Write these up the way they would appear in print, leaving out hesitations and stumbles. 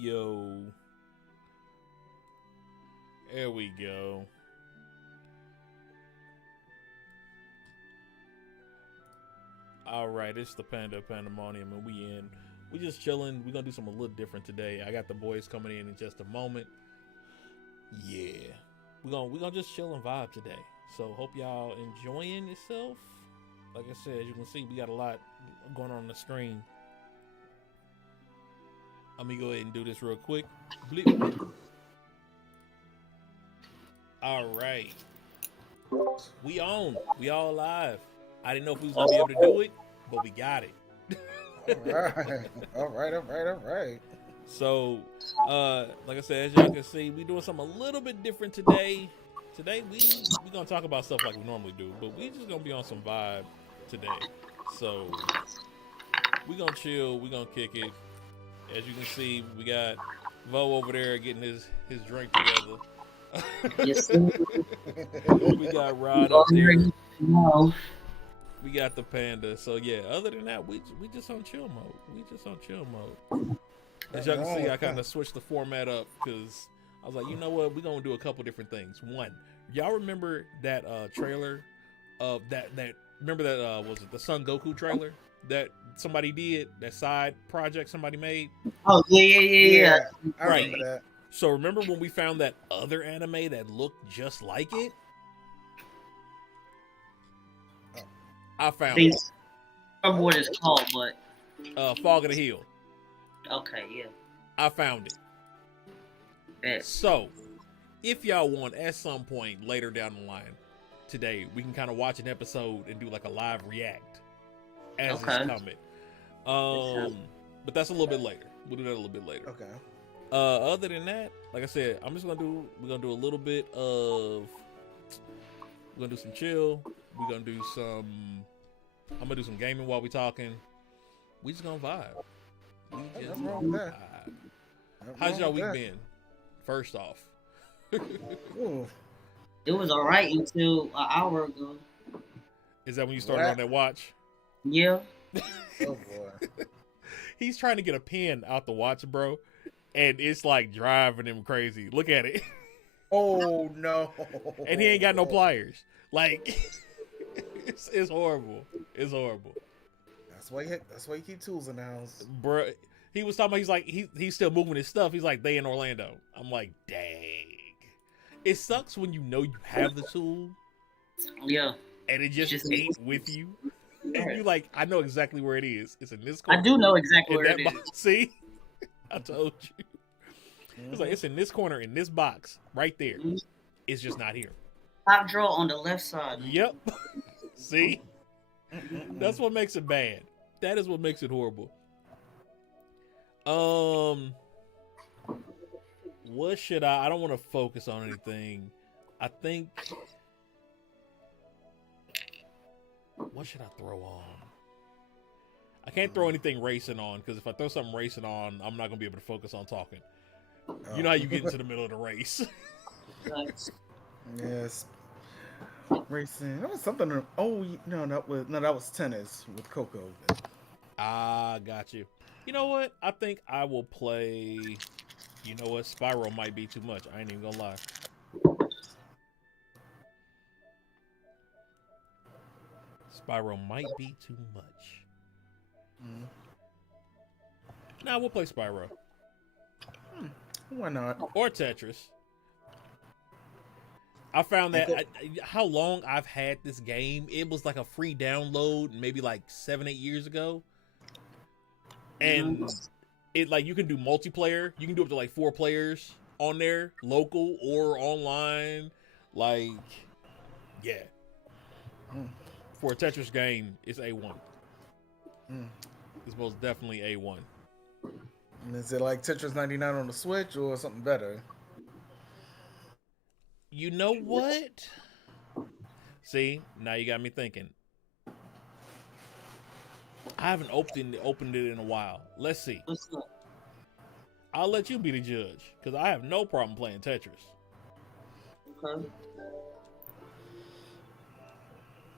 Yo. There we go. All right, it's the Pandemonium, and we in. We just chilling. We're gonna do something a little different today. I got the boys coming in just a moment. Yeah, we're gonna just chill and vibe today. So hope y'all enjoying yourself. Like I said, as you can see, we got a lot going on the screen. Let me go ahead and do this real quick. Bleep. All right, we on. We all live. I didn't know if we was gonna be able to do it, but we got it. All right. So, like I said, as y'all can see, we doing something a little bit different today. Today we gonna talk about stuff like we normally do, but we just gonna be on some vibe today. So we gonna chill, we gonna kick it. As you can see, we got Vo over there getting his drink together. Yes, sir. We got Rod up there. We got the panda. So yeah, other than that, we just on chill mode. We just on chill mode. As y'all can see, I kind of switched the format up because I was like, you know what, we're gonna do a couple different things. One, y'all remember that trailer of that remember that was it the Son Goku trailer that somebody did, that side project somebody made? Oh yeah. I remember that. So remember when we found that other anime that looked just like it? I found it. I remember what it's called, but Fog of the Hill. okay, yeah. I found it. Bet. So, if y'all want, at some point later down the line today, we can kind of watch an episode and do like a live react as it's coming. But that's a little bit later. We'll do that a little bit later. Okay. Other than that, like I said, we're gonna do a little bit of, we're gonna do some chill. We're gonna do some, I'm gonna do some gaming while we talking. We just gonna vibe. Nothing wrong with that. How's y'all week been? First off. Ooh. It was alright until an hour ago. Is that when you started on that watch? Yeah. Oh boy. He's trying to get a pen out the watch, bro, and it's like driving him crazy. Look at it. Oh no. And he ain't got no pliers. Like, it's horrible. It's horrible. That's why you keep tools in the house. Bro, he was talking about, he's still moving his stuff. He's like, they in Orlando. I'm like, dang. It sucks when you know you have the tool. Yeah. And it just ain't with you. And you like, I know exactly where it is. It's in this corner. I do know exactly where it is. See? I told you. It's like, it's in this corner, in this box, right there. Mm-hmm. It's just not here. Top drawer on the left side. Yep. See? That's what makes it bad. That is what makes it horrible. What should I don't want to focus on anything. I think, what should I throw on? I can't throw anything racing on, because if I throw something racing on, I'm not going to be able to focus on talking. You know how you get into the middle of the race. Yes. Racing. That was something. Oh no, that was tennis with Coco. Ah, got you. You know what? I think I will play. You know what? Spyro might be too much. I ain't even gonna lie. Spyro might be too much. Nah, we'll play Spyro. Why not? Or Tetris. I found that how long I've had this game, it was like a free download maybe like 7-8 years ago. And it like, you can do multiplayer. You can do up to like 4 players on there, local or online. Like, yeah. For a Tetris game, it's A1. It's most definitely A1. And is it like Tetris 99 on the Switch or something better? You know what? See, now you got me thinking. I haven't opened it in a while. Let's see. I'll let you be the judge, because I have no problem playing Tetris. Okay.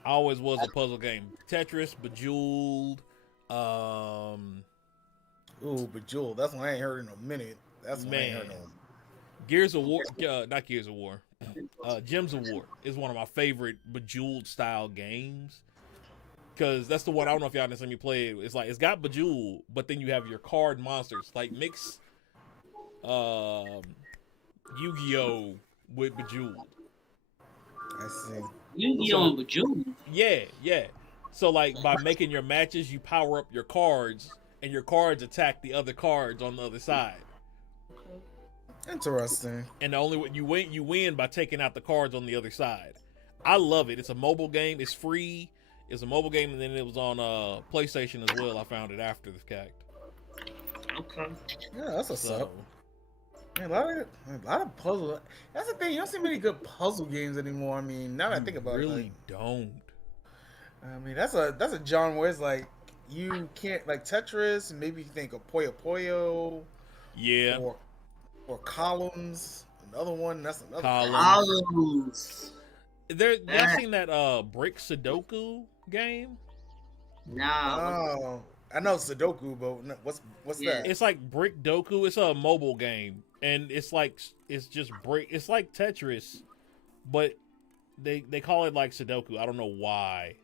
I always was a puzzle game. Tetris, Bejeweled. Ooh, Bejeweled. That's one I ain't heard in a minute. That's when I ain't heard Man, no one. Gears of War, not Gears of War, Gems of War is one of my favorite Bejeweled style games. Because that's the one, I don't know if y'all didn't see me play it. It's like, it's got Bejeweled, but then you have your card monsters. Like, mix Yu-Gi-Oh! With Bejeweled. I see. Yu-Gi-Oh! And Bejeweled. Yeah. So, like, by making your matches, you power up your cards, and your cards attack the other cards on the other side. Interesting. And the only way you win by taking out the cards on the other side. I love it. It's a mobile game. It's free. It's a mobile game, and then it was on PlayStation as well. I found it after the fact. Okay. Yeah, that's what's up. Man, a lot of puzzle. That's the thing. You don't see many good puzzle games anymore. I mean, now that I think about it, really like, don't. I mean, that's a genre where it's like you can't, like Tetris, and maybe you think of Puyo Puyo. Yeah. Or Columns. Another one. That's another Columns. Y'all seen that Brick Sudoku game? Nah. Oh, I know Sudoku, but what's that? It's like Brick Doku. It's a mobile game, and it's just brick. It's like Tetris, but they call it like Sudoku. I don't know why.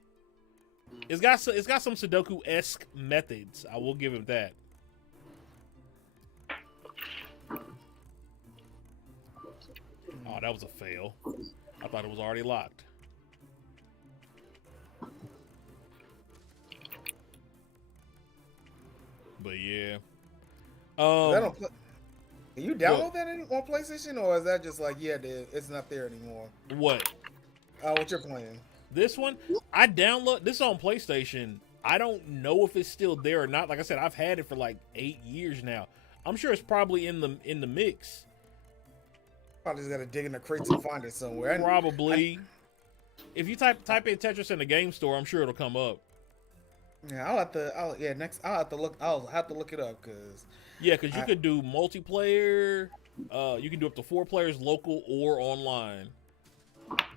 It's got some Sudoku-esque methods. I will give it that. Oh, that was a fail. I thought it was already locked. But yeah. Can you download that on PlayStation, or is that just like, it's not there anymore? What? What you're playing? This one, I download this on PlayStation. I don't know if it's still there or not. Like I said, I've had it for like 8 years now. I'm sure it's probably in the mix. Probably just gotta dig in the crates and find it somewhere. Probably. If you type in Tetris in the game store, I'm sure it'll come up. Yeah, I'll have to look. I'll have to look it up because you could do multiplayer. You can do up to 4 players, local or online,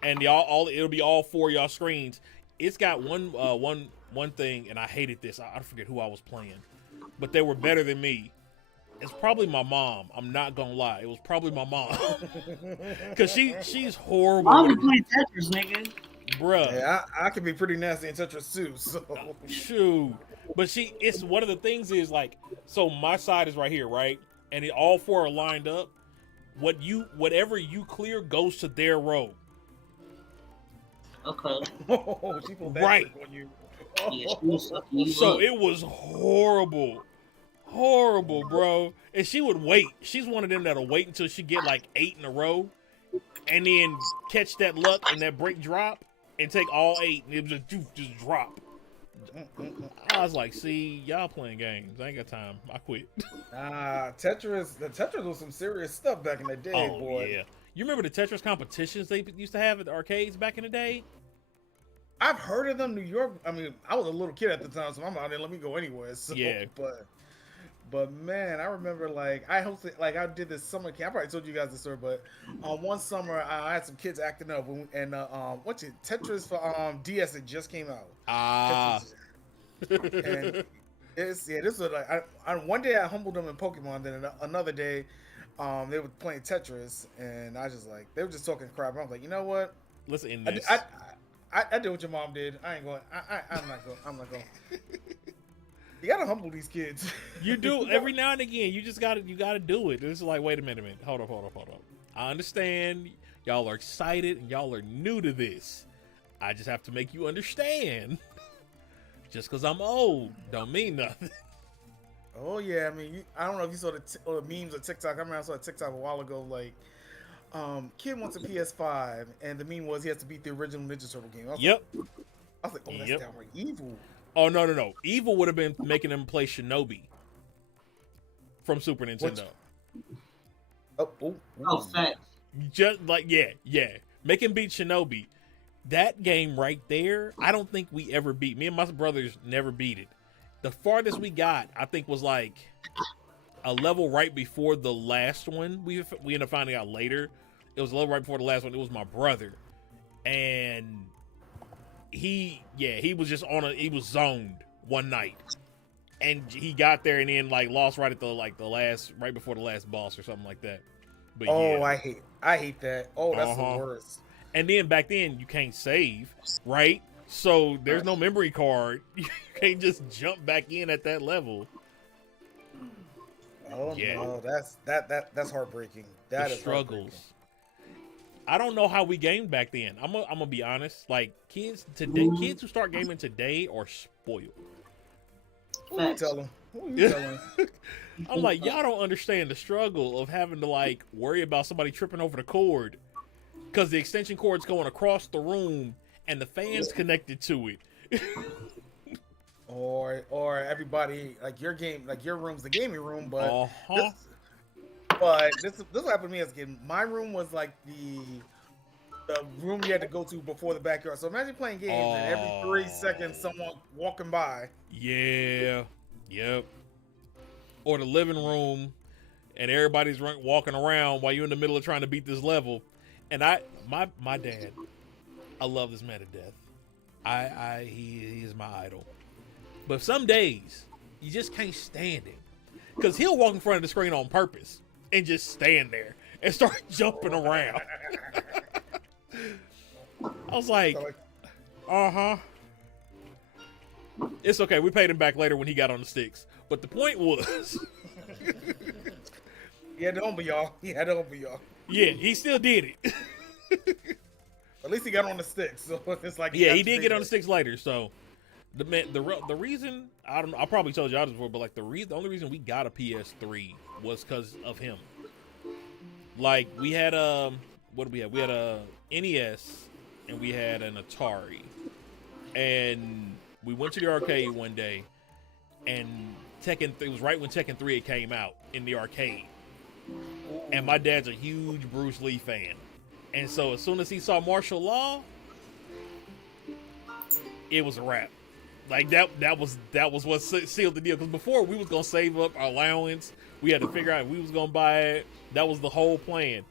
and it'll be all 4 of y'all screens. It's got one thing, and I hated this. I forget who I was playing, but they were better than me. It's probably my mom. I'm not gonna lie. It was probably my mom. Cause she's horrible. Mom play Tetris, nigga. Bruh. Yeah, I can be pretty nasty in Tetris too, so shoot. But it's one of the things is like, so my side is right here, right? And all 4 are lined up. Whatever you clear goes to their row. Okay. She pulled that Right. trick on you. So it was horrible. Horrible, bro. And she would wait. She's one of them that'll wait until she get like 8 in a row and then catch that luck and that break drop and take all 8 and it was just drop. I was like, see, y'all playing games. I ain't got time. I quit. Tetris was some serious stuff back in the day, boy. Yeah. You remember the Tetris competitions they used to have at the arcades back in the day? I've heard of them. New York. I mean, I was a little kid at the time, so my mom didn't let me go anywhere. So, yeah. But man, I remember I did this summer camp. I probably told you guys the story, but one summer I had some kids acting up, and Tetris for DS it just came out. And this was like one day I humbled them in Pokemon, then another day they were playing Tetris, and I just like they were just talking crap. I was like, you know what? Listen, in this. I did what your mom did. I ain't going. I'm not going. You gotta humble these kids. You do every now and again. You gotta do it. This is like, wait a minute. Hold up. I understand y'all are excited and y'all are new to this. I just have to make you understand. Just because I'm old don't mean nothing. Oh yeah, I mean, I don't know if you saw the memes or TikTok. I remember I saw a TikTok a while ago, like, kid wants a PS5, and the meme was he has to beat the original Ninja Turtle game. I was like, oh, that's downright evil. Oh, no. Evil would have been making them play Shinobi from Super Nintendo. Oh, facts. Just like, yeah. Make him beat Shinobi. That game right there, I don't think we ever beat. Me and my brothers never beat it. The farthest we got, I think, was like a level right before the last one. We ended up finding out later. It was a level right before the last one. It was my brother. And he was just he was zoned one night. and he got there and then like lost right at the right before the last boss or something like that. But Oh, yeah. I hate that. Oh, that's Uh-huh. the worst. And then back then you can't save, right? So there's no memory card. You can't just jump back in at that level. Oh Yeah. no, that's heartbreaking. That The is struggles. I don't know how we gamed back then. I'm gonna be honest. Like kids today, kids who start gaming today are spoiled. Who you telling? Who you telling? I'm like, y'all don't understand the struggle of having to like worry about somebody tripping over the cord because the extension cord's going across the room and the fan's connected to it. or everybody like your room's the gaming room, but Uh-huh. this happened to me as a kid. My room was like the room you had to go to before the backyard. So imagine playing games and every 3 seconds someone walking by. Yeah. Yep. Or the living room and everybody's walking around while you're in the middle of trying to beat this level. And my dad, I love this man to death. He is my idol. But some days you just can't stand him because he'll walk in front of the screen on purpose and just stand there and start jumping around. I was like, uh-huh. It's okay. We paid him back later when he got on the sticks. But the point was... He had to humble y'all. Yeah, he still did it. At least he got on the sticks. So it's like... Yeah, he did get on the sticks later, so... The reason... I probably told y'all this before, but like the only reason we got a PS3 was because of him. Like, we had what did we have? We had a NES and we had an Atari. And we went to the arcade one day and it was right when Tekken 3 had came out in the arcade. And my dad's a huge Bruce Lee fan. And so as soon as he saw martial law, it was a wrap. Like that was what sealed the deal. Because before we was gonna save up our allowance, we had to figure out if we was gonna buy it. That was the whole plan.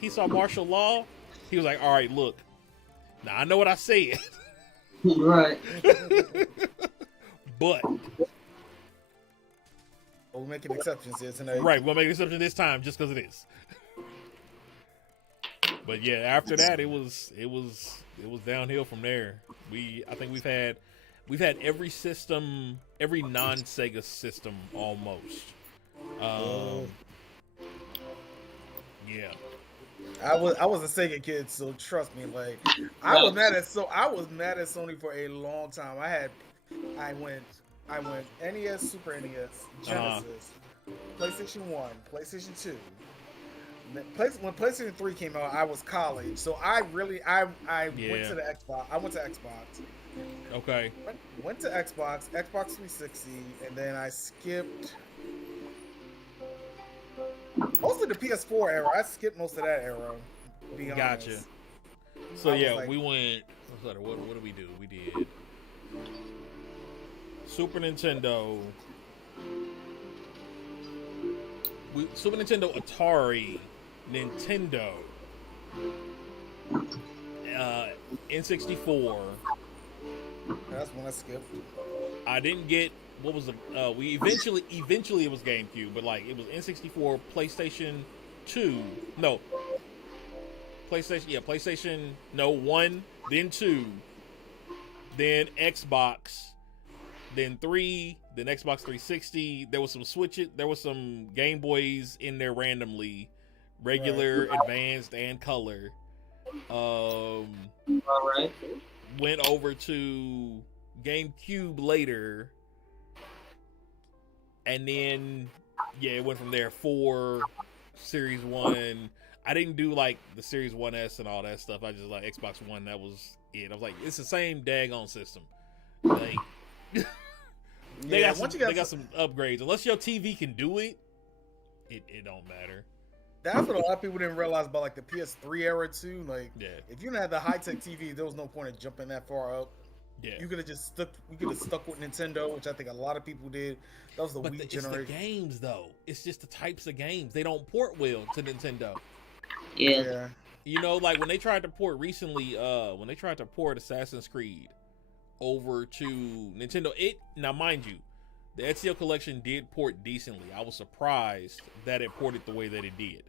He saw martial law. He was like, "All right, look. Now I know what I said, Right. but we're making exceptions here tonight. right, we'll make an exception this time just because it is." But yeah, after that, it was downhill from there. I think we've had every system, every non-Sega system almost. Yeah. I was a Sega kid, so trust me. Like I was mad at Sony for a long time. I went NES, Super NES, Genesis, PlayStation 1, PlayStation 2. When PlayStation 3 came out, I was college, so I went to the Xbox. I went to Xbox. Okay. Went to Xbox 360, and then I skipped most of the PS4 era. I skipped most of that era. To be honest. Gotcha. So yeah, we went. What did we do? We did Super Nintendo. Super Nintendo, Atari, Nintendo, N64. That's when I skipped. I didn't get what was the we eventually it was GameCube, but like it was N64, PlayStation 2. No. PlayStation 1, then 2, then Xbox, then 3, then Xbox 360. There was some Switches, there was some Game Boys in there randomly, regular, advanced, and color. All right. Went over to GameCube later, and then it went from there. 4, Series 1. I didn't do like the Series 1S and all that stuff. I just like Xbox One. That was it. I was like, it's the same daggone system. Like, they got some upgrades. Unless your TV can do it, it don't matter. That's what a lot of people didn't realize about like the PS3 era too. Like, if you didn't have the high tech TV, there was no point in jumping that far up. Yeah, you could have just stuck. We could have stuck with Nintendo, which I think a lot of people did. That was the Wii generation. It's the games though. It's just the types of games. They don't port well to Nintendo. Yeah. You know, like when they tried to port recently, when they tried to port Assassin's Creed over to Nintendo, now mind you, The Ezio collection did port decently. I was surprised that it ported the way that it did.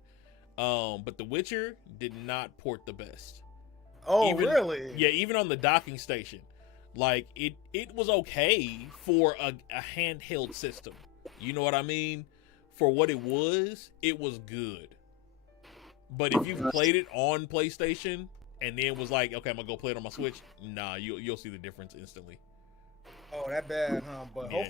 But The Witcher did not port the best. Oh, even, really? Yeah, even on the docking station. Like, it was okay for a handheld system. You know what I mean? For what it was good. But if you've played it on PlayStation and then was like, okay, I'm gonna go play it on my Switch, nah, you'll see the difference instantly. Oh, that bad, huh? But Yeah.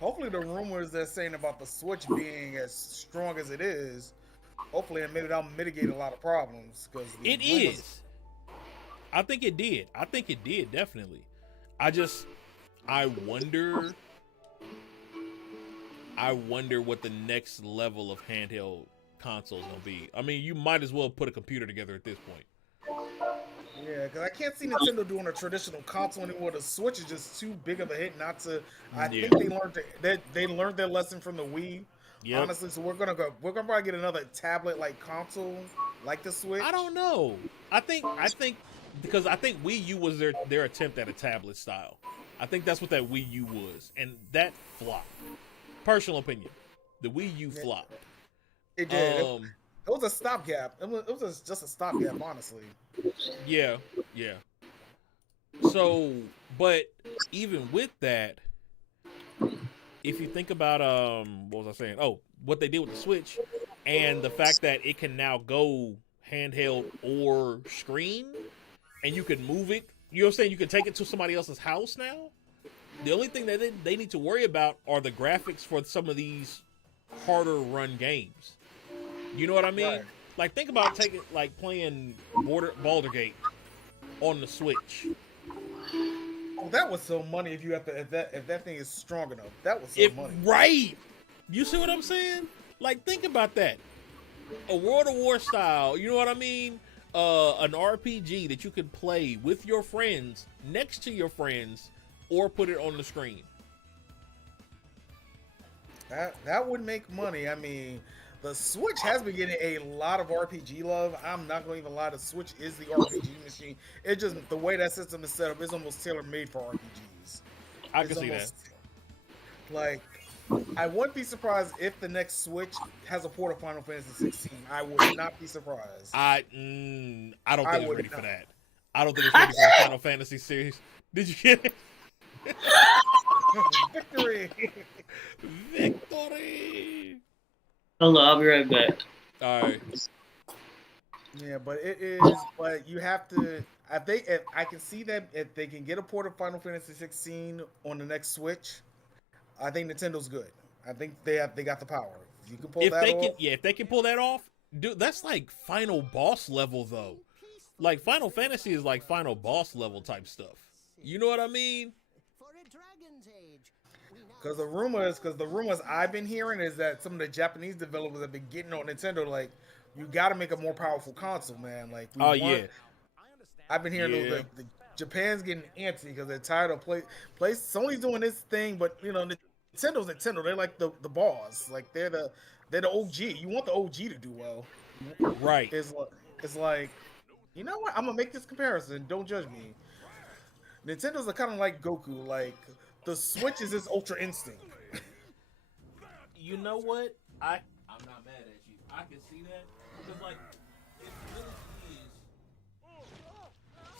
hopefully the rumors they're saying about the Switch being as strong as it is, hopefully that'll mitigate a lot of problems. Because It is. I think it did. Definitely. I wonder what the next level of handheld console is gonna be. I mean, you might as well put a computer together at this point. Yeah, because I can't see Nintendo doing a traditional console anymore. The Switch is just too big of a hit not to. I think they learned their lesson from the Wii. Yep. Honestly, so we're gonna probably get another tablet like console like the Switch. I don't know. I think because I think Wii U was their attempt at a tablet style. I think that's what that Wii U was, and that flopped. Personal opinion, the Wii U flopped. It did. It was a stopgap. It was just a stopgap, honestly. Yeah. So, but even with that, if you think about what was I saying? Oh, what they did with the Switch, and the fact that it can now go handheld or screen, and you can move it. You know what I'm saying? You can take it to somebody else's house now. The only thing that they need to worry about are the graphics for some of these harder run games. You know what I mean? Right. Like, think about playing Baldur's Gate on the Switch. Oh, that was so money if that thing is strong enough. That was so money. Right. You see what I'm saying? Like, think about that. A World of War style, you know what I mean? An RPG that you could play with your friends, next to your friends, or put it on the screen. That would make money. I mean, the Switch has been getting a lot of RPG love. I'm not going to even lie. The Switch is the RPG machine. It just, the way that system is set up is almost tailor-made for RPGs. I can see that. Like, I wouldn't be surprised if the next Switch has a port of Final Fantasy 16. I would not be surprised. I don't think it's ready for that. I don't think it's ready for the Final Fantasy series. Did you get it? Victory! Victory! Hello, I'll be right back. All right. Yeah, but it is. But you have to. If I can see that if they can get a port of Final Fantasy 16 on the next Switch, I think Nintendo's good. I think they got the power. If you can pull that off. If they can pull that off, dude, that's like final boss level though. Like Final Fantasy is like final boss level type stuff. You know what I mean? Because the rumors I've been hearing is that some of the Japanese developers have been getting on Nintendo like, you got to make a more powerful console, man. Like, I've been hearing those, the Japan's getting antsy because they're tired of play. Sony's doing this thing, but you know, Nintendo's Nintendo. They're like the boss. Like they're the OG. You want the OG to do well, right? It's like, you know what? I'm gonna make this comparison. Don't judge me. Nintendo's kind of like Goku. Like, the Switch is his Ultra Instinct. You know what? I'm not mad at you. I can see that because like it really is.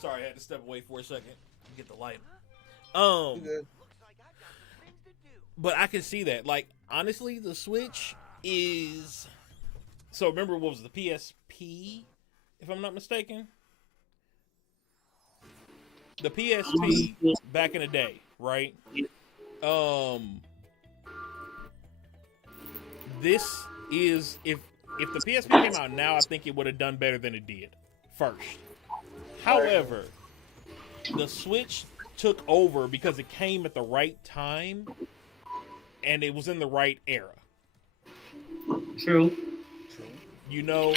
Sorry, I had to step away for a second to get the light. But I can see that. Like, honestly, the Switch is. So remember, what was the PSP? If I'm not mistaken, the PSP back in the day, right? This is if the PSP came out now, I think it would have done better than it did first. However, the Switch took over because it came at the right time and it was in the right era. True. You know,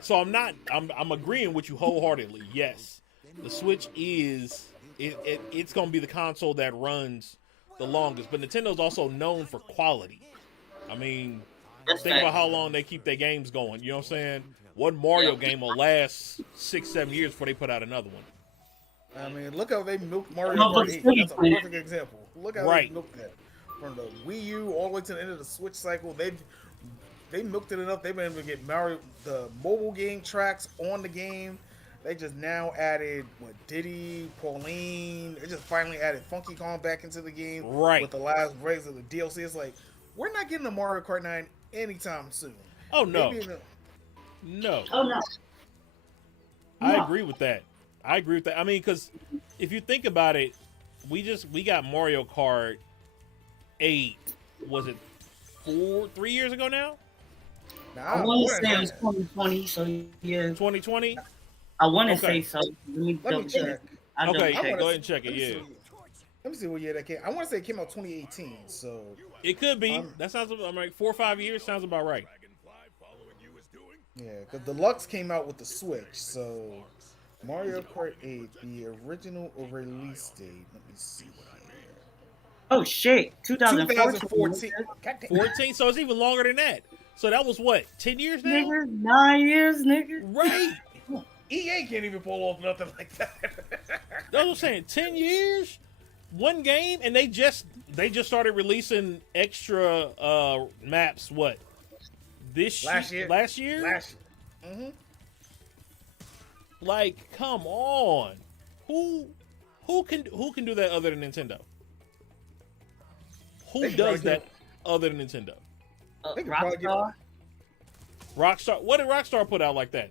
so I'm agreeing with you wholeheartedly. Yes, the Switch is it's gonna be the console that runs the longest, but Nintendo's also known for quality. I mean, think about how long they keep their games going. You know what I'm saying? One Mario game will last 6-7 years before they put out another one. I mean, look how they milked Mario Kart 8. That's a perfect example. Look how they milked that. from the Wii U all the way to the end of the Switch cycle. They milked it enough. They've been able to get Mario the mobile game tracks on the game. They just now added Diddy, Pauline. They just finally added Funky Kong back into the game Right. with the last breaks of the DLC. It's like we're not getting a Mario Kart 9 anytime soon. Oh no, no. I agree with that. I mean, because if you think about it, we got Mario Kart 8. Was it 3 years ago now? I want to say it was 2020. So yeah, 2020. I want to say so. Let me check. Okay, go ahead and check it. Yeah. Let me see what year that came. I want to say it came out 2018. So it could be. That sounds. I'm like 4 or 5 years. Sounds about right. Yeah, because Deluxe came out with the Switch. So Mario Kart 8, the original release date. Let me see here. Oh shit, 2014. 14. So it's even longer than that. So that was what, 10 years now? Nigga, 9 years, nigga. Right. EA can't even pull off nothing like that. That's what I'm saying. 10 years, one game, and they just started releasing extra maps. What? Last year. Mm-hmm. Like, come on. Who can do that other than Nintendo? Who does that other than Nintendo? Rockstar. Rockstar. What did Rockstar put out like that?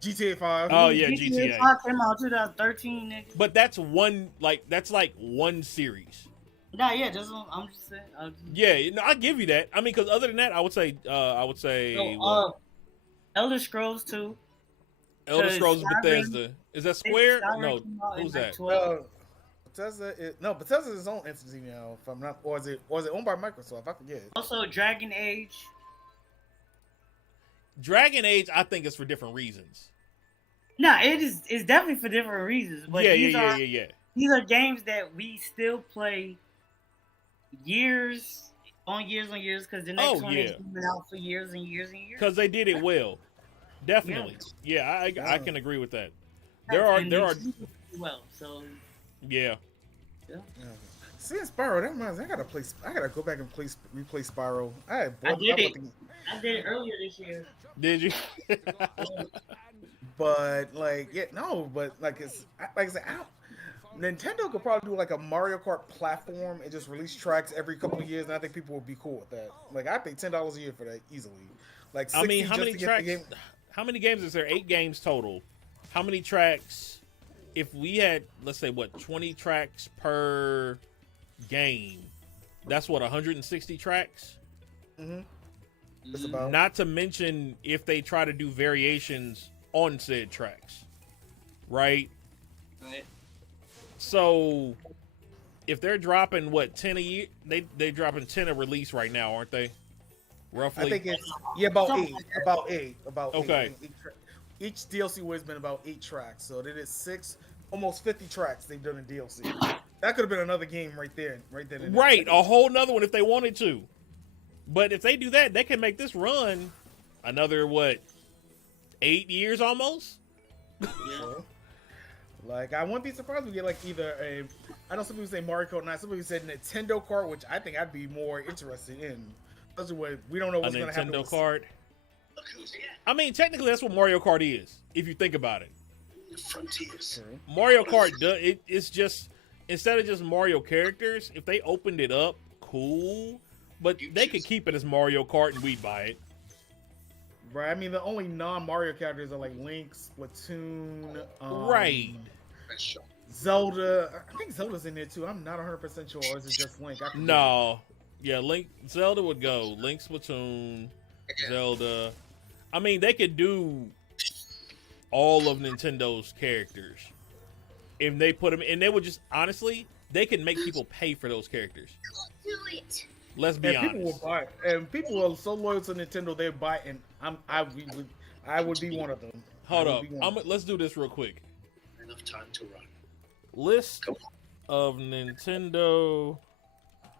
GTA 5. Oh yeah, GTA 5 came out 2013, nigga. But that's like one series. Nah, yeah, I'm just saying. Yeah, no, I give you that. I mean, because other than that, I would say, Elder Scrolls 2. Elder Scrolls is Bethesda. Is that Square? No, who's that? Bethesda is its own entity now. If I'm not, or is it owned by Microsoft? I forget. Also, Dragon Age. Dragon Age, I think, is for different reasons. No, it's definitely for different reasons. But yeah. These are games that we still play years on years because the next one is coming out for years and years and years. Because they did it well, definitely. Yeah, I can agree with that. There are well, so yeah. Seeing Spyro, that reminds me, I gotta go back and replay Spyro. I did it earlier this year. Did you? But it's like I said, Nintendo could probably do like a Mario Kart platform and just release tracks every couple of years, and I think people would be cool with that. Like I pay $10 a year for that easily. Like I mean, how many tracks? How many games is there? 8 games total. How many tracks? If we had, let's say, 20 tracks per game, that's 160 tracks. Mm-hmm. That's about. Not to mention if they try to do variations on said tracks, right? Right. So, if they're dropping 10 a year, they dropping 10 a release right now, aren't they? Roughly. I think it's about eight. Okay. Each DLC has been about 8 tracks, so they did 6, almost 50 tracks they've done in DLC. That could have been another game right there. Right, a whole nother one if they wanted to. But if they do that, they can make this run another 8 years almost. Yeah. Like I wouldn't be surprised if we get like either I know some people say Mario Kart 9, some people said Nintendo Kart, which I think I'd be more interested in. Especially when we don't know what's going to happen. Nintendo Kart. I mean, technically, that's what Mario Kart is, if you think about it. Frontiers. Mario Kart, it's just, instead of just Mario characters, if they opened it up, cool. But they could keep it as Mario Kart and we'd buy it. Right. I mean, the only non-Mario characters are like Link, Splatoon, right. Zelda. I think Zelda's in there too. I'm not 100% sure. Or is it just Link? No. Yeah, Link. Zelda would go. Link, Splatoon, Zelda. I mean, they could do all of Nintendo's characters if they put them, and they would just honestly, they could make people pay for those characters. Do it. Let's be honest. People will buy it. And people are so loyal to Nintendo, they buy it, and I would be one of them. Hold up. Let's do this real quick. Enough time to run. List of Nintendo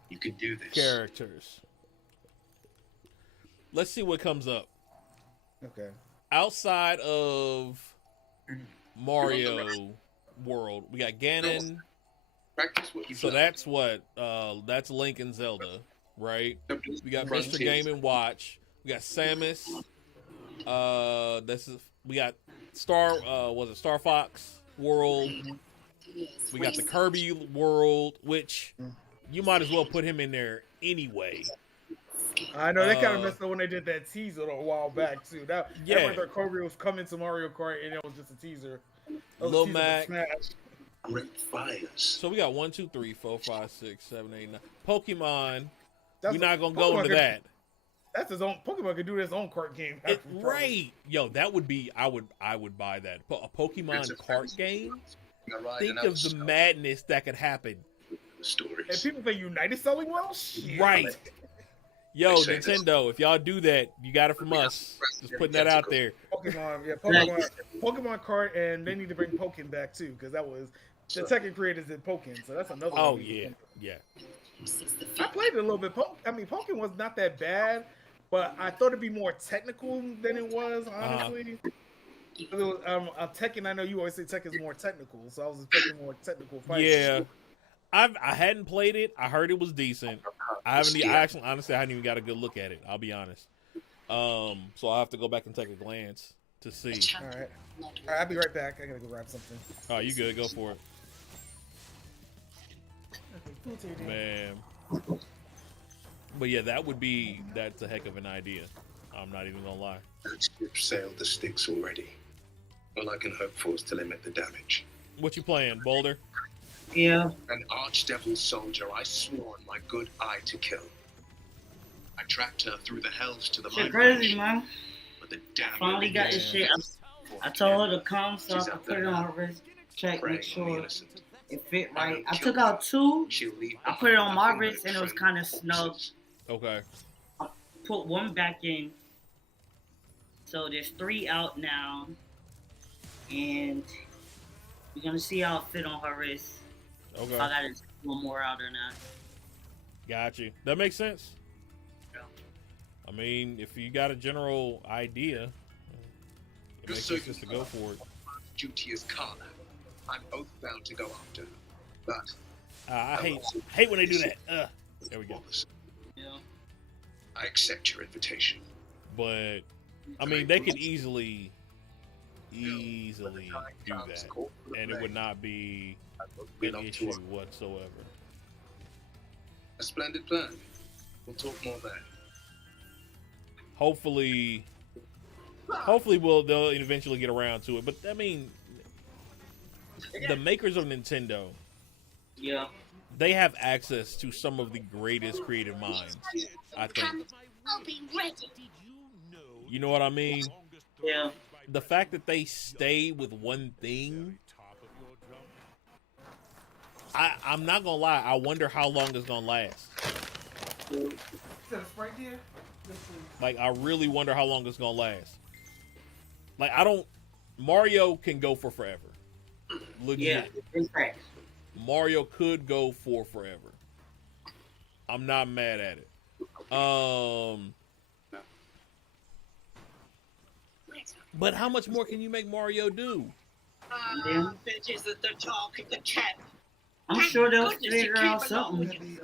You can do this. characters. Let's see what comes up. Okay. Outside of Mario World, we got Ganon, Practice what you So that's what that's Link and Zelda, right? We got Mr. Game and Watch. We got Samus. We got Star Fox World. We got the Kirby World, which you might as well put him in there anyway. I know they kind of messed up when they did that teaser a while back too. Everyone thought Kirby was coming to Mario Kart, and it was just a teaser. Lil Mac. Great fires. So we got 1, 2, 3, 4, 5, 6, 7, 8, 9. Pokemon. We're not gonna go into that. That's his own. Pokemon could do his own kart game. Right, yo, that would be. I would buy that. A Pokemon kart game. Think of the madness that could happen. And people think Unite is selling well. Shit. Right. Yo, Nintendo, if y'all do that, you got it from us. Just putting that out there. Pokemon kart, and they need to bring Pokken back too, because that was the Tekken creators did Pokken, so that's another. Oh yeah. I played it a little bit. Pokken was not that bad, but I thought it'd be more technical than it was, honestly. It was, Tekken, I know you always say Tekken's more technical, so I was expecting more technical fights. Yeah. I hadn't played it. I heard it was decent. Honestly, I hadn't even got a good look at it. I'll be honest. So I'll have to go back and take a glance to see. All right, I'll be right back. I gotta go grab something. Oh, you good? Go for it. Man. But yeah, that's a heck of an idea. I'm not even gonna lie. That ship sailed the Styx already. All I can hope for is to limit the damage. What you playing, Boulder? Yeah. An archdevil soldier I swore in my good eye to kill. I tracked her through the hells to the Shit crazy, man. But the damn finally got this shit. I told her to come so I could put it on her wrist. Check, make sure it fit right. I took out 2. I put it on my wrist and it was kind of snug. Okay. I put 1 back in. So there's 3 out now. And we're going to see how it fit on her wrist. Okay. If I got to take 1 more out or not. Got you. That makes sense. Yeah. I mean, if you got a general idea, it makes sense just to go for it. Duty is Kana. I'm both bound to go after her, but I hate when they do that. There we go. Yeah. I accept your invitation. But I mean, they could easily do that, and it would not be an issue whatsoever. A splendid plan. We'll talk more then. Hopefully they'll eventually get around to it. But I mean, the makers of Nintendo, Yeah. they have access to some of the greatest creative minds, I think. I'll be ready. You know what I mean? Yeah. The fact that they stay with one thing, I'm not gonna lie, I wonder how long it's gonna last. Like, I really wonder how long it's gonna last. Like, Mario can go for forever. Legit. Yeah. Mario could go for forever. I'm not mad at it. But how much more can you make Mario do? Bitches at the talk of the chat. I'm sure they'll figure out something.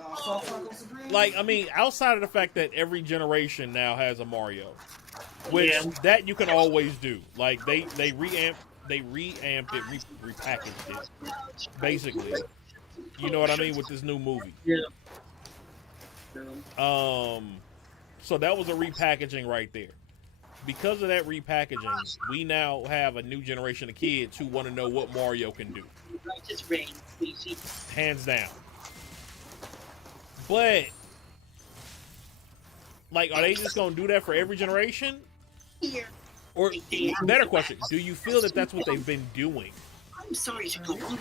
Like, I mean, outside of the fact that every generation now has a Mario, which that you can always do. Like, they reamped it, repackaged it, basically. You know what I mean, with this new movie. Yeah. So that was a repackaging right there. Because of that repackaging, we now have a new generation of kids who want to know what Mario can do. Hands down. But, like, are they just going to do that for every generation? Or, better question, do you feel that that's what they've been doing? I'm sorry to go on.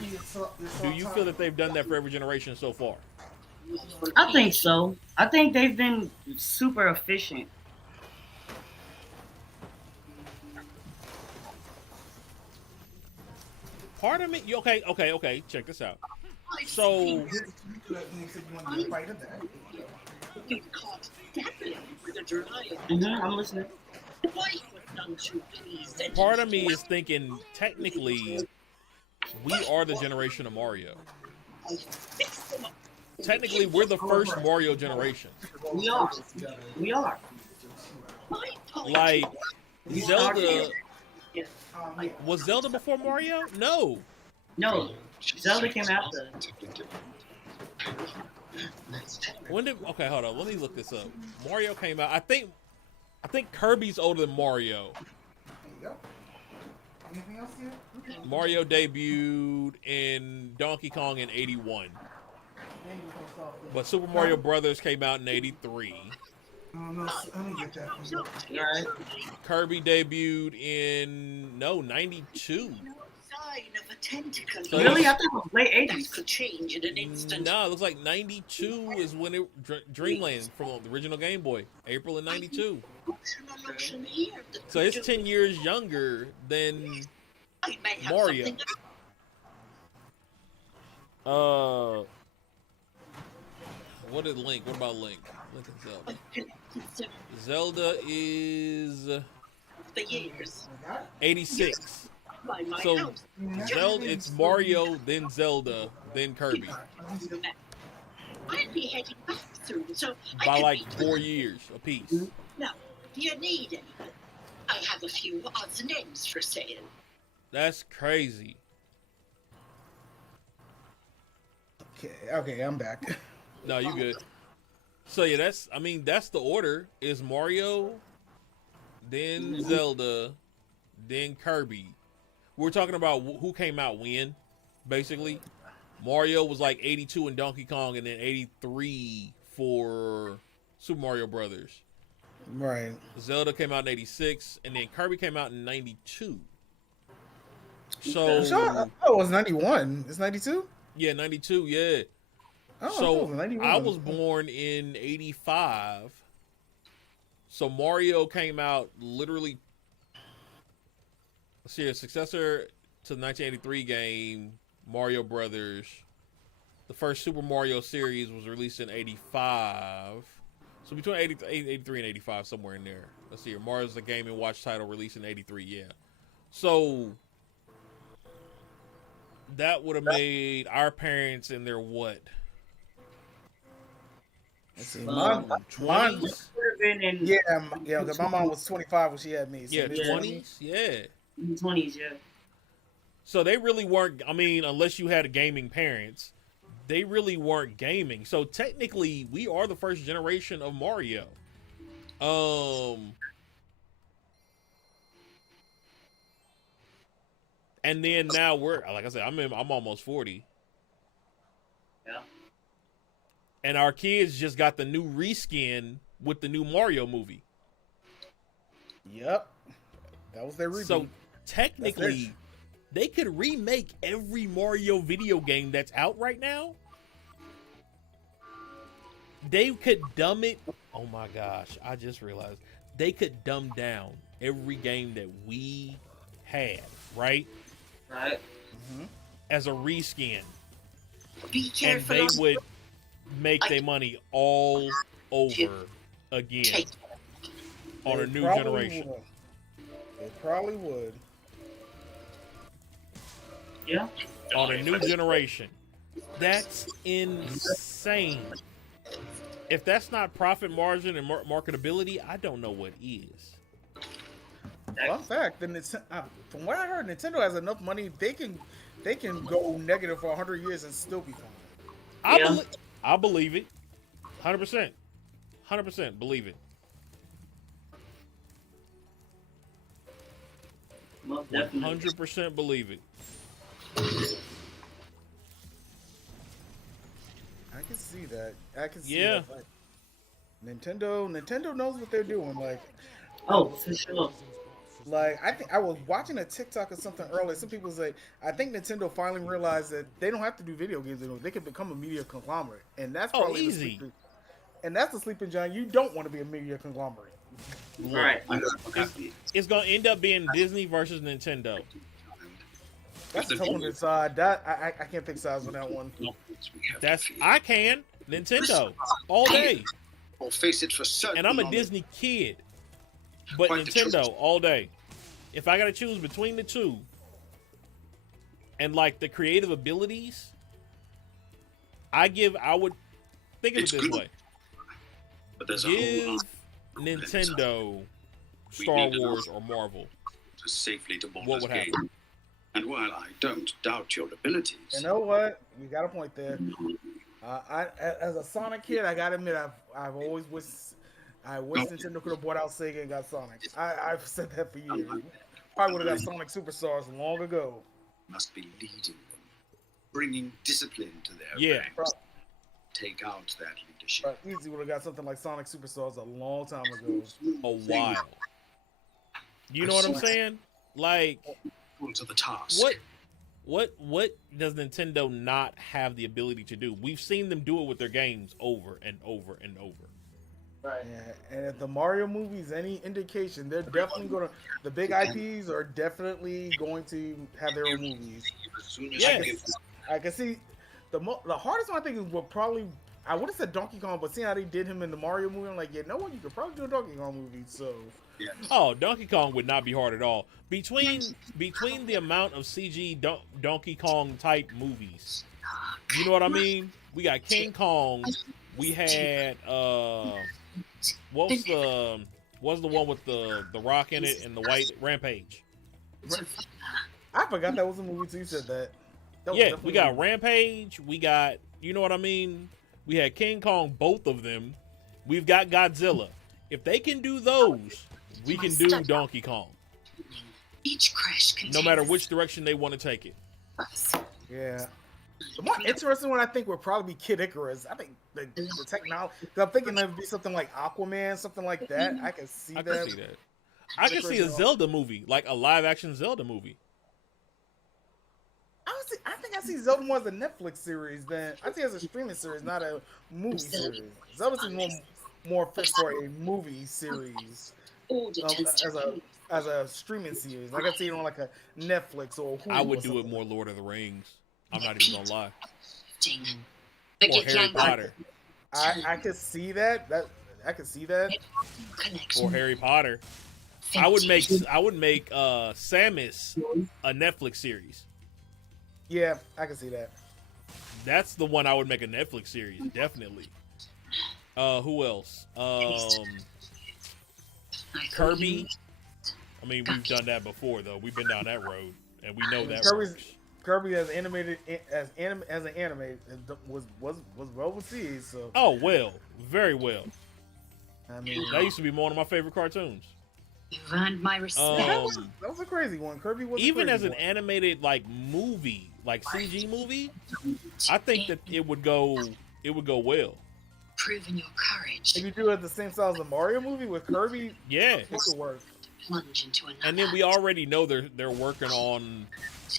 Do you feel that they've done that for every generation so far? I think so. I think they've been super efficient. Part of me, okay, check this out. So, I'm listening. Part of me is thinking, technically, we are the generation of Mario. Technically, we're the first Mario generation. We are. We are. Like, We Zelda, started. was Zelda before Mario? No. No, Zelda came after. When did? Okay, hold on. Let me look this up. Mario came out. I think Kirby's older than Mario. There you go. Anything else here? Mario debuted in Donkey Kong in '81, but Super Mario Brothers came out in '83. Let me get that. Right. Kirby debuted in '92. So Really? I thought it was late 80s. Could change in an instant. No, it looks like '92 is when it Dreamland from the original Game Boy, April of '92. So it's 10 years younger than Mario. What did Link? What about Link? Link and Zelda. Zelda is For years. 86. By my So house. Zelda, it's Mario, then Zelda, then Kirby. I'd be heading back through, so By I like could 4 years apiece. Now, do you need anything? I have a few odds and ends for sale. That's crazy. Okay, I'm back. No, you good. So yeah, that's the order is Mario, then Zelda, then Kirby. We're talking about who came out when, basically. Mario was like 82 in Donkey Kong and then 83 for Super Mario Brothers. Right. Zelda came out in 86 and then Kirby came out in 92. Oh, it was 91. It's 92? Yeah, 92, yeah. Oh, So it was 91. I was born in 85. So Mario came out literally. Let's see, a successor to the 1983 game, Mario Brothers. The first Super Mario series was released in 85. So between 83 and 85, somewhere in there. Let's see here. Mario's the Game & Watch title released in 83, yeah. So that would have made our parents in their what? Let's see. 20s? Yeah, because my mom was 25 when she had me. So Yeah, maybe 20s? Yeah. 20s, yeah. So they really weren't, unless you had gaming parents, they really weren't gaming. So technically, we are the first generation of Mario. And then now we're, like I said, I'm almost 40. Yeah. And our kids just got the new reskin with the new Mario movie. Yep. That was their reboot. So technically, they could remake every Mario video game that's out right now. They could dumb it. Oh my gosh, I just realized. They could dumb down every game that we had, right? Right. Mm-hmm. As a reskin. Be And careful. they would make their money all over again on a new generation. They probably would. Yeah. On a new generation. That's insane. If that's not profit margin and marketability, I don't know what is. Fun fact, then from what I heard, Nintendo has enough money they can go negative for 100 years and still be fine. I believe it. 100%. 100% believe it. Most definitely. 100% believe it. I can see that. I can see Yeah. that. Like, Nintendo knows what they're doing. Like, Oh, for sure. Like, I think I was watching a TikTok or something earlier. Some people say, I think Nintendo finally realized that they don't have to do video games anymore. They can become a media conglomerate, and that's probably easy. the sleeping giant. You don't want to be a media conglomerate. Right. It's gonna end up being Disney versus Nintendo. That's a tough one to decide. That I can't pick sides on that one. I can Nintendo all day, Or face it for certain. and I'm a Disney kid, but Quite the Nintendo truth. all day. If I gotta choose between the two, and like the creative abilities, I would think of it It's this good, way. but there's a Give whole Nintendo We Star need enough Wars or Marvel. to safely to What Baldur's would Gate. happen? And while I don't doubt your abilities, You know what? You got a point there. As a Sonic kid, I gotta admit, I've always wished Nintendo could have brought out Sega and got Sonic. I've said that for years. Probably would have got Sonic Superstars long ago. must be leading them, bringing discipline to their Yeah. ranks. Take out that leadership. But easy would have got something like Sonic Superstars a long time ago. A while. You know what I'm saying? Like, To the task. what does Nintendo not have the ability to do? We've seen them do it with their games over and over and over. Right. Yeah. And if the Mario movies any indication, they're definitely gonna. The big IPs are definitely going to have their own movies. As soon as Yes. you give I can see the hardest one I think is what probably I would have said Donkey Kong, but seeing how they did him in the Mario movie, I'm like, yeah, no one you could probably do a Donkey Kong movie. So yes. Oh, Donkey Kong would not be hard at all. Between the amount of CG Donkey Kong type movies, you know what I mean? We got King Kong. We had what's the one with the rock in it and the white Rampage? I forgot that was a movie too. You said that. That was Yeah, definitely we got a movie. Rampage. We got, you know what I mean? We had King Kong, both of them. We've got Godzilla. If they can do those, we can do Donkey Kong. Each crash No matter which direction they want to take it. Yeah. The more interesting one I think would probably be Kid Icarus. I think the technology. I'm thinking there'd be something like Aquaman, something like that. I can see I that. can see that. I can see a Zelda movie, like a live action Zelda movie. I think I see Zelda more as a Netflix series than I think as a streaming series, not a movie series. Zelda seems more fit for a movie series as a streaming series. Like I see it on like a Netflix or Hulu. I would or do it something. more Lord of the Rings. I'm not even gonna lie. But Or Harry Potter. I could see that. I could see that. Or Harry Potter. I would make Samus a Netflix series. Yeah, I can see that. That's the one I would make a Netflix series, definitely. Who else? Kirby. I mean, we've done that before, though. We've been down that road, and we know that works. Kirby as animated as an anime was well received. So Oh well, very well. I mean, That used to be one of my favorite cartoons. You've earned my respect. that was a crazy one. Kirby was Even a as crazy an one. animated like movie, like CG movie, I think that it would go well. Proven your courage. If you do it the same style as the Mario movie with Kirby, Yeah. it could work. Plunge into another. And then we already know they're working on,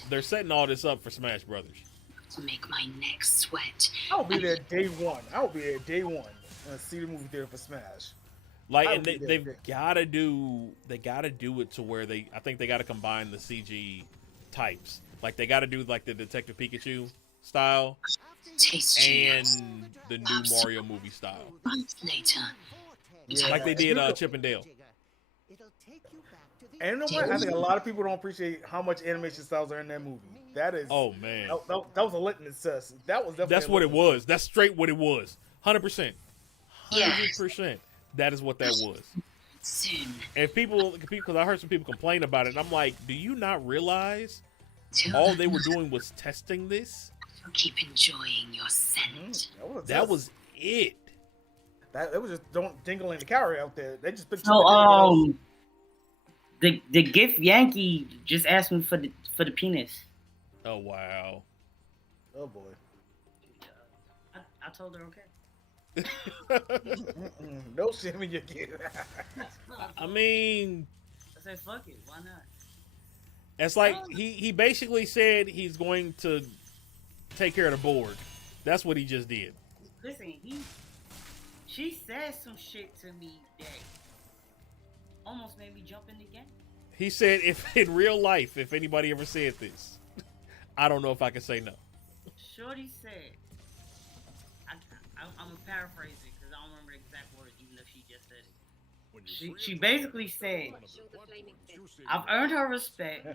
they're setting all this up for Smash Brothers. to make my neck sweat. I'll be there day one. And see the movie theater for Smash. Like, I and would be they've there. gotta do it to where I think they gotta combine the CG types. Like they gotta do like the Detective Pikachu style Taste and cheers. the new Mario movie style, Months later, Yeah. like they did Chip and Dale. And you know what? I think a lot of people don't appreciate how much animation styles are in that movie. That is. Oh man, That was a litmus test. That was definitely. that's a what it litmus was. That's straight what it was. 100%. Yes. 100%. That is what that was. soon, And people, because I heard some people complain about it, and I'm like, do you not realize till all they were doing was testing this? you keep enjoying your scent. That was it. That was just don't dingling the calorie out there. They just put. So the gift Yankee just asked me for the penis. Oh wow. Oh boy. I told her okay. No shame in your kid. I mean, I said fuck it, why not? it's like he basically said he's going to take care of the board. That's what he just did. Listen, she said some shit to me that almost made me jump in the game. He said, if in real life, if anybody ever said this, I don't know if I can say no. Shorty said, I'm gonna paraphrase it because I don't remember the exact words, even though she just said it. She basically said, I've earned her respect.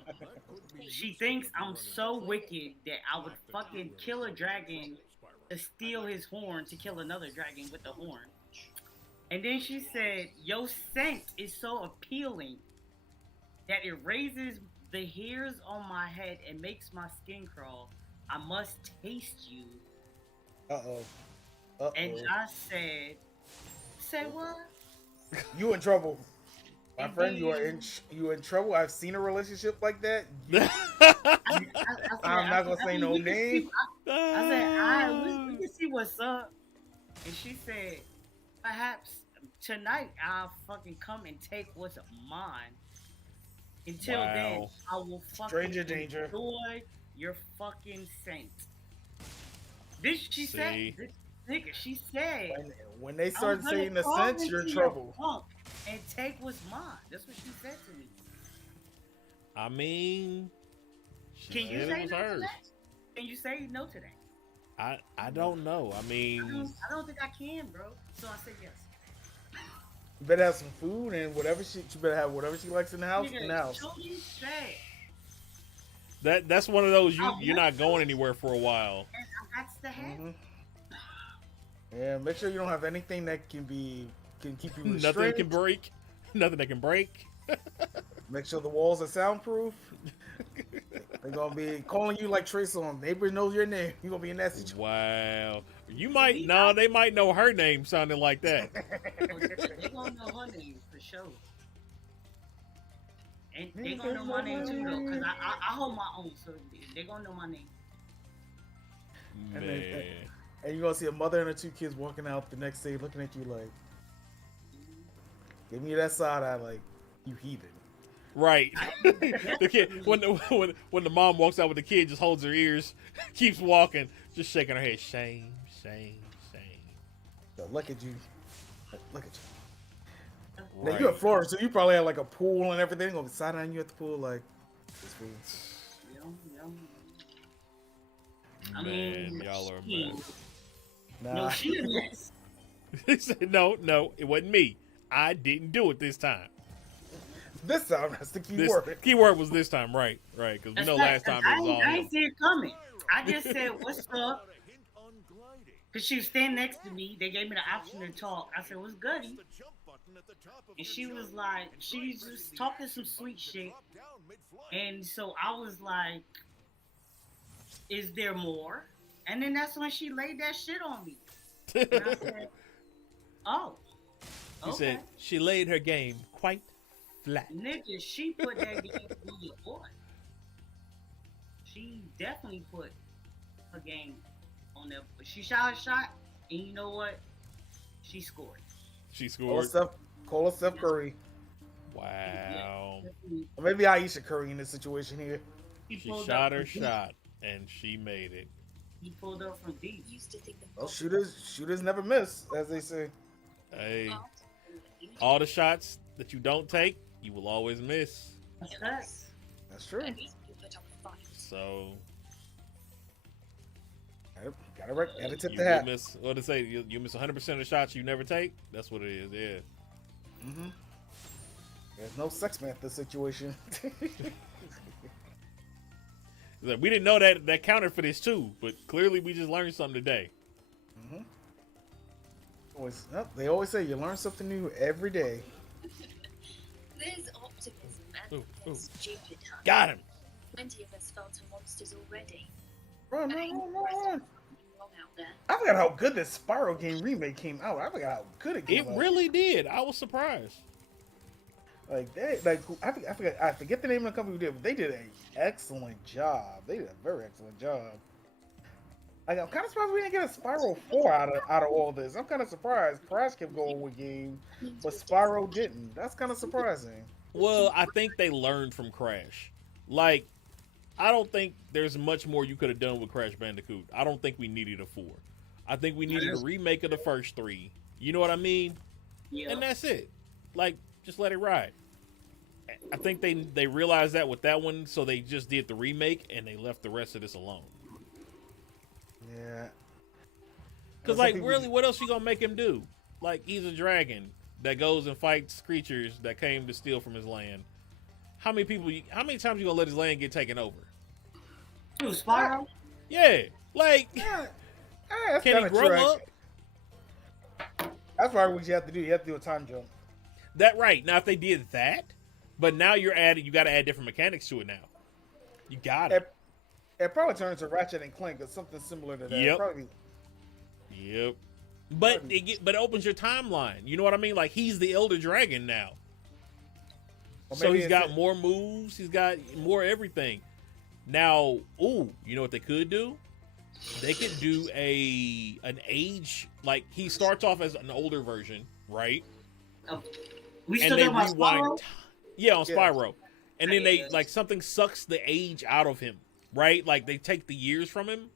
She thinks I'm so wicked that I would fucking kill a dragon to steal his horn to kill another dragon with the horn. And then she said, "Your scent is so appealing that it raises the hairs on my head and makes my skin crawl. I must taste you." And I said what? You in trouble. My And friend, then- you in trouble. I've seen a relationship like that. I'm not gonna say no name. I said, we can see what's up. And she said, perhaps tonight I'll fucking come and take what's mine. Until then, I will fucking Stranger danger. enjoy your fucking scent. This she said. This nigga, she said. When they start saying the scent, you're in trouble. And take what's mine. That's what she said to me. I mean, Can you say no to that? Can you say no to that? I don't know. I mean, I don't think I can, bro. So I said yes. You better have some food and whatever she better have whatever she likes in the house. In the house. That's one of those you're not going anywhere for a while. And that's the head. Yeah, make sure you don't have anything that can keep you restrained. Nothing can break. Nothing that can break. Make sure the walls are soundproof. They're gonna be calling you like Trey Songz. Neighbors know your name. You're gonna be in that situation. Wow. You might they might know her name sounding like that. They're gonna know her name for sure. And they're gonna know my name too though, because I hold my own, so they're gonna know my name. Man. And you're gonna see a mother and her 2 kids walking out the next day looking at you like, give me that side eye like, you heathen. Right. The kid when the mom walks out with the kid, just holds her ears, keeps walking, just shaking her head. Shame, shame, shame. So look at you. Look at you. Right. Now you're in Florida, so you probably have like a pool and everything. Gonna be side eyeing you at the pool like this fool. I Man, mean, y'all are a mess. Nah. No, she a mess. He said, no, it wasn't me. I didn't do it this time. This time, that's the key word. Key word was this time, right? Because we know last time it was all I ain't see it coming. I just said, "What's up?" Because she was standing next to me. They gave me the option to talk. I said, "What's goody?" And she was like, she's just talking some sweet shit. And so I was like, "Is there more?" And then that's when she laid that shit on me. And I said, "Oh." He said she laid her game quite flat. Nigga, she put that game on your boy. She definitely put her game on there. But she shot a shot, and you know what? She scored. She scored. Call her Steph Curry. Wow. Or maybe Aisha Curry in this situation here. She shot her shot, and she made it. He pulled up from deep. Well, shooters never miss, as they say. Hey, all the shots that you don't take, you will always miss. That's true. So, gotta tip the hat. Miss, what to say? You miss 100% of the shots you never take. That's what it is. Yeah. There's no sex method situation. We didn't know that counted for this too, but clearly we just learned something today. They always say you learn something new every day. There's optimism and there's stupid hunt. Got him. Plenty of us fell to monsters already. Run. Wrong out there. I forgot how good this Spyro game remake came out. I forgot how good it came out. It really did. I was surprised. I forget the name of the company who did, but they did an excellent job. They did a very excellent job. I'm kind of surprised we didn't get a Spyro 4 out of all this. I'm kind of surprised. Crash kept going with games, but Spyro didn't. That's kind of surprising. Well, I think they learned from Crash. Like, I don't think there's much more you could have done with Crash Bandicoot. I don't think we needed a 4. I think we needed a remake of the first 3. You know what I mean? Yeah. And that's it. Like, just let it ride. I think they realized that with that one, so they just did the remake and they left the rest of this alone. Yeah. Because, like, really, what else you gonna make him do? Like, he's a dragon that goes and fights creatures that came to steal from his land. How many times you gonna let his land get taken over? Spyro? Yeah. Like, That's Can he kinda grow true, up? That's probably what you have to do. You have to do a time jump. That right. Now if they did that, but now you got to add different mechanics to it now. You got it. It probably turns to Ratchet and Clank or something similar to that. Yep. Probably. Yep. But it opens your timeline. You know what I mean? Like he's the Elder Dragon now. So he's got more moves. He's got more everything. Now, you know what they could do? They could do an age, like he starts off as an older version, right? Oh. We And still they talking about rewind. Spyro? Yeah, on Spyro. And then they Yeah. like something sucks the age out of him, right? Like they take the years from him.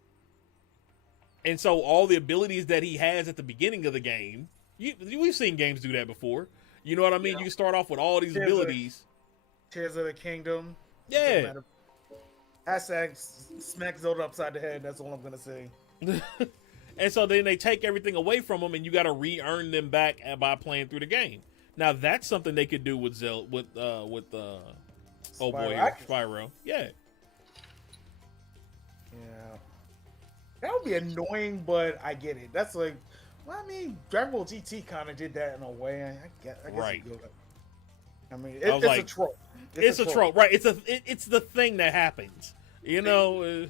And so all the abilities that he has at the beginning of the game, we've seen games do that before. You know what I mean? Yeah. You can start off with all these abilities. Tears of the Kingdom. Yeah. Hashtag smack Zelda upside the head. That's all I'm gonna say. And so then they take everything away from them, and you got to re-earn them back by playing through the game. Now that's something they could do with Spyro. Yeah. Yeah. That would be annoying, but I get it. That's like, well, I mean, Dragon Ball GT kind of did that in a way. I guess Right. I mean, I was it's like, a trope. It's a trope, right? It's the thing that happens. You know,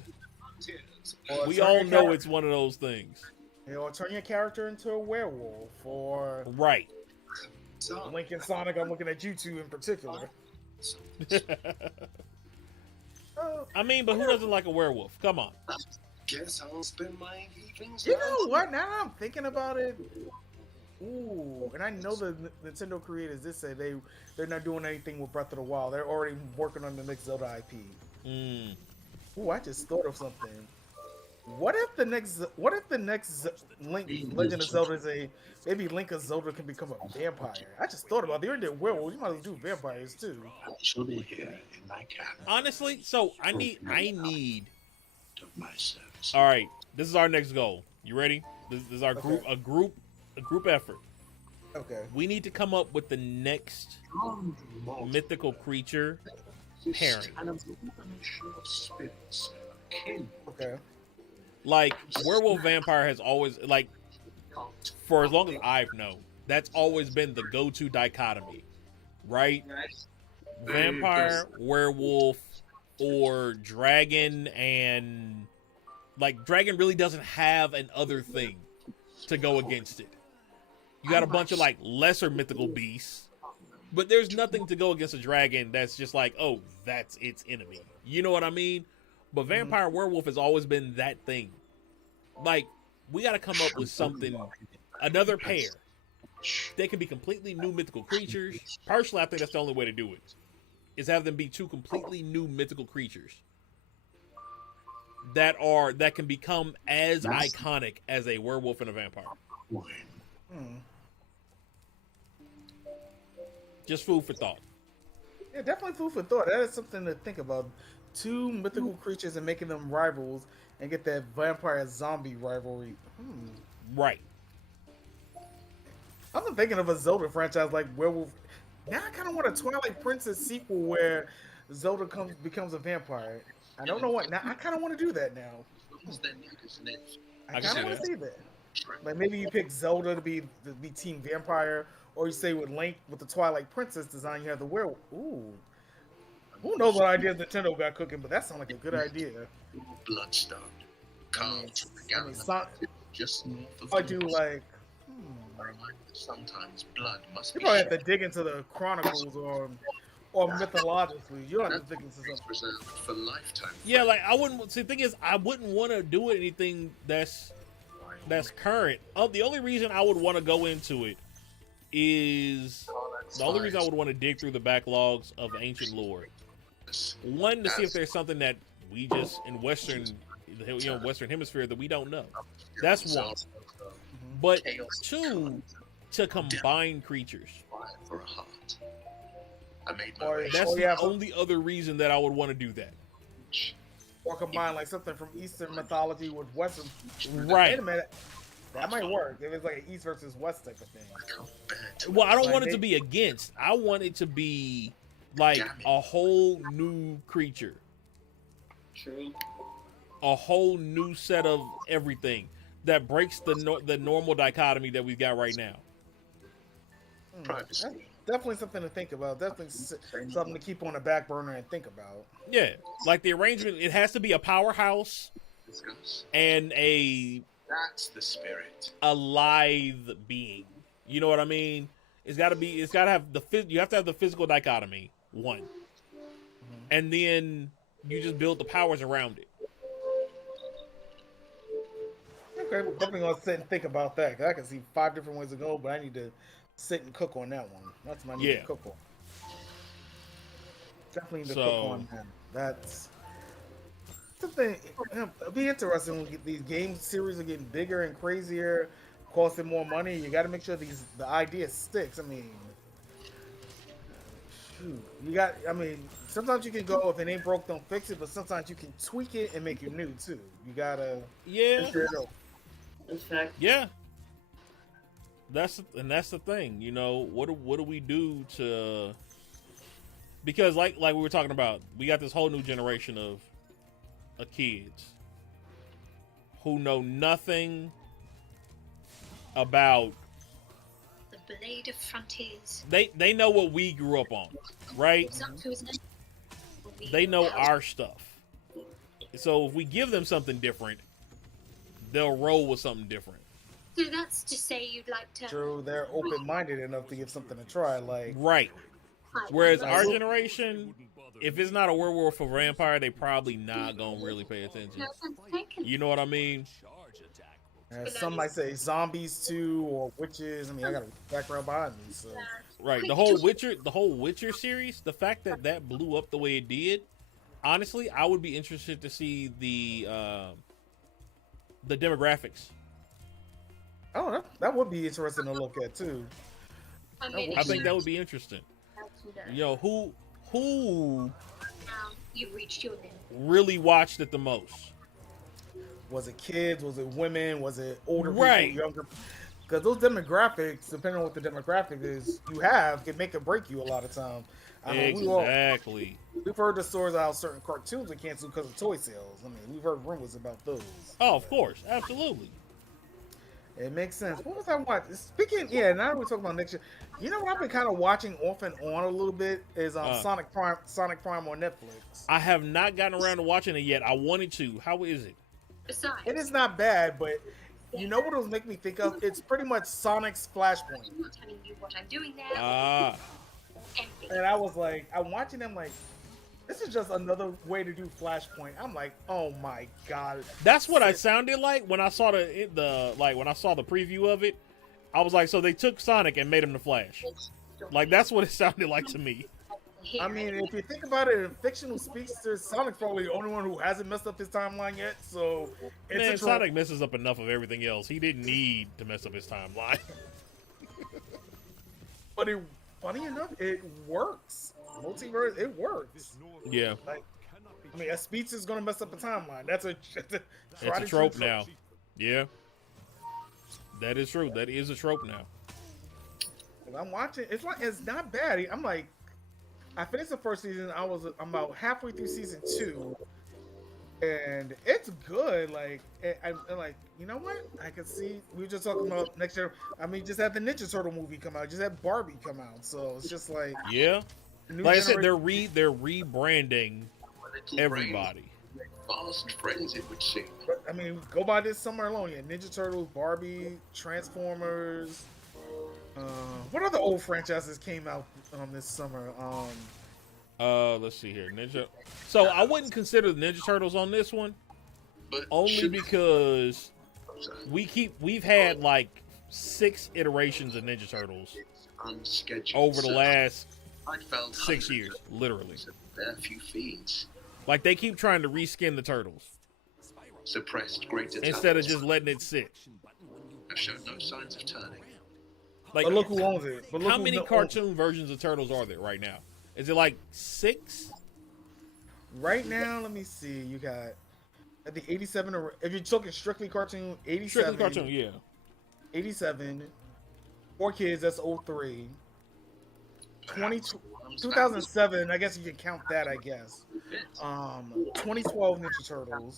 we all know it's one of those things. You know, turn your character into a werewolf, or Right. Link and Sonic. I'm looking at you two in particular. I mean, but who doesn't like a werewolf? Come on. Guess I'll spend my evenings. You know what? Now that I'm thinking about it, ooh, and I know the Nintendo creators did say they're not doing anything with Breath of the Wild. They're already working on the next Zelda IP. Ooh, I just thought of something. What if the next Link Legend of Zelda is maybe Link of Zelda can become a vampire? I just thought about it. They already did werewolves. You might as well do vampires too. I shall be here in my cabin. Honestly, so I need. Of my service. All right, this is our next goal. You ready? This is our group, a group effort. Okay. We need to come up with the next mythical creature parent. Okay. Like werewolf vampire has always, like, for as long as I've known, that's always been the go-to dichotomy, right? Vampire, werewolf, or dragon, and like dragon really doesn't have an other thing to go against it. You got a bunch of like lesser mythical beasts, but there's nothing to go against a dragon that's just like, oh, that's its enemy. You know what I mean? But vampire werewolf has always been that thing. Like, we got to come up with something, another pair. They can be completely new mythical creatures. Personally, I think that's the only way to do it, is have them be two completely new mythical creatures that can become as iconic as a werewolf and a vampire. Just food for thought. Yeah, definitely food for thought. That is something to think about. Two mythical creatures and making them rivals and get that vampire zombie rivalry. Right. I'm thinking of a Zelda franchise like Werewolf. Now I kind of want a Twilight Princess sequel where Zelda becomes a vampire. I don't know what. Now I kind of want to do that now. I kind of want to see that. Like maybe you pick Zelda to be Team Vampire, or you say with Link with the Twilight Princess design, you have the werewolf. Ooh. Who knows what ideas Nintendo got cooking, but that sounds like a good idea. Bloodstone. Just I do like. Sometimes blood must You be probably have to dig into the chronicles or mythologically. You don't have to dig into something. reserved for lifetime. Yeah, like I wouldn't. See, the thing is, I wouldn't want to do anything that's current. The only reason I would want to go into it is the only reason I would want to dig through the backlogs of ancient lore. One, to see if there's something that we just in Western Hemisphere that we don't know. That's one. But two, to combine creatures. For a heart. I made my Or, That's yeah, the only other reason that I would want to do that. or combine like something from Eastern mythology with Western. Right. Wait a minute. That might work if it's like an East versus West type of thing. Well, I don't want it to be against. I want it to be like a whole new creature. True. A whole new set of everything. that breaks the normal dichotomy that we've got right now. Privacy. That's definitely something to think about. Definitely something to keep on the back burner and think about. Yeah, like the arrangement, it has to be a powerhouse Discuss. and That's the spirit. a lithe being. You know what I mean? It's got to have you have to have the physical dichotomy, one. And then you just build the powers around it. Okay, well, definitely gonna sit and think about that. 'Cause I can see 5 different ways to go, but I need to sit and cook on that one. That's what I need to cook on. Definitely need to cook on that. That's something. It'll be interesting when these game series are getting bigger and crazier, costing more money. You got to make sure the idea sticks. I mean, shoot, sometimes you can go, if it ain't broke, don't fix it. But sometimes you can tweak it and make it new too. You gotta Yeah. That's the thing, you know. What do we do to? Because like we were talking about, we got this whole new generation of kids who know nothing about The Blade of Frontiers. They know what we grew up on, right? They know our stuff. So if we give them something different, they'll roll with something different. So that's to say you'd like to... True, they're open-minded enough to give something a try, like... Right. Whereas our generation, if it's not a werewolf for vampire, they probably not gonna really pay attention. You know what I mean? Some might say zombies too, or witches. I mean, I got a background behind me, so... Right, the whole Witcher series, the fact that blew up the way it did, honestly, I would be interested to see the demographics. Oh, that would be interesting to look at too. I think that would be interesting. You know, who You've reached your limit. really watched it the most? Was it kids? Was it women? Was it older Right. people, younger? Because those demographics, depending on what the demographic is, can make or break you a lot of time. I mean, Exactly. We've heard the stories of how certain cartoons are canceled because of toy sales. I mean, we've heard rumors about those. Oh, of course, absolutely. It makes sense. What was I watching? Speaking, now that we're talking about next year, you know what I've been kind of watching off and on a little bit is Sonic Prime on Netflix. I have not gotten around to watching it yet. I wanted to. How is it? Besides, It is not bad, but you know what it was making me think of? It's pretty much Sonic's Flashpoint. I'm not telling you what I'm doing there. Anything. And I was like, I'm watching them like, this is just another way to do Flashpoint. I'm like, oh my god. That's what I sounded like when I saw when I saw the preview of it. I was like, so they took Sonic and made him the Flash. Like that's what it sounded like to me. I mean, if you think about it, in fictional speedsters, Sonic's probably the only one who hasn't messed up his timeline yet. So Man, Sonic messes up enough of everything else. He didn't need to mess up his timeline. But funny enough, it works. Multiverse, it works. Yeah. Like, I mean, a speedster's gonna mess up a timeline. That's a It's a trope now. Yeah. That is true. That is a trope now. I'm watching. It's not bad. I'm like, I finished the first season. I'm about halfway through season 2, and it's good. Like, I'm like, you know what? I can see. We were just talking about next year. I mean, just had the Ninja Turtle movie come out. Just had Barbie come out. So it's just like, yeah. Like I said, they're rebranding everybody. Fast friends, it would seem. But, I mean, go by this summer alone. Yeah, Ninja Turtles, Barbie, Transformers. What other old franchises came out this summer? Let's see here, Ninja. So I wouldn't consider the Ninja Turtles on this one, only because we've had like 6 iterations of Ninja Turtles over the last 6 years, literally. There are few feeds. Like they keep trying to reskin the turtles Suppressed greater instead of just letting it sit. have shown no signs of turning. Like, but look who owns it. But look how many cartoon versions of Turtles are there right now? Is it like 6? Right now, let me see. You got, I think 87. Or if you're talking strictly cartoon, 87. Strictly cartoon, yeah. 87. 4 Kids, that's 03. 2007. I guess you can count that. I guess. 2012 Ninja Turtles,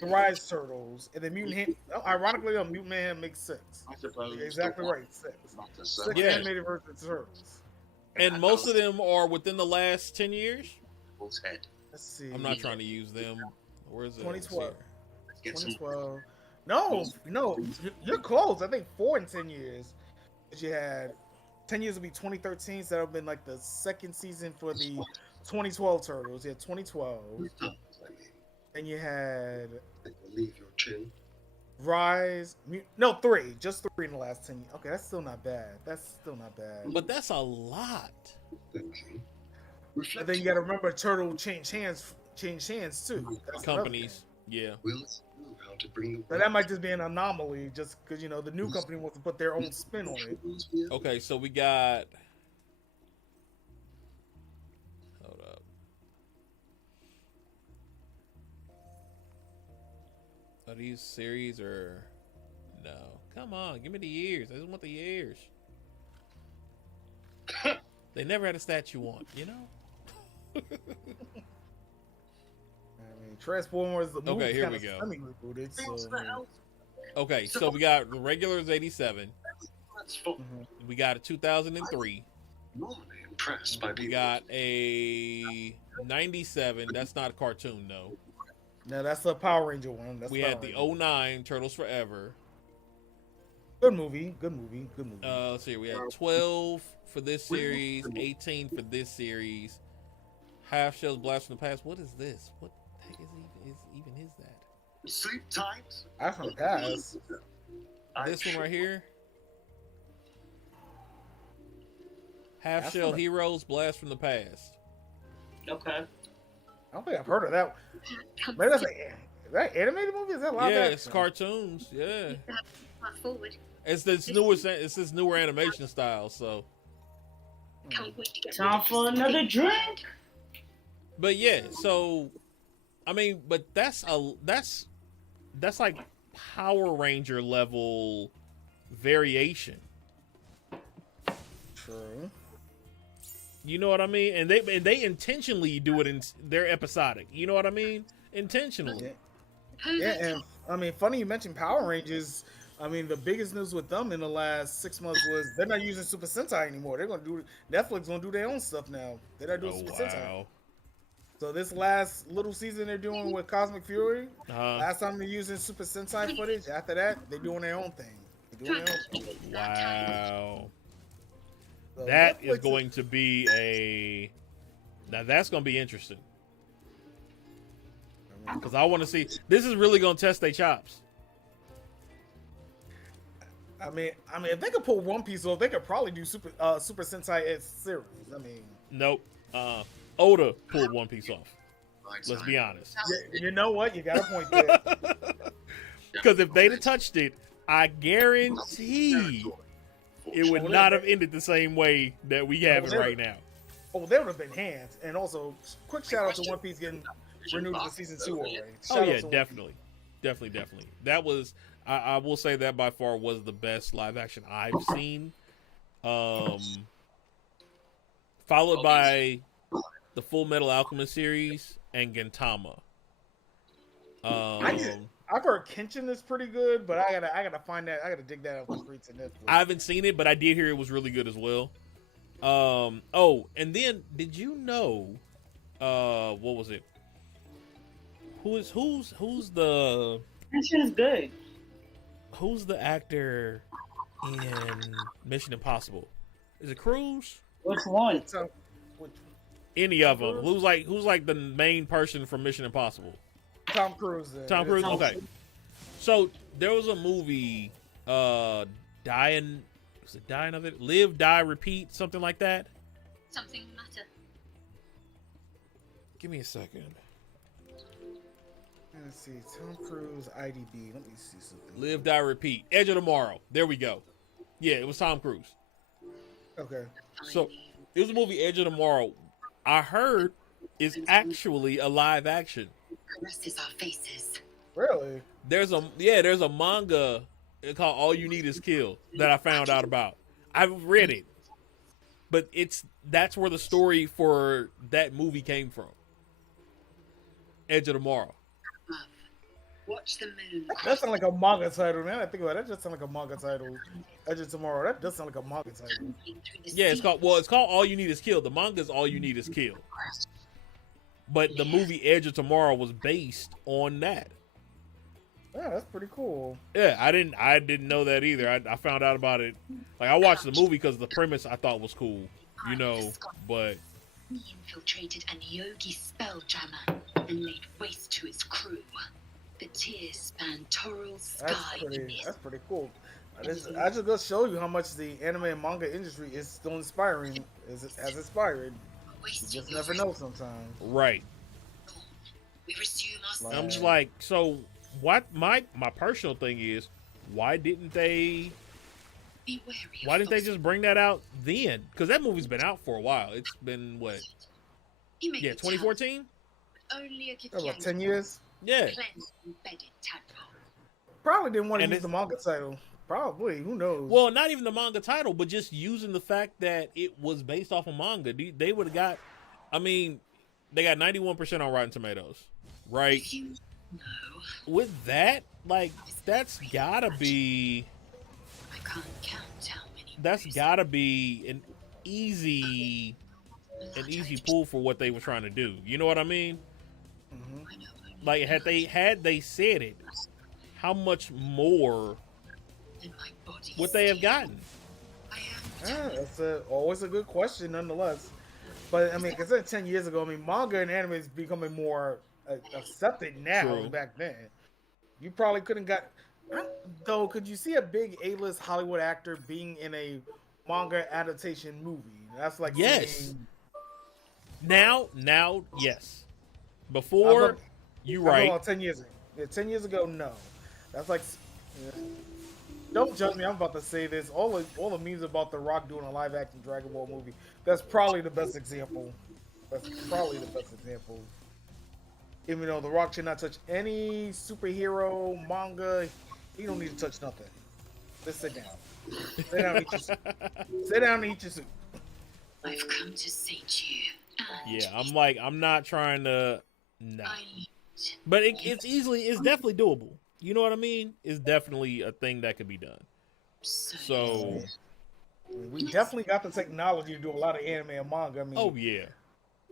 the Rise Turtles, and the Ironically, the Mutant Mayhem makes 6. You're exactly right, 6. 6 Yeah. animated versions of Turtles. And most of them are within the last 10 years. Let's see. I'm not trying to use them. Where's it? 2012. 2012. No, you're close. I think 4 in 10 years. But you had 10 years would be 2013, so that would have been like the second season for the 2012 Turtles. You had 2012. And you had Rise. No, 3. Just 3 in the last 10 years. Okay, that's still not bad. But that's a lot. But then you got to remember, Turtle changed hands too. That's Companies, yeah. But that might just be an anomaly, just because the new company wants to put their own spin on it. Okay, so we got. Hold up. Are these series or no? Come on, give me the years. I just want the years. They never had a stat you want, I mean, Transformers. The okay, here we go. Okay, so we got the regular is 87. We got a 2003. We got a 97. That's not a cartoon, though. No, that's the Power Ranger one. We had the 09 Turtles Forever. Good movie. Let's see. We had 12 for this series, 18 for this series. Half Shells Blast from the Past. What is this? What the heck is that? Sleep tight. That's from the past. This one right here. Half Shell Heroes Blast from the Past. Okay. I don't think I've heard of that. Maybe that's is that animated movie? Is that live action? It's cartoons. Yeah. Forward. It's this newer animation style. So. Can't wait to get Time for another drink. But yeah, so I mean, but that's like Power Ranger level variation. True. You know what I mean? And they intentionally do it they're episodic. You know what I mean? Intentionally. Yeah, and I mean, funny you mentioned Power Rangers. I mean, the biggest news with them in the last 6 months was they're not using Super Sentai anymore. Netflix gonna do their own stuff now. They're not doing Super Sentai. So this last little season they're doing with Cosmic Fury. Last time they're using Super Sentai footage. After that, they're doing their own thing. Wow. So that is going to be that's going to be interesting. Because I want to see. This is really going to test their chops. I mean, if they could pull One Piece off, they could probably do Super Sentai as series. I mean, nope. Oda pulled One Piece off. Let's be honest. You know what? You got a point there. Because if they'd have touched it, I guarantee it would not have ended the same way that we have it right now. Oh, there would have been hands. And also, quick shout out to One Piece getting renewed for season 2 already. Definitely. That was, I will say that by far was the best live action I've seen. Followed by the Full Metal Alchemist series and Gintama. I've heard Kenshin is pretty good, but I gotta find that. I gotta dig that out the streets of Netflix. I haven't seen it, but I did hear it was really good as well. And then did you know? What was it? Who's the? Kenshin is good. Who's the actor in Mission Impossible? Is it Cruise? Which one? Any of them? Who's like the main person from Mission Impossible? Tom Cruise. Tom Cruise. Okay. So there was a movie, Dying. Was it Dying of It? Live, Die, Repeat, something like that. Something matter. Give me a second. Let's see. Tom Cruise, IDB. Let me see something. Live, Die, Repeat. Edge of Tomorrow. There we go. Yeah, it was Tom Cruise. Okay. So it was a movie, Edge of Tomorrow. I heard is actually a live action. Caresses our faces. Really? There's a manga called All You Need Is Kill that I found out about. I've read it, but that's where the story for that movie came from. Edge of Tomorrow. Watch the moon. That sounds like a manga title. Now I think about it, that just sounds like a manga title. Edge of Tomorrow. That does sound like a manga title. Yeah, it's called All You Need Is Kill. The manga's All You Need Is Kill. But the movie Edge of Tomorrow was based on that. Yeah, that's pretty cool. Yeah, I didn't know that either. I found out about it. Like, I watched the movie because the premise I thought was cool, you know. But He infiltrated an yogi spelljammer and laid waste to its crew. The tears span Toral's sky. That's pretty cool. I just gotta show you how much the anime and manga industry is still inspiring. Has inspired. You just never know sometimes. right. We resume our I'm just like, so what? My personal thing is, why didn't they just bring that out then? Because that movie's been out for a while. It's been what? Yeah, 2014. Only a About 10 years. Yeah. Probably didn't want to use the manga title. Probably, who knows? Well, not even the manga title, but just using the fact that it was based off a manga. They would have got, I mean, they got 91% on Rotten Tomatoes, right? With that, like, that's gotta be an easy pull for what they were trying to do. You know what I mean? Mm-hmm. Like, had they said it, how much more would they have gotten? Yeah, that's always a good question, nonetheless. But I mean, considering 10 years ago, I mean, manga and anime is becoming more accepted now than back then. You probably couldn't got though. Could you see a big A-list Hollywood actor being in a manga adaptation movie? That's like saying, Now, yes. Before, you right. 10 years ago. Yeah, 10 years ago, no. That's like. Yeah. Don't judge me. I'm about to say this. All the memes about The Rock doing a live action Dragon Ball movie. That's probably the best example. Even though The Rock should not touch any superhero manga, he don't need to touch nothing. Just sit down. Sit down and eat your soup. Sit down and eat your soup. I've come to sate you. Yeah, I'm not trying to. No. But it's definitely doable. You know what I mean? It's definitely a thing that could be done. So we definitely got the technology to do a lot of anime and manga. I mean,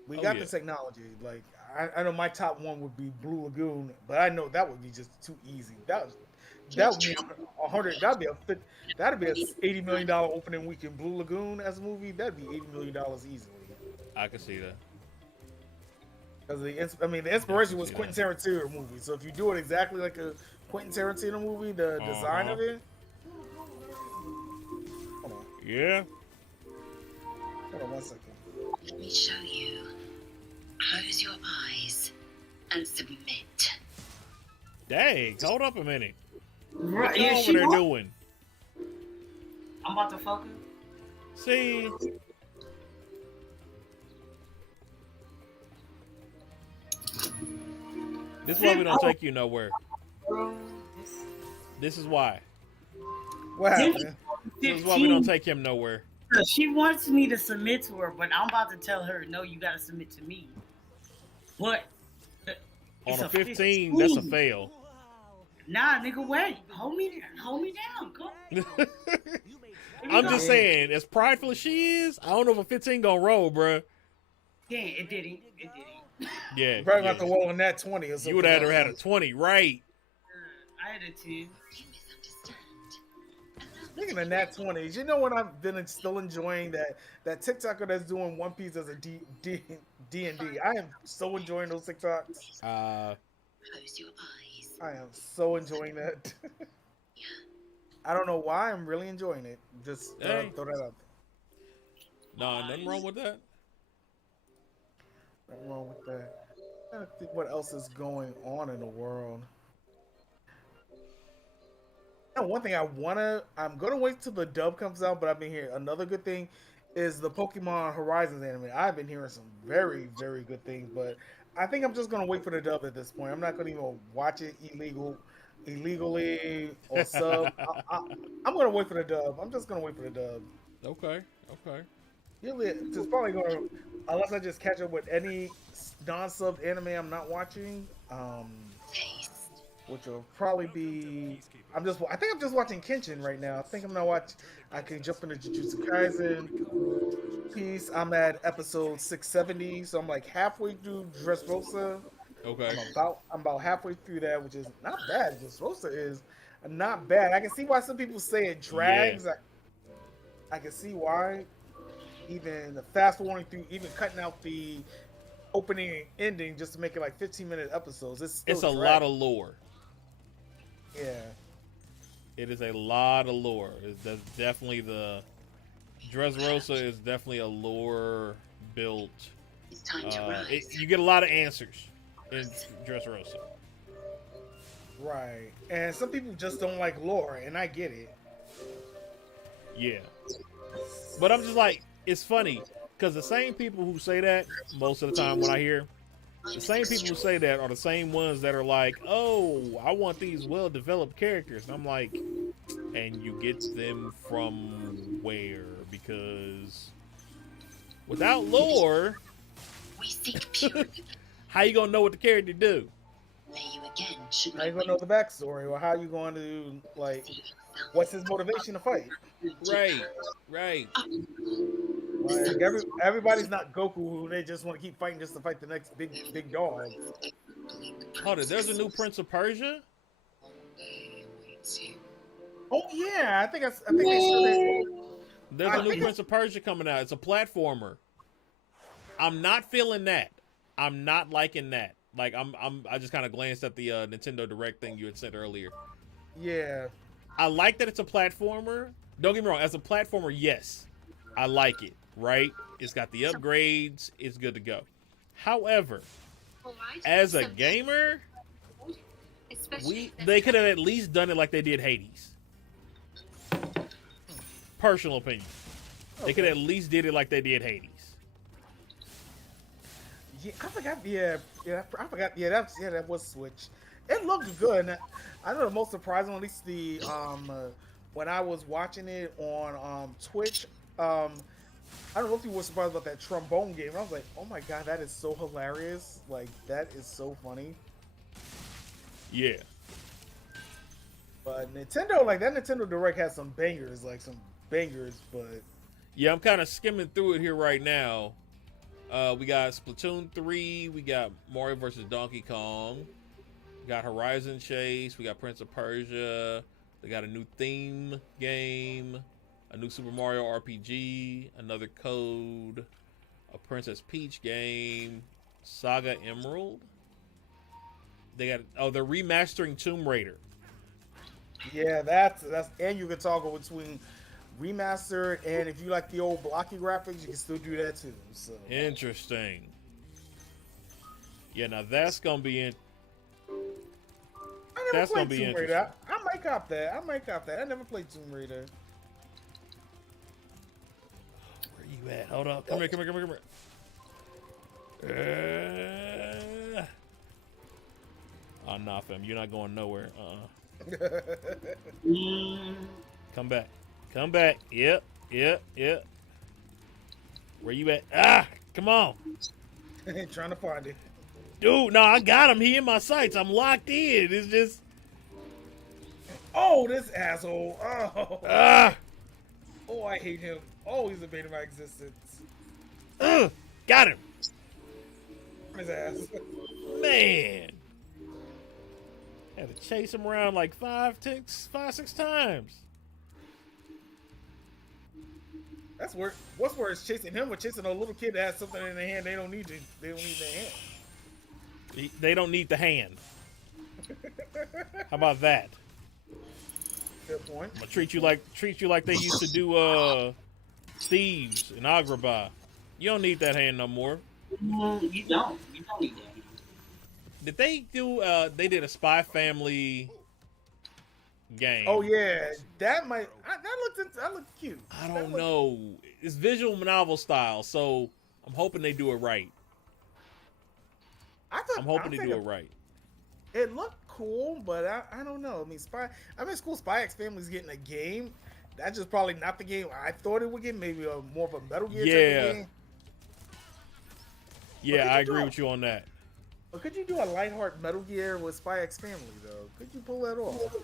we got the technology. Like I know my top one would be Blue Lagoon, but I know that would be just too easy. That would be 100. That'd be a $80 million opening weekend. Blue Lagoon as a movie, that'd be $80 million easily. I can see that. Because the inspiration was Quentin Tarantino movie. So if you do it exactly like a Quentin Tarantino movie, the design of it. Hold on. Yeah. Hold on 1 second. Let me show you. Close your eyes and submit. Dang, hold up a minute. Right, what over there doing? I'm about to focus. See. This is why we don't take you nowhere. This is why. What happened? This is why we don't take him nowhere. She wants me to submit to her, but I'm about to tell her, no, you gotta submit to me. But on a 15, that's a fail. Nah, nigga, wait. Hold me down. Go. I'm just saying, as prideful as she is, I don't know if a 15 gonna roll, bruh. Yeah, it didn't. Yeah. You probably got the wall on that 20 or something. You would have had a 20, right? I had a 10. Speaking of nat 20s, you know what I've been still enjoying that TikToker that's doing One Piece as a D&D. I am so enjoying those TikToks. Close your eyes. I am so enjoying that. I don't know why, I'm really enjoying it. Just throw that out there. Nah, nothing wrong with that. Nothing wrong with that. I don't think what else is going on in the world. Now, one thing I'm gonna wait till the dub comes out, but I've been hearing another good thing is the Pokemon Horizons anime. I've been hearing some very, very good things, but I think I'm just gonna wait for the dub at this point. I'm not gonna even watch it illegally or sub. I'm gonna wait for the dub. I'm just gonna wait for the dub. Okay. Usually, it's probably going to, unless I just catch up with any non-subbed anime I'm not watching, which will probably be. I think I'm just watching Kenshin right now. I think I'm gonna watch. I can jump into Jujutsu Kaisen piece. I'm at episode 670, so I'm like halfway through Dressrosa. Okay. I'm about halfway through that, which is not bad. Dressrosa is not bad. I can see why some people say it Yeah. drags. I can see why. Even the fast forwarding through, even cutting out the opening and ending just to make it like 15-minute episodes. It's still It's a dragging. lot of lore. Yeah. It is a lot of lore. That's definitely the Dressrosa is definitely a lore built. It's time to rise. You get a lot of answers in Dressrosa. Right. And some people just don't like lore, and I get it. Yeah. But I'm just like, it's funny because the same people who say that most of the time when I hear, the same people who say that are the same ones that are like, oh, I want these well-developed characters. And I'm like, and you get them from where? Because without lore, We seek purity. how you gonna know what the character do? May you again should How you gonna know the backstory, or how you going to like, what's his motivation to fight? Right, right. Like everybody's not Goku, who they just want to keep fighting just to fight the next big dog. Hold on, there's a new Prince of Persia. Oh yeah, I think they said that. There's a new Prince of Persia coming out. It's a platformer. I'm not feeling that. I'm not liking that. Like I just kind of glanced at the Nintendo Direct thing you had said earlier. Yeah. I like that it's a platformer. Don't get me wrong, as a platformer, yes, I like it. Right? It's got the upgrades. It's good to go. However, as a gamer, they could have at least done it like they did Hades. Personal opinion. They could have at least did it like they did Hades. Yeah, I forgot. I forgot. That was Switch. It looked good. I know the most surprising, at least the when I was watching it on Twitch, I don't know if you were surprised about that trombone game. I was like, oh my god, that is so hilarious. Like, that is so funny. Yeah. But Nintendo, like, that Nintendo Direct has some bangers, but... Yeah, I'm kind of skimming through it here right now. We got Splatoon 3. We got Mario vs. Donkey Kong. We got Horizon Chase. We got Prince of Persia. They got a new theme game. A new Super Mario RPG, another Code, a Princess Peach game, Saga Emerald. They're remastering Tomb Raider. Yeah, that's and you can toggle between remastered and if you like the old blocky graphics, you can still do that too. So Interesting. Yeah, now that's gonna be in. I never played Tomb Raider. I might cop that. I never played Tomb Raider. You at? Hold up. Come here. Oh, nah, fam. You're not going nowhere. Come back. Yep. Where you at? Ah, come on. Trying to find it. Dude, no, I got him. He in my sights. I'm locked in. It's just... Oh, this asshole. Oh. Ah. Oh, I hate him. Oh, he's the bane of my existence. Got him. His ass. Man. Had to chase him around like 5-6 times. That's where. What's worse, chasing him or chasing a little kid that has something in their hand they don't need their hand. They don't need the hand. How about that? Good point. I'm gonna treat you like they used to do thieves in Agrabah. You don't need that hand no more. You don't need that. Did they do? They did a Spy Family game. Oh yeah, that looked cute. I don't know. It's visual novel style, so I'm hoping they do it right. I'm hoping they do it right. It looked cool, but I don't know. I mean, it's cool. Spy X Family's getting a game. that's just probably not the game I thought it would get. Maybe more of a Metal Gear type of game. Yeah, I agree with you on that. But could you do a lighthearted Metal Gear with Spy X Family though? Could you pull that off?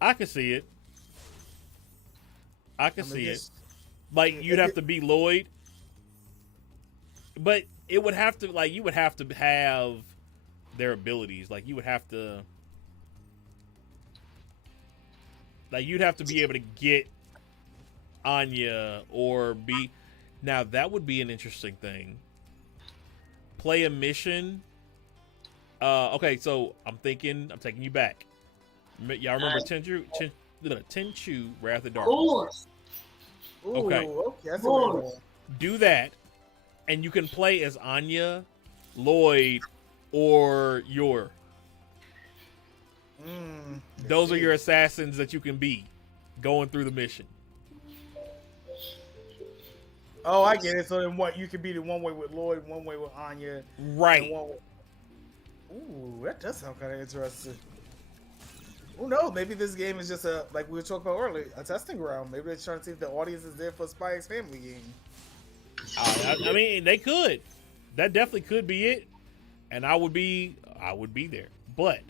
I can see it. I can see it. Like you'd have to be Lloyd, but it would have to you would have to have their abilities. Like you would have to, you'd have to be able to get Anya or be. Now that would be an interesting thing. Play a mission. Okay, so I'm taking you back. Y'all remember Tenchu, Wrath of Darkness? Ooh, okay. That's a do that, and you can play as Anya, Lloyd, or Yor. Those are your assassins that you can be going through the mission. Oh, I get it. So then what? You could be the one way with Lloyd, one way with Anya. Right. Ooh, that does sound kind of interesting. Who knows? Maybe this game is just like we were talking about earlier, a testing ground. Maybe they're trying to see if the audience is there for a Spy X Family game. I mean, they could. That definitely could be it, and I would be there. But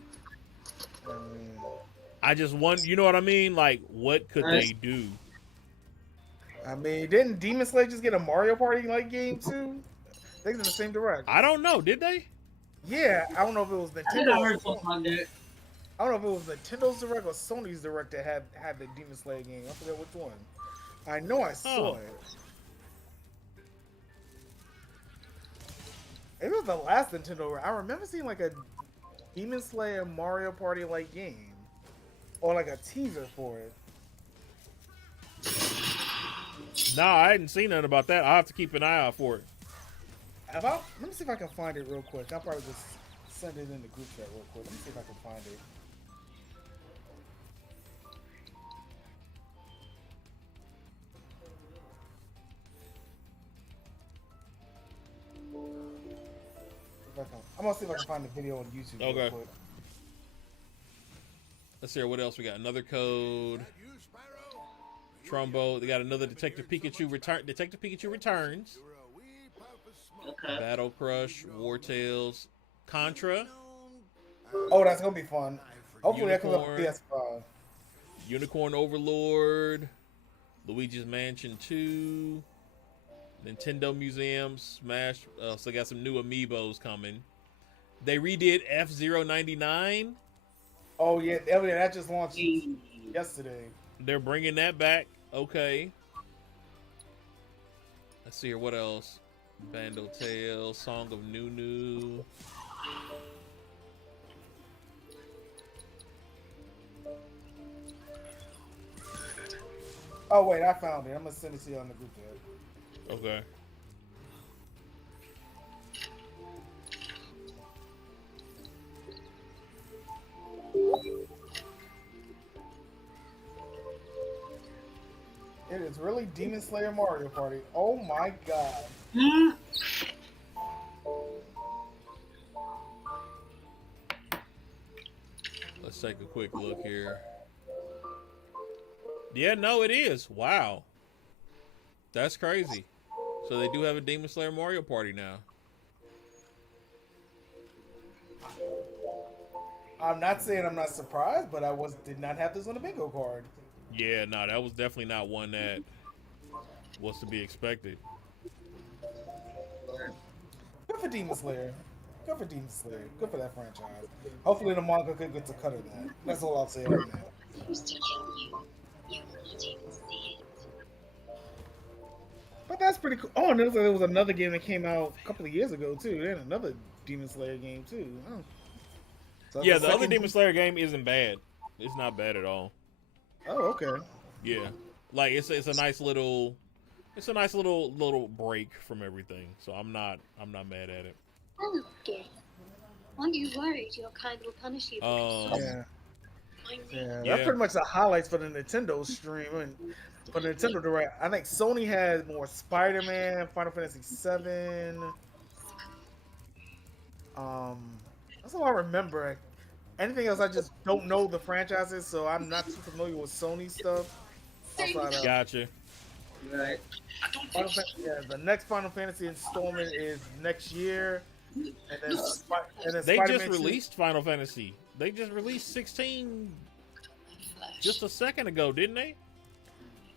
I just want, you know what I mean? Like, what could they do? I mean, didn't Demon Slayer just get a Mario Party like game too? They in the same direction. I don't know. Did they? Yeah, I don't know if it was Nintendo. I heard something like that. I don't know if it was Nintendo's Direct or Sony's Direct that had the Demon Slayer game. I forget which one. I know I saw it. It was the last Nintendo. I remember seeing like a Demon Slayer Mario Party like game, or like a teaser for it. Nah, I hadn't seen nothing about that. I'll have to keep an eye out for it. Let me see if I can find it real quick. I'll probably just send it in the group chat real quick. Let me see if I can find it. I'm gonna see if I can find the video on YouTube. Okay. Real quick. Let's hear what else we got. Another code. Trumbo. They got another Detective Pikachu return. Detective Pikachu returns. Okay. Battle Crush, War Tales, Contra. Oh, that's gonna be fun. Hopefully that comes up Unicorn. PS5. Unicorn Overlord, Luigi's Mansion 2, Nintendo Museum, Smash. So they got some new amiibos coming. They redid F-099. Oh yeah, that just launched yesterday. They're bringing that back. Okay. Let's see here. What else? Bando Tale, Song of Nunu. Oh wait, I found it. I'm gonna send it to you on the group chat. Okay. It is really Demon Slayer Mario Party. Oh my god. Let's take a quick look here. Yeah, no, it is. Wow. That's crazy. So they do have a Demon Slayer Mario Party now. I'm not saying I'm not surprised, but did not have this on the bingo card. Yeah, no, that was definitely not one that was to be expected. Good for Demon Slayer. Good for Demon Slayer. Good for that franchise. Hopefully the manga could get to cut of that. That's all I'll say on that. Who's to kill you? You will not even see it. But that's pretty cool. Oh, and there was another game that came out a couple of years ago too. They had another Demon Slayer game too. Oh. So Yeah, the other Demon Slayer game isn't bad. It's not bad at all. Oh, okay. Yeah, like it's a nice little break from everything. So I'm not mad at it. Oh, dear. Aren't you worried your kind will punish you? Yeah. Yeah. That's pretty much the highlights for the Nintendo stream. And for the Nintendo Direct, I think Sony had more Spider-Man, Final Fantasy VII. That's all I remember. Anything else, I just don't know the franchises, so I'm not too familiar with Sony stuff. outside of Gotcha. Right. I don't Final think Fantasy. Yeah, the next Final Fantasy installment is next year, and then They Spider-Man just 2 released Final Fantasy. They just released 16 just a second ago, didn't they?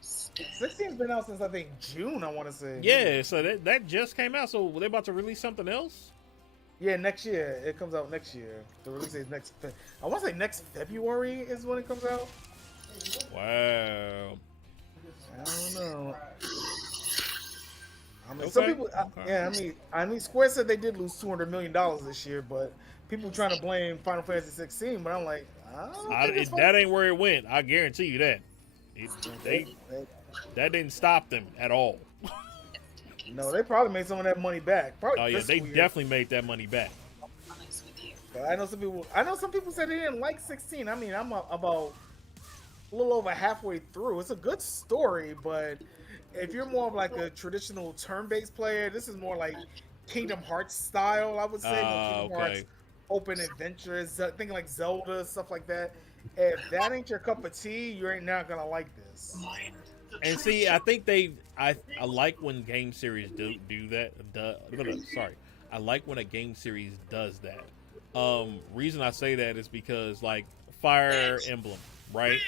16's been out since I think June. I want to say. Yeah, so that just came out. So were they about to release something else? Yeah, next year. It comes out next year. The release is next. I want to say next February is when it comes out. Wow. I don't know. I mean, Okay. some people. Okay. Yeah, I mean, Square said they did lose $200 million this year, but people trying to blame Final Fantasy 16. But I'm like, That ain't where it went. I guarantee you that. That didn't stop them at all. No, they probably made some of that money back. Probably Oh yeah, this they school year. definitely made that money back. But I know some people. Said they didn't like 16. I mean, I'm about a little over halfway through. It's a good story, but if you're more of like a traditional turn-based player, this is more like Kingdom Hearts style. I would say Kingdom Hearts, open adventures, thinking like Zelda, stuff like that. If that ain't your cup of tea, you ain't not gonna like this. And see, I think I like when game series do that. Sorry, I like when a game series does that. Reason I say that is because like Fire Emblem, right?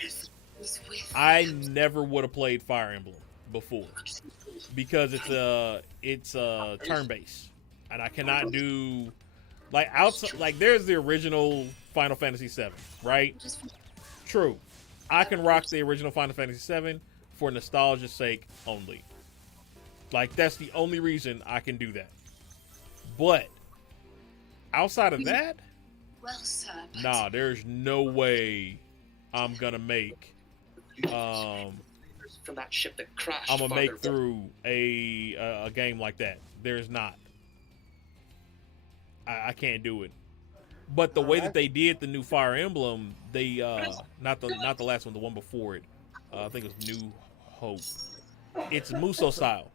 I never would have played Fire Emblem before because it's a turn based, and I cannot do like outside. Like there's the original Final Fantasy VII, right? True, I can rock the original Final Fantasy VII for nostalgia's sake only. Like that's the only reason I can do that. But outside of that, nah, there's no way I'm gonna make from that ship that crashed. I'm gonna make through a game like that. There's not. I can't do it. But the way that they did the new Fire Emblem, they not the last one, the one before it. I think it was New Hope. It's Muso style.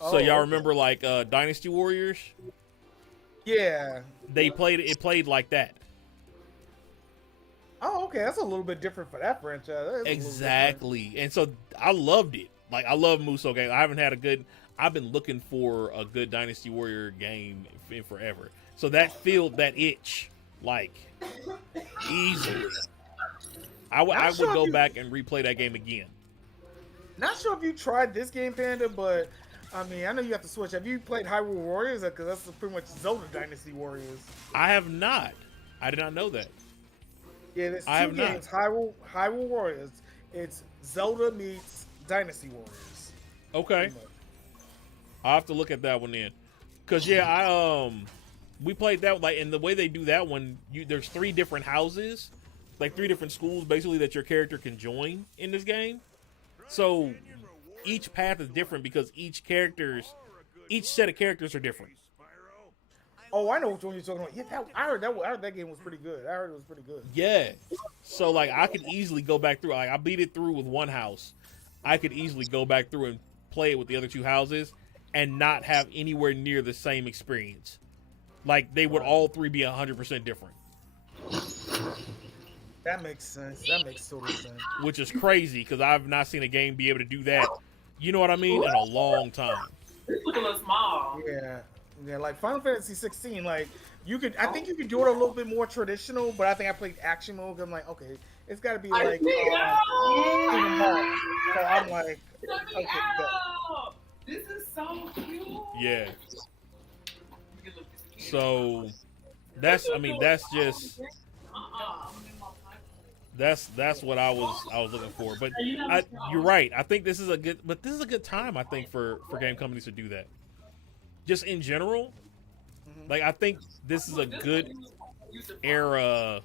So y'all remember like Dynasty Warriors? Yeah. It played like that. Oh, okay. That's a little bit different for that franchise. Exactly. And so I loved it. Like I love Muso games. I've been looking for a good Dynasty Warrior game in forever. So that filled that itch like easily. I would go back and replay that game again. Not sure if you tried this game, Panda, but I mean, I know you have to switch. Have you played Hyrule Warriors? Because that's pretty much Zelda Dynasty Warriors. I have not. I did not know that. Yeah, there's two games. Hyrule Warriors. It's Zelda meets Dynasty Warriors. Okay. I'll have to look at that one then. Cause yeah, we played that like, and the way they do that one, there's 3 different houses, like 3 different schools basically that your character can join in this game. So each path is different because each set of characters are different. Oh, I know which one you're talking about. Yeah, I heard that game was pretty good. I heard it was pretty good. Yeah. So like I could easily go back through. Like I beat it through with one house. I could easily go back through and play it with the other 2 houses and not have anywhere near the same experience. Like they would all 3 be 100% different. That makes sense. That makes total sense. Which is crazy because I've not seen a game be able to do that. You know what I mean? In a long time. It's looking a little small. Yeah, like Final Fantasy 16, like I think you could do it a little bit more traditional, but I think I played action mode. I'm like, okay, it's got to be like Kingdom Hearts. So I'm like, okay, this is so cute. Yeah. So that's just that's what I was looking for. But you're right. I think this is a good time. I think for game companies to do that. Just in general, like I think this is a good era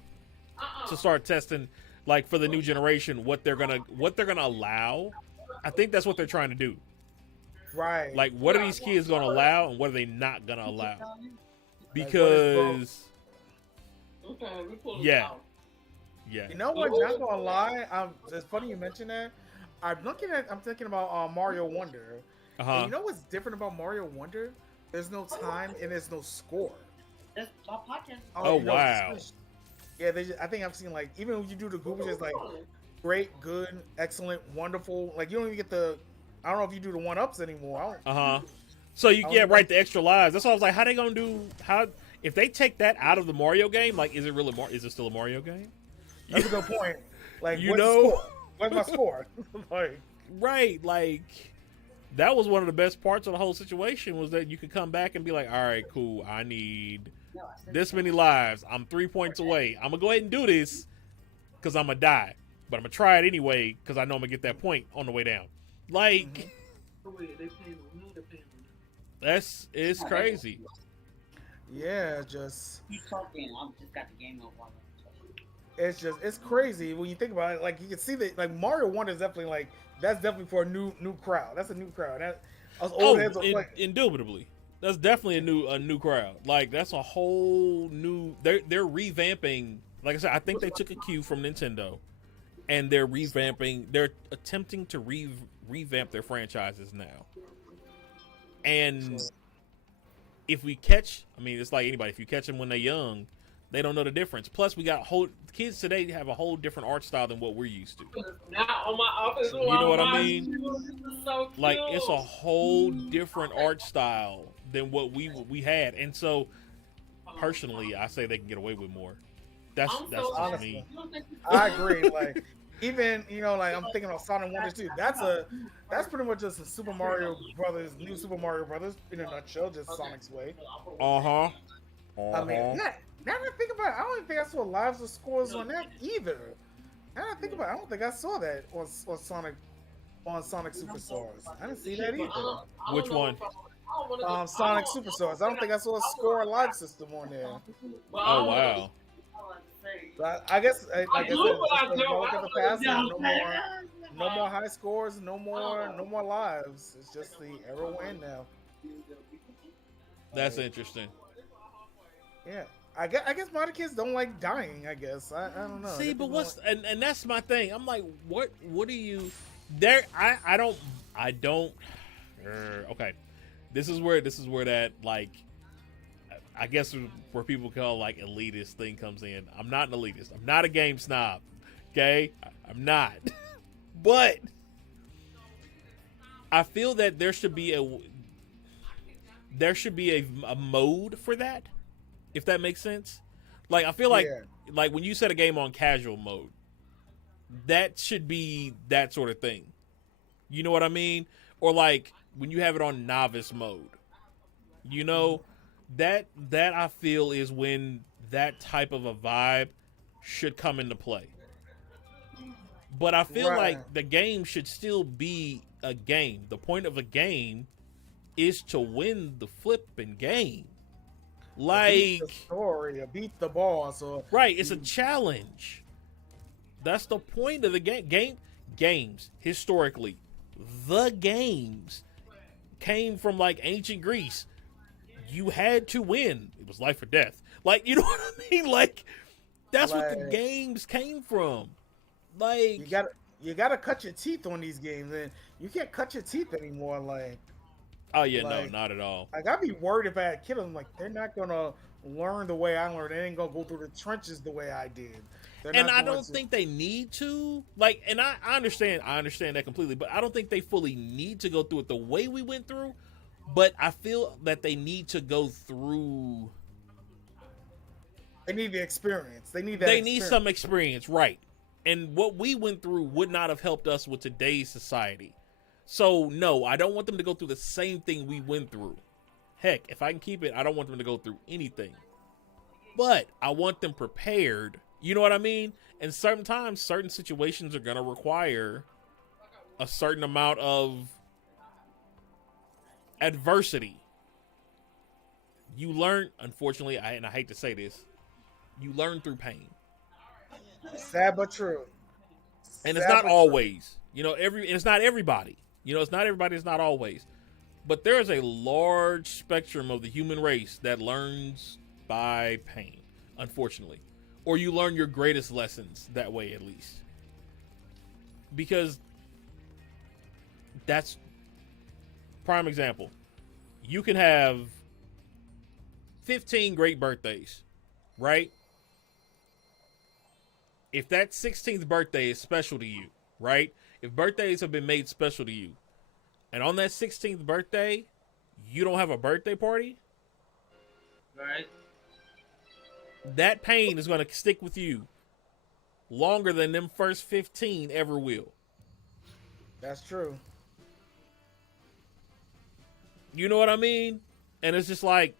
to start testing, like for the new generation, what they're gonna allow. I think that's what they're trying to do. Right. Like, what are these kids gonna allow, and what are they not gonna allow? Because, yeah. You know what? Not gonna lie, it's funny you mention that. I'm thinking about Mario Wonder. And you know what's different about Mario Wonder? There's no time and there's no score. That's my podcast. Oh wow. Yeah, I think I've seen like even when you do the Google, it's like great, good, excellent, wonderful. Like you don't even get the. I don't know if you do the 1-ups anymore. So you I get don't right know. the extra lives. That's why I was like, how they gonna do? How if they take that out of the Mario game? Like, is it really Is it still a Mario game? That's a good point. Like, You what's the know, score? What's my score? Like, right? Like, that was one of the best parts of the whole situation was that you could come back and be like, all right, cool. I need this many lives. I'm 3 points away. I'm gonna go ahead and do this because I'm gonna die, but I'm gonna try it anyway because I know I'm gonna get that point on the way down. Like, it's crazy. yeah, just Keep talking. I just got the game up while I'm talking. it's crazy when you think about it. Like you can see that like Mario 1 is definitely like that's definitely for a new crowd. That's a new crowd. That us old heads are like Indubitably, that's definitely a new crowd. Like that's a whole new. They're revamping. Like I said, I think they took a cue from Nintendo, and they're revamping. They're attempting to revamp their franchises now. And if we catch, I mean, it's like anybody. If you catch them when they're young, they don't know the difference. Plus, we got kids today have a whole different art style than what we're used to. Not on my office. You know what I mean? So Like it's a whole different art style than what we had, and so personally, I say they can get away with more. That's just honestly. me. I agree. Like even like I'm thinking of Sonic 1 and 2. That's pretty much just a Super Mario Brothers, new Super Mario Brothers in a nutshell, just Sonic's way. Uh-huh. I mean, now that I think about it, I don't even think I saw lives or scores on that either. Now that I think about it, I don't think I saw that on Sonic Superstars. I didn't see that either. Which one? Sonic Superstars. I don't think I saw a score live system on there. Oh wow. But I guess like I said, just a relic of the past. No more high scores. No more lives. It's just the era we're in now. That's interesting. Yeah. I guess modern kids don't like dying. I guess I don't know. See, but and that's my thing. I'm like, what do you there? I don't. Okay, this is where that like, I guess where people call like elitist thing comes in. I'm not an elitist. I'm not a game snob. Okay, I'm not. But I feel that there should be a mode for that. If that makes sense. Like I feel like when you set a game on casual mode, that should be that sort of thing. You know what I mean? Or like when you have it on novice mode. You know, that I feel is when that type of a vibe should come into play. But I feel like the game should still be a game. The point of a game is to win the flipping game. Like beat the story, or beat the boss, or right, it's a challenge. That's the point of the games historically. The games came from like ancient Greece. You had to win. It was life or death. Like, you know what I mean? Like that's what the games came from. Like you gotta cut your teeth on these games, and you can't cut your teeth anymore. Like, oh yeah, no, not at all. Like I'd be worried if I had a kid. I'm like, they're not gonna learn the way I learned. They ain't gonna go through the trenches the way I did. And I don't think they need to. Like, and I understand that completely, but I don't think they fully need to go through it the way we went through. But I feel that they need to go through. They need the experience. They need some experience, right? And what we went through would not have helped us with today's society. So, no, I don't want them to go through the same thing we went through. Heck, if I can keep it, I don't want them to go through anything. But I want them prepared. You know what I mean? And sometimes certain situations are going to require a certain amount of adversity. You learn, unfortunately, and I hate to say this, you learn through pain. Sad but true. And it's not always. You know, it's not everybody. You know, it's not everybody, it's not always. But there is a large spectrum of the human race that learns by pain, unfortunately. Or you learn your greatest lessons that way, at least. Because that's prime example. You can have 15 great birthdays, right? if that 16th birthday is special to you, right? If birthdays have been made special to you, and on that 16th birthday, you don't have a birthday party, Right. that pain is going to stick with you longer than them first 15 ever will. That's true. You know what I mean? And it's just like,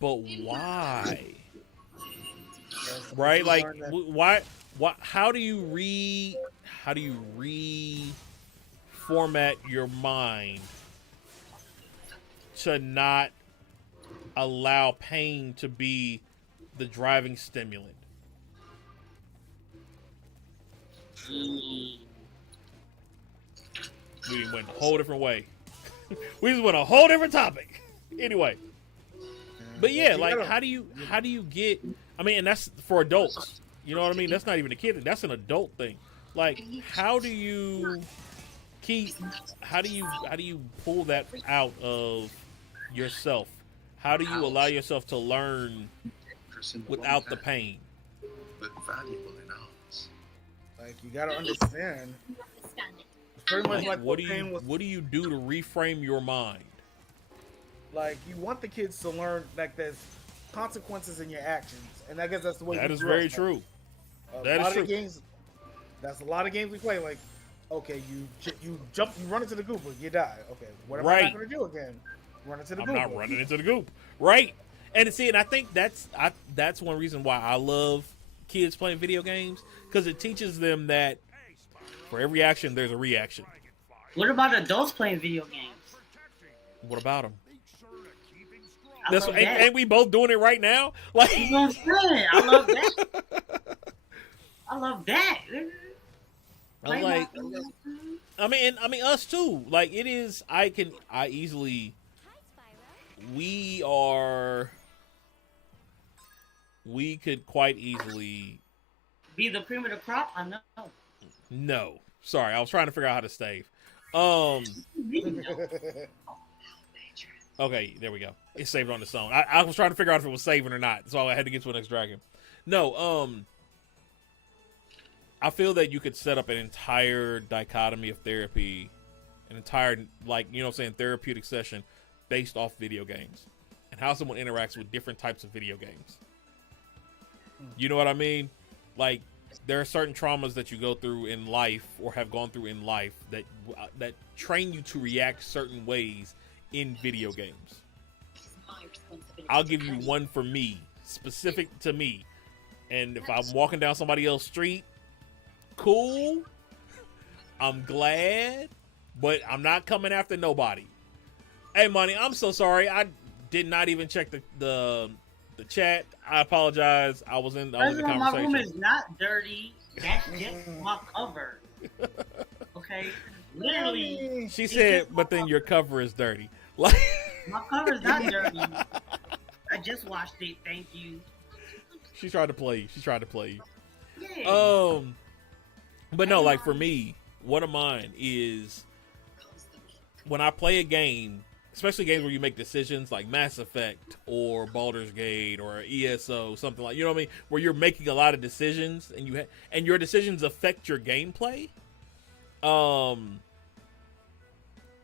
but why? Right? Like, why? How do you reformat your mind to not allow pain to be the driving stimulant? We went a whole different way. We just went a whole different topic. Anyway. But yeah, like how do you get, I mean, and that's for adults. You know what I mean? That's not even a kid, that's an adult thing. Like, how do you pull that out of yourself? How do you allow yourself to learn without the pain? But valuable in arts. Like, you gotta understand. It's pretty much like what do you do to reframe your mind? Like, you want the kids to learn, like, there's consequences in your actions, and I guess that's the way. That is very true. That is true. That's a lot of games we play. Like, okay, you jump, you run into the goop, you die. Okay, what am I not going to do again? Run into the goop. I'm not running into the goop. Right. And see, and I think that's one reason why I love kids playing video games, because it teaches them that for every action there's a reaction. What about adults playing video games? What about them? That. Ain't we both doing it right now? Like, you know what I'm saying? I love that. I love that. I'm like, I mean, us too. Like, it is. We could quite easily be the cream of the crop. I know. No, sorry, I was trying to figure out how to stave. Okay, there we go. It's saved on its own. I was trying to figure out if it was saving or not, so I had to get to an next dragon. No, I feel that you could set up an entire dichotomy of therapy, an entire, like, you know what I'm saying, therapeutic session based off video games and how someone interacts with different types of video games. You know what I mean? Like, there are certain traumas that you go through in life or have gone through in life that train you to react certain ways in video games. I'll give you one for me, specific to me. And if I'm walking down somebody else's street, cool, I'm glad, but I'm not coming after nobody. Hey, Money, I'm so sorry. I did not even check the chat. I apologize. I was in the conversation. My room is not dirty. That's just my cover. Okay? Literally. She said, but then your cover is dirty. Like, my cover's not dirty. I just watched it. Thank you. She tried to play you. Yeah. But no, like, for me, one of mine is when I play a game, especially games where you make decisions like Mass Effect or Baldur's Gate or ESO, something like, you know what I mean, where you're making a lot of decisions and and your decisions affect your gameplay.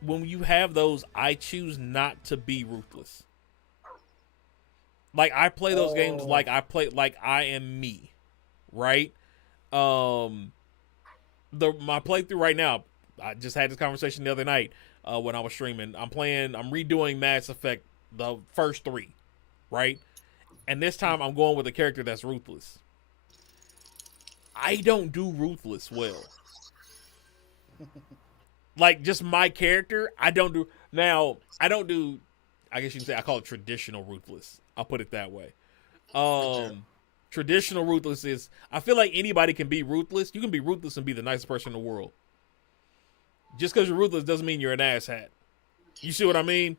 When you have those, I choose not to be ruthless. Like, I play those games like I am me, right? My playthrough right now, I just had this conversation the other night when I was streaming. I'm redoing Mass Effect, the first 3, right? And this time I'm going with a character that's ruthless. I don't do ruthless well. Like, just my character, I don't do, I guess you can say I call it traditional ruthless. I'll put it that way. Traditional ruthless is, I feel like anybody can be ruthless. You can be ruthless and be the nicest person in the world. Just because you're ruthless doesn't mean you're an asshat. You see what I mean?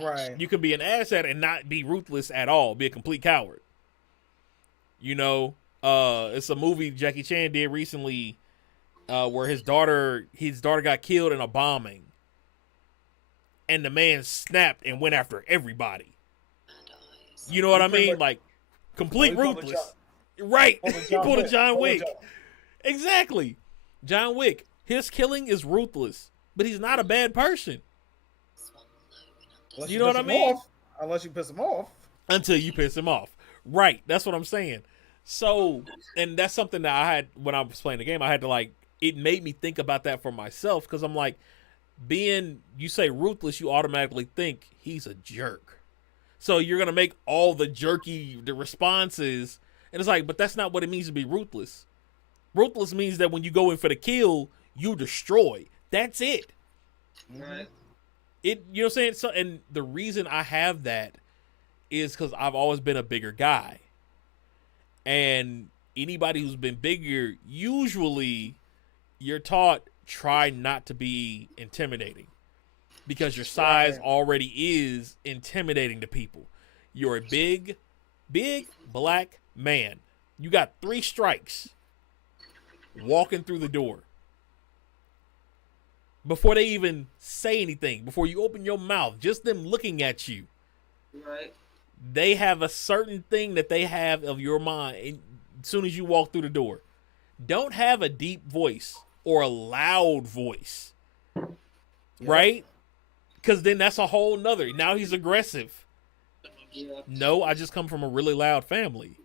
Right. You can be an asshat and not be ruthless at all. Be a complete coward. You know, it's a movie Jackie Chan did recently where his daughter got killed in a bombing. And the man snapped and went after everybody. You know what I mean? Like, complete ruthless. Right. Oh, the He John pulled a Wick. John Oh, the Wick. John- Exactly. John Wick. His killing is ruthless, but he's not a bad person. Unless You know what I piss him mean? off. Unless you piss him off. Until you piss him off. Right. That's what I'm saying. So, and that's something that I had when I was playing the game. I had to like, it made me think about that for myself because I'm like, you say ruthless, you automatically think he's a jerk. So you're going to make all the responses. And it's like, but that's not what it means to be ruthless. Ruthless means that when you go in for the kill, you destroy. That's it. Right. You know what I'm saying? So, and the reason I have that is because I've always been a bigger guy. And anybody who's been bigger, usually you're taught try not to be intimidating because your size already is intimidating to people. You're a big black man. You got 3 strikes walking through the door. Before they even say anything, before you open your mouth, just them looking at you. Right. They have a certain thing that they have of your mind as soon as you walk through the door. Don't have a deep voice or a loud voice. Yep. Right? Because then that's a whole nother. Now he's aggressive. Yeah. No, I just come from a really loud family.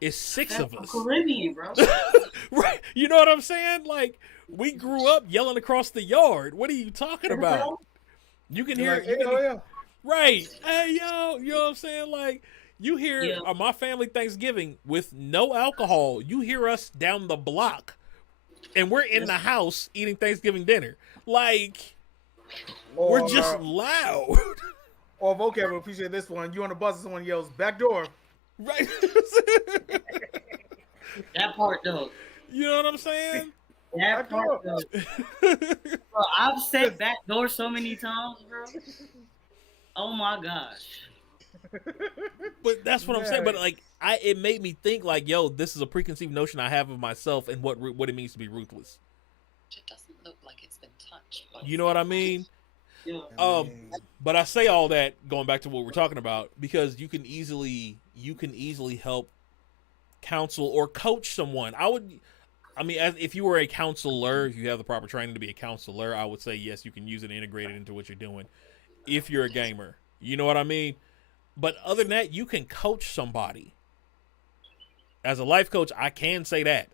It's 6 of us. Caribbean, bro. Right. You know what I'm saying? Like, we grew up yelling across the yard. What are you talking about? You can hear it. Right. Hey, yo. You know what I'm saying? Like, you hear my family Thanksgiving with no alcohol. You hear us down the block. And we're in the house eating Thanksgiving dinner. Like, we're just loud. Or vocab will appreciate this one. You on the bus and someone yells, back door. Right. That part, though. You know what I'm saying? That part, though. Bro, I've said back door so many times, bro. Oh, my gosh. But that's what I'm saying. But, like, it made me think, like, yo, this is a preconceived notion I have of myself and what it means to be ruthless. It doesn't look like it's been touched. You know what I mean? Yeah. But I say all that going back to what we're talking about because you can easily help counsel or coach someone. If you were a counselor, if you have the proper training to be a counselor, I would say yes, you can use it and integrate it into what you're doing. If you're a gamer, you know what I mean? But other than that, you can coach somebody. As a life coach, I can say that.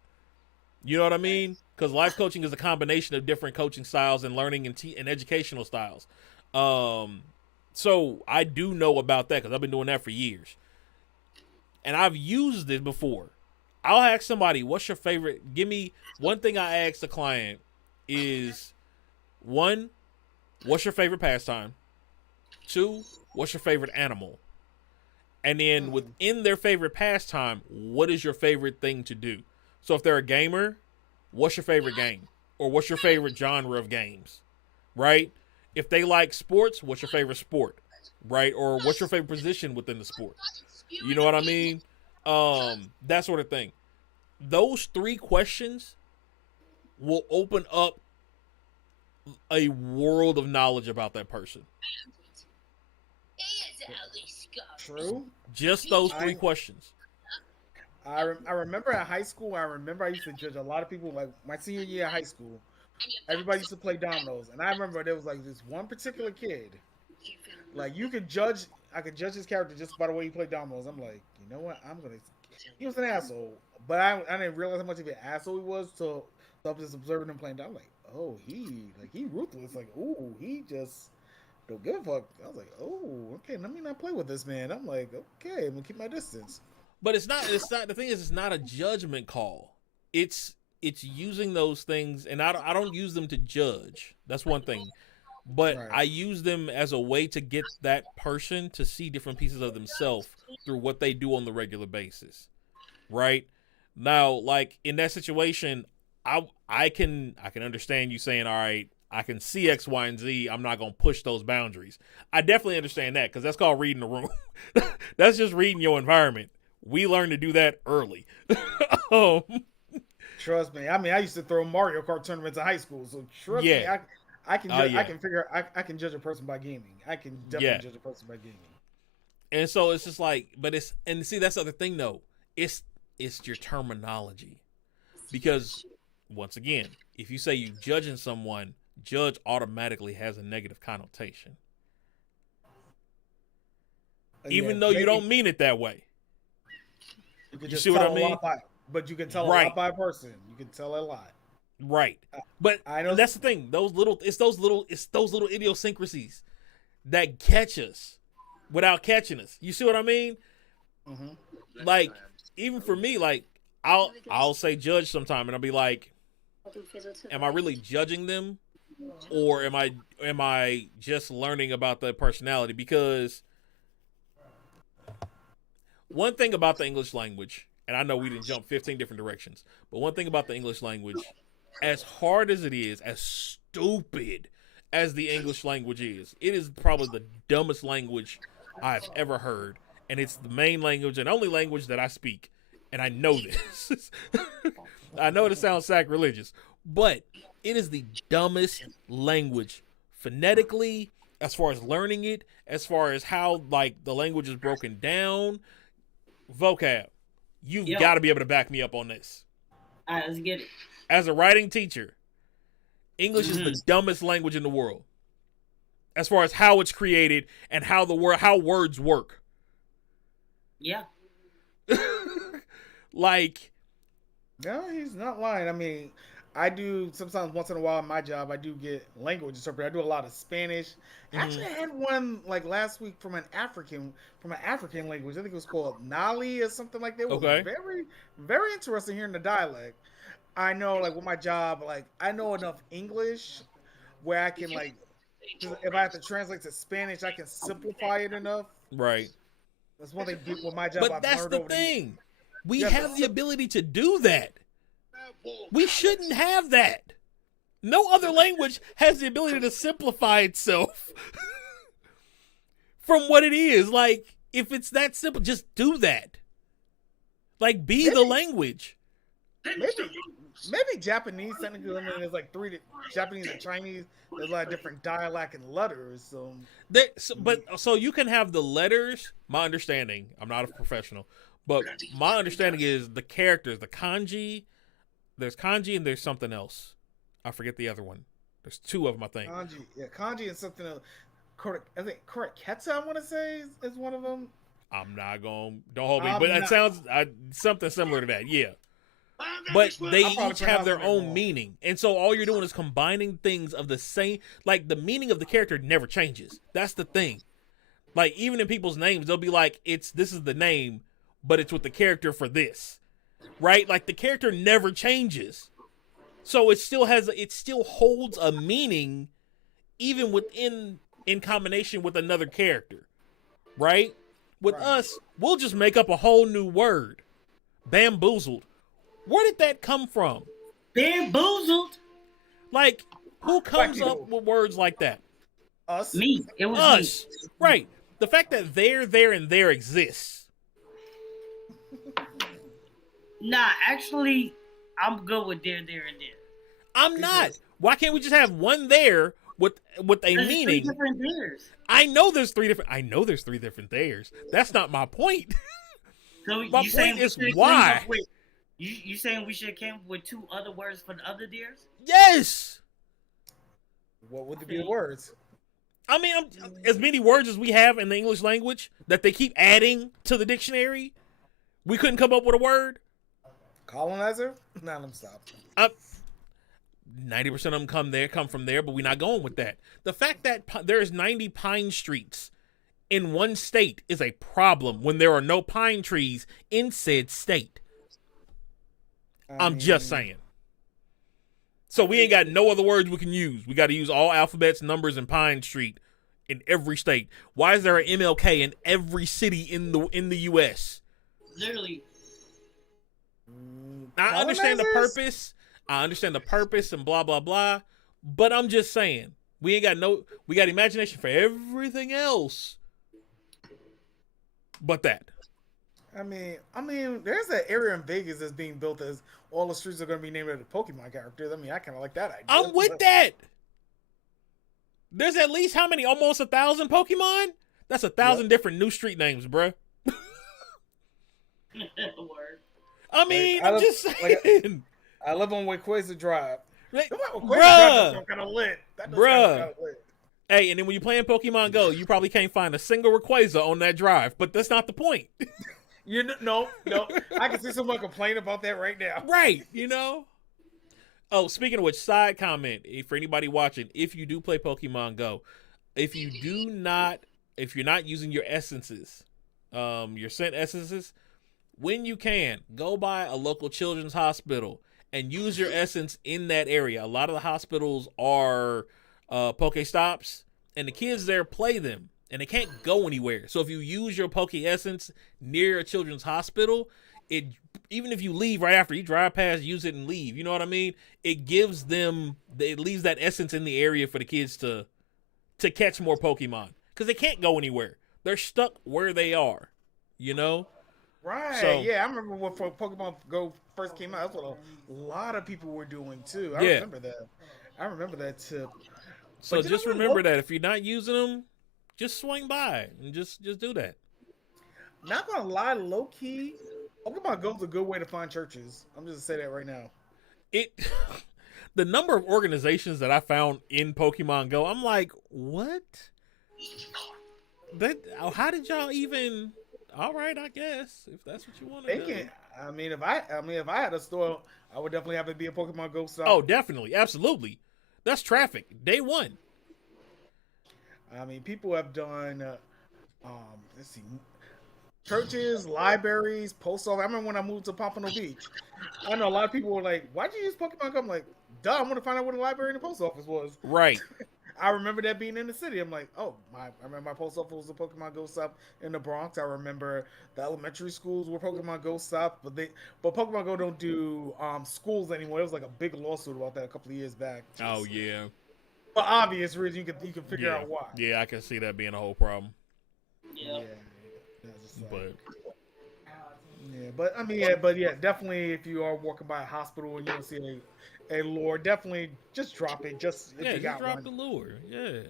You know what I mean? Because life coaching is a combination of different coaching styles and learning and educational styles. So I do know about that because I've been doing that for years. And I've used it before. I'll ask somebody, what's your favorite? Give me one thing I ask the client is, 1, what's your favorite pastime? 2, what's your favorite animal? And then within their favorite pastime, what is your favorite thing to do? So if they're a gamer, what's your favorite game? Or what's your favorite genre of games? Right? If they like sports, what's your favorite sport? Right? Or what's your favorite position within the sport? You know what I mean? That sort of thing. Those 3 questions will open up a world of knowledge about that person. True. Just those 3 questions. I remember at high school, I used to judge a lot of people. Like my senior year of high school, everybody used to play dominoes. And I remember there was like this one particular kid. Like I could judge his character just by the way he played dominoes. I'm like, you know what? He was an asshole. But I didn't realize how much of an asshole he was till I was just observing him playing dominoes. Like, oh, he ruthless. Like, ooh, he just don't give a fuck. I was like, oh, okay, let me not play with this man. I'm like, okay, I'm gonna keep my distance. But it's not the thing is it's not a judgment call. It's using those things, and I don't use them to judge. That's one thing. But right. I use them as a way to get that person to see different pieces of themselves through what they do on the regular basis. Right? Now, like in that situation, I can understand you saying, all right, I can see X, Y, and Z. I'm not going to push those boundaries. I definitely understand that because that's called reading the room. That's just reading your environment. We learned to do that early. Trust me. I mean, I used to throw Mario Kart tournaments in high school, so trust me. I can judge a person by gaming. I can definitely judge a person by gaming. And so it's just like, see, that's the other thing though. It's your terminology. Because, once again, if you say you're judging someone, judge automatically has a negative connotation. Even though you don't mean it that way. You see what I mean? But you can tell a lot by a person. You can tell a lot. Right. But that's the thing. Those little idiosyncrasies that catch us without catching us. You see what I mean? Mm-hmm. Like, even for me, like, I'll say judge sometime, and I'll be like, am I really judging them, or am I just learning about their personality? Because one thing about the English language, and I know we didn't jump 15 different directions, but one thing about the English language, as hard as it is, as stupid as the English language is, it is probably the dumbest language I've ever heard. And it's the main language and only language that I speak. And I know this. I know it sounds sacrilegious, but it is the dumbest language phonetically, as far as learning it, as far as how, like, the language is broken down. Vocab, you've got to be able to back me up on this. All right, let's get it. As a writing teacher, English is the dumbest language in the world, as far as how it's created and how how words work. Yeah. Like, no, he's not lying. I mean, I do sometimes once in a while in my job, I do get language interpreter. I do a lot of Spanish. Actually, I had one like last week from an African language. I think it was called Nali or something like that. It was very, very interesting hearing the dialect. I know, like, with my job, like, I know enough English where I can, like, if I have to translate to Spanish, I can simplify it enough. Right. That's one thing with my job. But that's the thing. We have the ability to do that. We shouldn't have that. No other language has the ability to simplify itself from what it is. Like, if it's that simple, just do that. Like, be the language. Maybe Japanese, technically, I mean, there's like Japanese and Chinese. There's a lot of different dialect and letters. So you can have the letters. My understanding, I'm not a professional, but my understanding is the characters, the kanji. There's kanji and there's something else. I forget the other one. There's two of them, I think. Kanji and something else. I think Koreketsu, I want to say, is one of them. I'm not going. Don't hold me, but it sounds something similar to that. Yeah. But they each have their own meaning. And so all you're doing is combining things of the same, like, the meaning of the character never changes. That's the thing. Like, even in people's names, they'll be like, this is the name, but it's with the character for this. Right? Like, the character never changes. So it still holds a meaning even in combination with another character. Right? With us, we'll just make up a whole new word. Bamboozled. Where did that come from? Bamboozled. Like, who comes up with words like that? Us. Me. It was us. Me. Right. The fact that there, and there exists. Nah, actually, I'm good with there, and there. I'm not. Why can't we just have one there with a meaning? 3 different theirs. I know there's 3 different theirs. That's not my point. So my point is why. You saying we should have came up with 2 other words for the other deers? Yes. What would be the words? I mean, as many words as we have in the English language that they keep adding to the dictionary, we couldn't come up with a word. Colonizer? Nah, let me stop. 90% of them come from there, but we're not going with that. The fact that there's 90 pine streets in one state is a problem when there are no pine trees in said state. I'm just saying. So we ain't got no other words we can use. We got to use all alphabets, numbers, and Pine Street in every state. Why is there an MLK in every city in the U.S.? Literally. I understand the purpose. I understand the purpose and blah blah blah. But I'm just saying we got imagination for everything else. But that. I mean, there's an area in Vegas that's being built as all the streets are going to be named after Pokemon characters. I mean, I kind of like that idea. I'm with that. There's at least how many? Almost 1,000 Pokemon? That's 1,000 different new street names, bruh. Word. I mean, I I'm live, just saying. I live on Wayquaza Drive. Like, Wayquaza Drive does kind of lit. That does kind bruh. of lit. Hey, and then when you're playing Pokemon Go, you probably can't find a single Rayquaza on that drive, but that's not the point. No. I can see someone complain about that right now. Right, Oh, speaking of which, side comment for anybody watching: if you do play Pokemon Go, if you're not using your essences, your scent essences, when you can, go by a local children's hospital and use your essence in that area. A lot of the hospitals are Pokestops, and the kids there play them, and they can't go anywhere. So if you use your Poke Essence near a children's hospital, even if you leave right after you drive past, use it and leave. You know what I mean? It leaves that essence in the area for the kids to catch more Pokemon, because they can't go anywhere. They're stuck where they are. Right. So, yeah, I remember when Pokemon Go first came out. That's what a lot of people were doing too. I remember that too. So just remember that if you're not using them, just swing by and just do that. Not gonna lie, low key, Pokemon Go is a good way to find churches. I'm just gonna say that right now. The number of organizations that I found in Pokemon Go, I'm like, what? How did y'all even? All right, I guess if that's what you want to do. I mean, if I had a store, I would definitely have it be a Pokemon Go store. Oh, definitely, absolutely. That's traffic. Day one. I mean, people have done. Let's see. Churches, libraries, post office. I remember when I moved to Pompano Beach. I know a lot of people were like, "Why'd you use Pokemon Go?" I'm like, "Duh, I want to find out what the library and the post office was." Right. I remember that being in the city. I'm like, I remember my post office was a Pokemon Go stop in the Bronx. I remember the elementary schools were Pokemon Go stops, but Pokemon Go don't do schools anymore. There was like a big lawsuit about that a couple of years back. Oh yeah. For obvious reasons, you can figure out why. Yeah, I can see that being a whole problem. Yeah. But definitely if you are walking by a hospital and you don't see a lure, definitely just drop it. Just drop the lure. Yeah.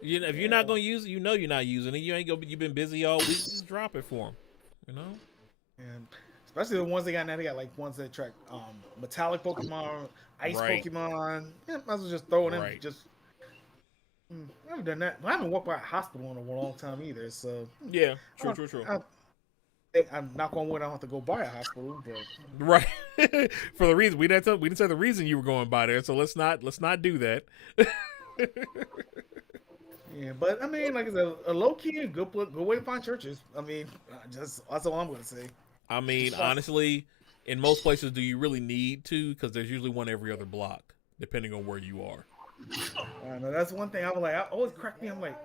If you're not gonna use it, you're not using it. You've been busy all week. Just drop it for them. And especially the ones they got now, they got like ones that track metallic Pokemon, ice Pokemon. Yeah, might as well just throw it in. Just I haven't done that. I haven't walked by a hospital in a long time either. So yeah, true. I'm not going to I don't have to go by a hospital, but right. For the reason we didn't say the reason you were going by there, so let's not do that. Yeah, but I mean, like I said, a low key and good way to find churches. I mean, that's all I'm going to say. I mean, honestly, in most places, do you really need to? Because there's usually one every other block, depending on where you are. I know that's one thing. I was like, I always crack me. I'm like,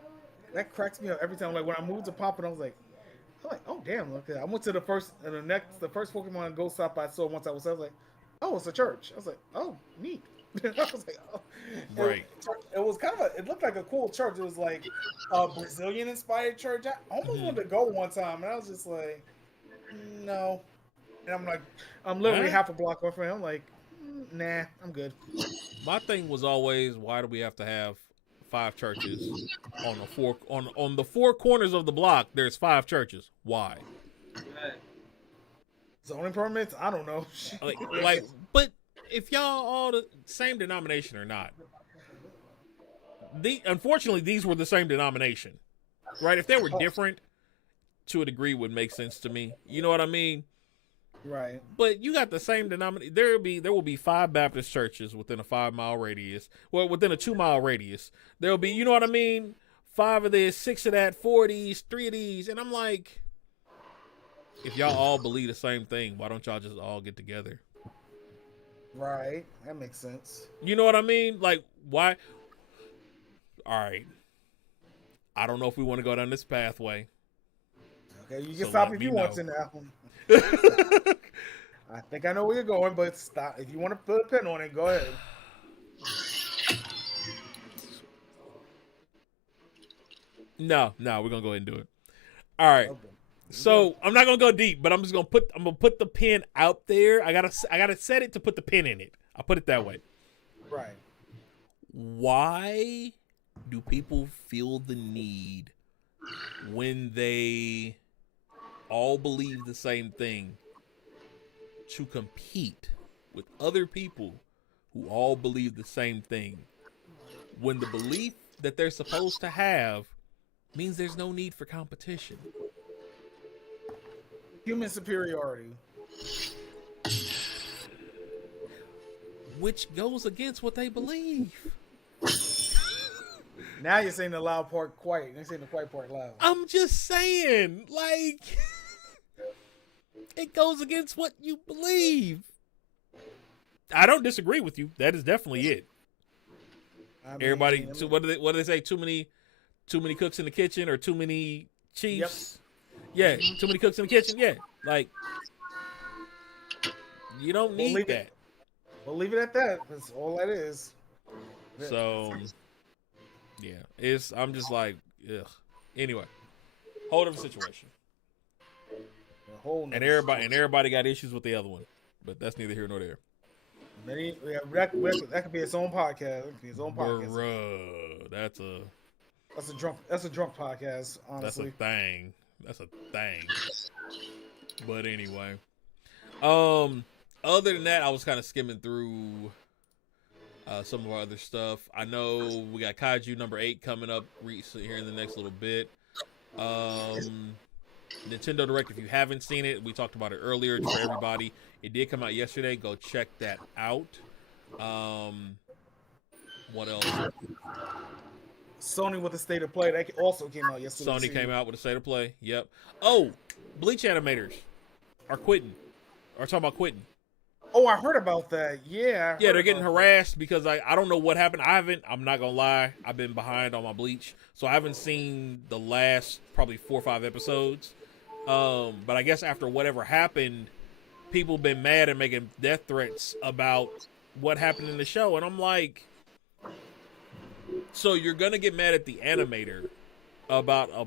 that cracks me up every time. Like when I moved to Pompano, I was like, oh damn! Look, I went to the first Pokemon Go stop I saw once I was like, oh, it's a church. I was like, oh, neat. I was like, oh. Right. It was kind of it looked like a cool church. It was like a Brazilian inspired church. I almost wanted to go one time, and I was just like, no. And I'm like, I'm literally half a block away from him. I'm like, nah, I'm good. My thing was always, why do we have to have 5 churches on the 4 corners of the block? There's 5 churches. Why? Zoning permits? I don't know. But if y'all all the same denomination or not, unfortunately these were the same denomination, right? If they were different, to a degree, would make sense to me. You know what I mean? Right. But you got the same denomination. There will be 5 Baptist churches within a 5-mile radius. Well, within a 2-mile radius. There'll be, you know what I mean? 5 of this, 6 of that, 4 of these, 3 of these. And I'm like, if y'all all believe the same thing, why don't y'all just all get together? Right. That makes sense. You know what I mean? Like, why? All right. I don't know if we want to go down this pathway. Okay, you can stop if you want to now. I think I know where you're going, but stop. If you want to put a pin on it, go ahead. No, we're gonna go ahead and do it. All right. Okay. So I'm not gonna go deep, but I'm gonna put the pin out there. I gotta set it to put the pin in it. I'll put it that way. Right. Why do people feel the need when they all believe the same thing to compete with other people who all believe the same thing, when the belief that they're supposed to have means there's no need for competition. Human superiority. Which goes against what they believe. Now you're saying the loud part quiet. You're saying the quiet part loud. I'm just saying, like, it goes against what you believe. I don't disagree with you. That is definitely it. Everybody, what do they say? Too many cooks in the kitchen, or too many chiefs? Yep. Yeah, too many cooks in the kitchen. Yeah, like, you don't need that. We'll leave it at that. That's all that is. So, yeah, I'm just like, ugh. Anyway, whole different situation. And everybody got issues with the other one, but that's neither here nor there. That could be its own podcast. It could be its own podcast. Bruh, that's a drunk podcast. Honestly, That's a thing. But anyway, other than that, I was kind of skimming through some of our other stuff. I know we got Kaiju number 8 coming up here in the next little bit. Nintendo Direct, if you haven't seen it, we talked about it earlier for everybody. It did come out yesterday. Go check that out. What else? Sony with the State of Play, that also came out yesterday. Sony came out with a State of Play. Yep. Oh, Bleach animators are quitting. Are talking about quitting. Oh, I heard about that. Yeah. Yeah, they're getting harassed because I don't know what happened. I'm not gonna lie, I've been behind on my Bleach, so I haven't seen the last probably 4 or 5 episodes. But I guess after whatever happened, people been mad and making death threats about what happened in the show, and I'm like, so you're gonna get mad at the animator about a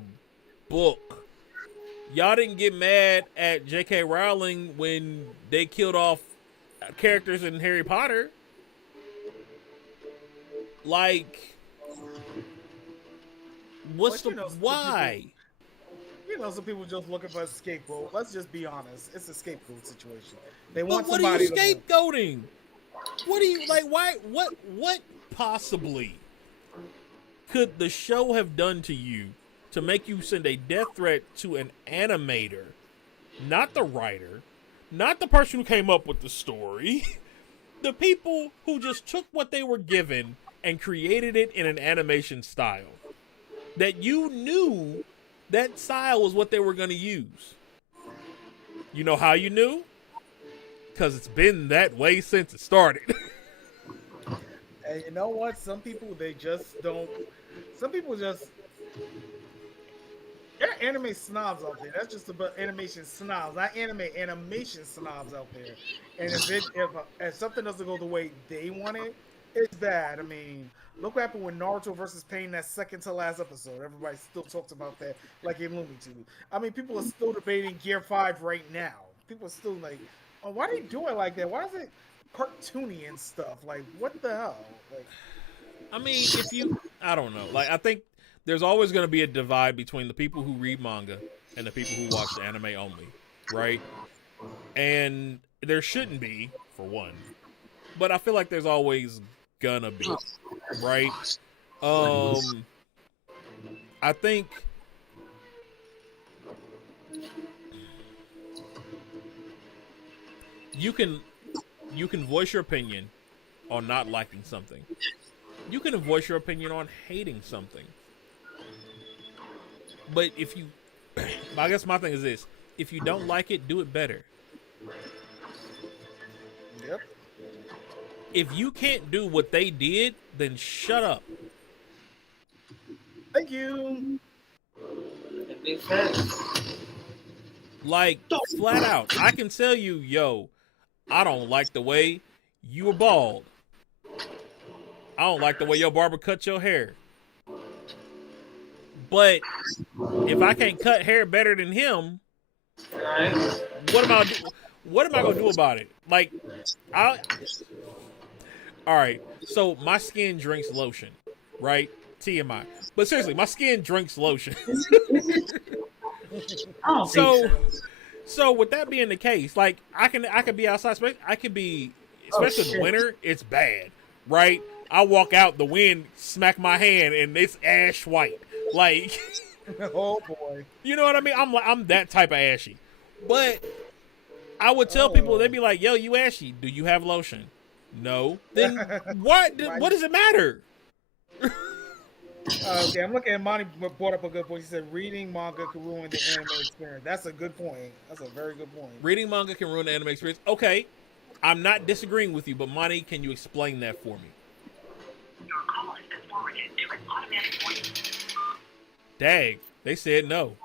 book? Y'all didn't get mad at J.K. Rowling when they killed off characters in Harry Potter. Like, why? Some people just looking for a scapegoat. Let's just be honest. It's a scapegoat situation. But what are you scapegoating? What do you, like, why, what possibly could the show have done to you to make you send a death threat to an animator, not the writer, not the person who came up with the story, the people who just took what they were given and created it in an animation style that you knew that style was what they were going to use? You know how you knew? Because it's been that way since it started. And you know what? Some people, they just don't. Some people just. There are anime snobs out there. That's just about animation snobs, not animation snobs out there. And if something doesn't go the way they want it, it's bad. I mean, look what happened with Naruto versus Pain, that second to last episode. Everybody still talks about that like in Looney Tunes. I mean, people are still debating Gear 5 right now. People are still like, oh, why do you do it like that? Why is it cartoony and stuff? Like, what the hell? Like, I mean, I don't know. Like, I think there's always going to be a divide between the people who read manga and the people who watch the anime only, right? And there shouldn't be, for one. But I feel like there's always gonna be, right? I think you can voice your opinion on not liking something. You can voice your opinion on hating something. But I guess my thing is this: if you don't like it, do it better. Yep. If you can't do what they did, then shut up. Thank you. Like, flat out, I can tell you, yo, I don't like the way you were bald. I don't like the way your barber cut your hair. But if I can't cut hair better than him, what am I gonna do about it? Like, all right, so my skin drinks lotion, right? TMI. But seriously, my skin drinks lotion. So with that being the case, like I could be outside, I could be, especially in the winter, it's bad, right? I walk out, the wind smack my hand, and it's ash white. Like, Oh boy. you know what I mean? I'm that type of ashy. But I would tell people, they'd be like, "Yo, you ashy? Do you have lotion?" No. Then what? What does it matter? Okay, I'm looking at Monty brought up a good point. He said reading manga can ruin the anime experience. That's a good point. That's a very good point. Reading manga can ruin the anime experience. Okay, I'm not disagreeing with you, but Monty, can you explain that for me? Your call has been forwarded to an automatic voice. Dang, they said no.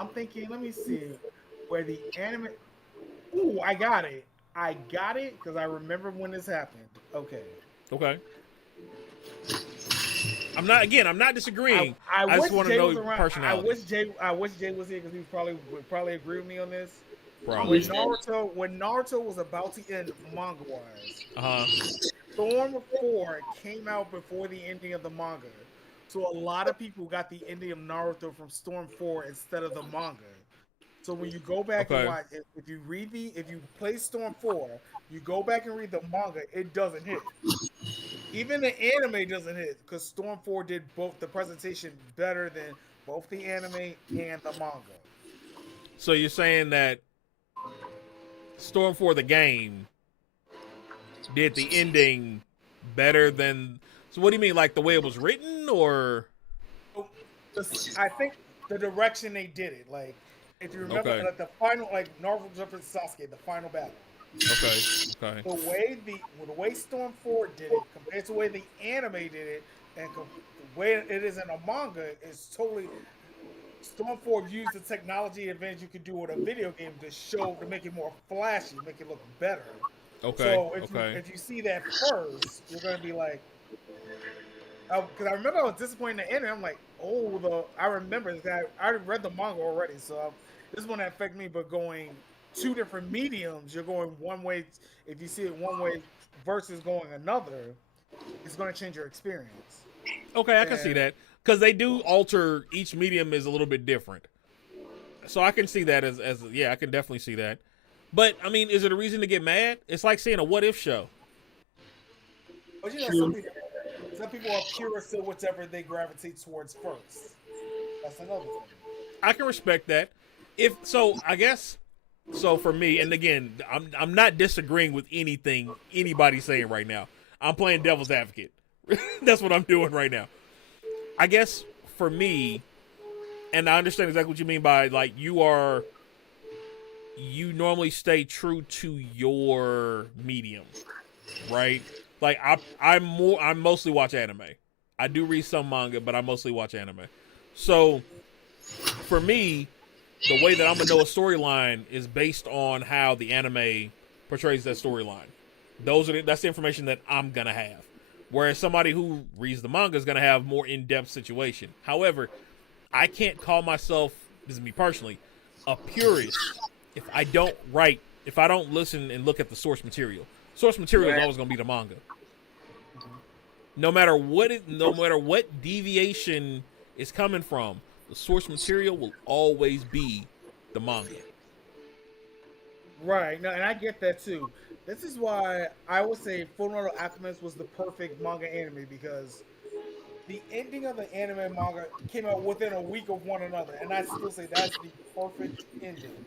I'm thinking, let me see where the anime. Ooh, I got it. I got it because I remember when this happened. Okay. Okay. I'm not disagreeing. I just want to know personality. I wish Jay was here because he would probably agree with me on this. Probably. When Naruto was about to end manga wise, Storm 4 came out before the ending of the manga. So a lot of people got the ending of Naruto from Storm 4 instead of the manga. So when you go back and watch, if you play Storm 4, you go back and read the manga, it doesn't hit. Even the anime doesn't hit because Storm 4 did both the presentation better than both the anime and the manga. So you're saying that Storm 4 the game did the ending better than? So what do you mean, like the way it was written, or? I think the direction they did it, like. If you remember, like the final, like Naruto versus Sasuke, the final battle. Okay. The way Storm 4 did it compared to the way the anime did it, and the way it is in a manga is totally. Storm 4 used the technology advantage you could do with a video game to make it more flashy, make it look better. Okay. So if you see that first, you're gonna be like, because I remember I was disappointed in the ending. I'm like, I remember this guy. I read the manga already, so this one affect me. But going two different mediums, you're going one way. If you see it one way versus going another, it's going to change your experience. Okay, I can see that because they do alter. Each medium is a little bit different, so I can see that as I can definitely see that. But I mean, is it a reason to get mad? It's like seeing a what if show. But you know, some people are purists to whichever they gravitate towards first. That's another thing. I can respect that. I guess for me, and again, I'm not disagreeing with anything anybody's saying right now. I'm playing devil's advocate. That's what I'm doing right now. I guess for me, and I understand exactly what you mean by like you normally stay true to your medium, right? Like I mostly watch anime. I do read some manga, but I mostly watch anime. So for me, the way that I'm gonna know a storyline is based on how the anime portrays that storyline. That's the information that I'm gonna have. Whereas somebody who reads the manga is gonna have more in-depth situation. However, I can't call myself, this is me personally, a purist if I don't listen and look at the source material. Source material is always gonna be the manga. No matter what deviation is coming from, the source material will always be the manga. Right. No, and I get that too. This is why I would say Fullmetal Alchemist was the perfect manga anime because the ending of the anime manga came out within a week of one another, and I still say that's the perfect ending.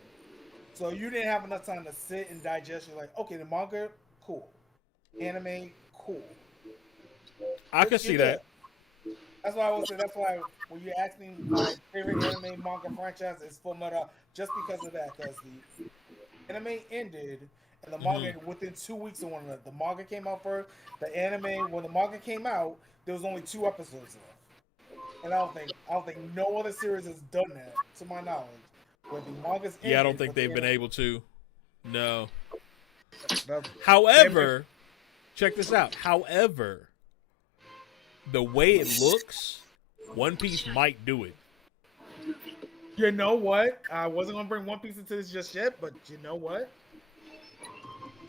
So you didn't have enough time to sit and digest. You're like, okay, the manga, cool. Anime, cool. I can see that. That's why I would say. That's why when you ask me my favorite anime manga franchise is Fullmetal, just because of that. Because the anime ended and the manga within 2 weeks of one another. The manga came out first. The anime, when the manga came out, there was only 2 episodes left. And I don't think no other series has done that, to my knowledge. Where the manga's ended, I don't think they've been able to. No. However, check this out. However, the way it looks, One Piece might do it. You know what? I wasn't gonna bring One Piece into this just yet, but you know what?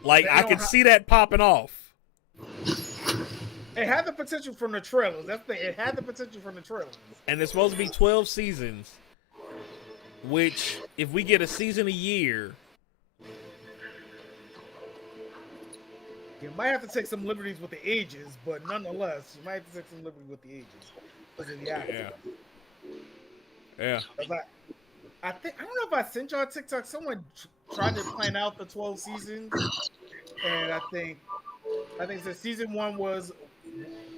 Like I could see that popping off. It had the potential from the trailers. That's the thing. It had the potential from the trailers. And it's supposed to be 12 seasons, which, if we get a season a year... You might have to take some liberties with the ages, but nonetheless, you might have to take some liberties with the ages. Because of the actors. Yeah. I think, I don't know if I sent y'all a TikTok. Someone tried to plan out the 12 seasons. And I think the season 1 was...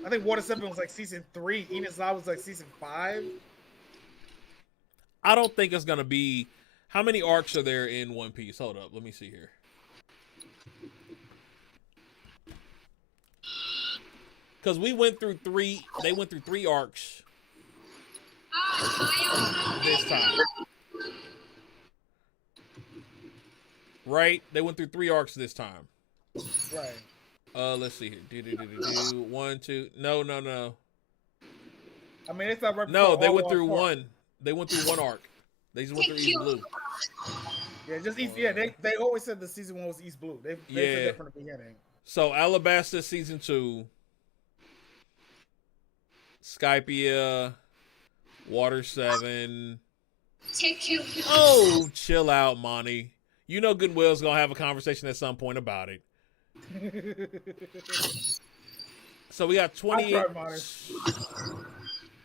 I think Water 7 was like season 3. Enos Law was like season 5. I don't think it's going to be... How many arcs are there in One Piece? Hold up. Let me see here. Because they went through 3 arcs this time. Right? They went through 3 arcs this time. Right. Let's see here. 1, 2. No. I mean, it's not right. No, they went through 1. They went through 1 arc. They just went through East Blue. Yeah, just East. Yeah, they always said the season 1 was East Blue. They said that from the beginning. So Alabasta season 2. Skypia, Water 7. Oh, chill out, Monty. You know Goodwill's gonna have a conversation at some point about it. So we got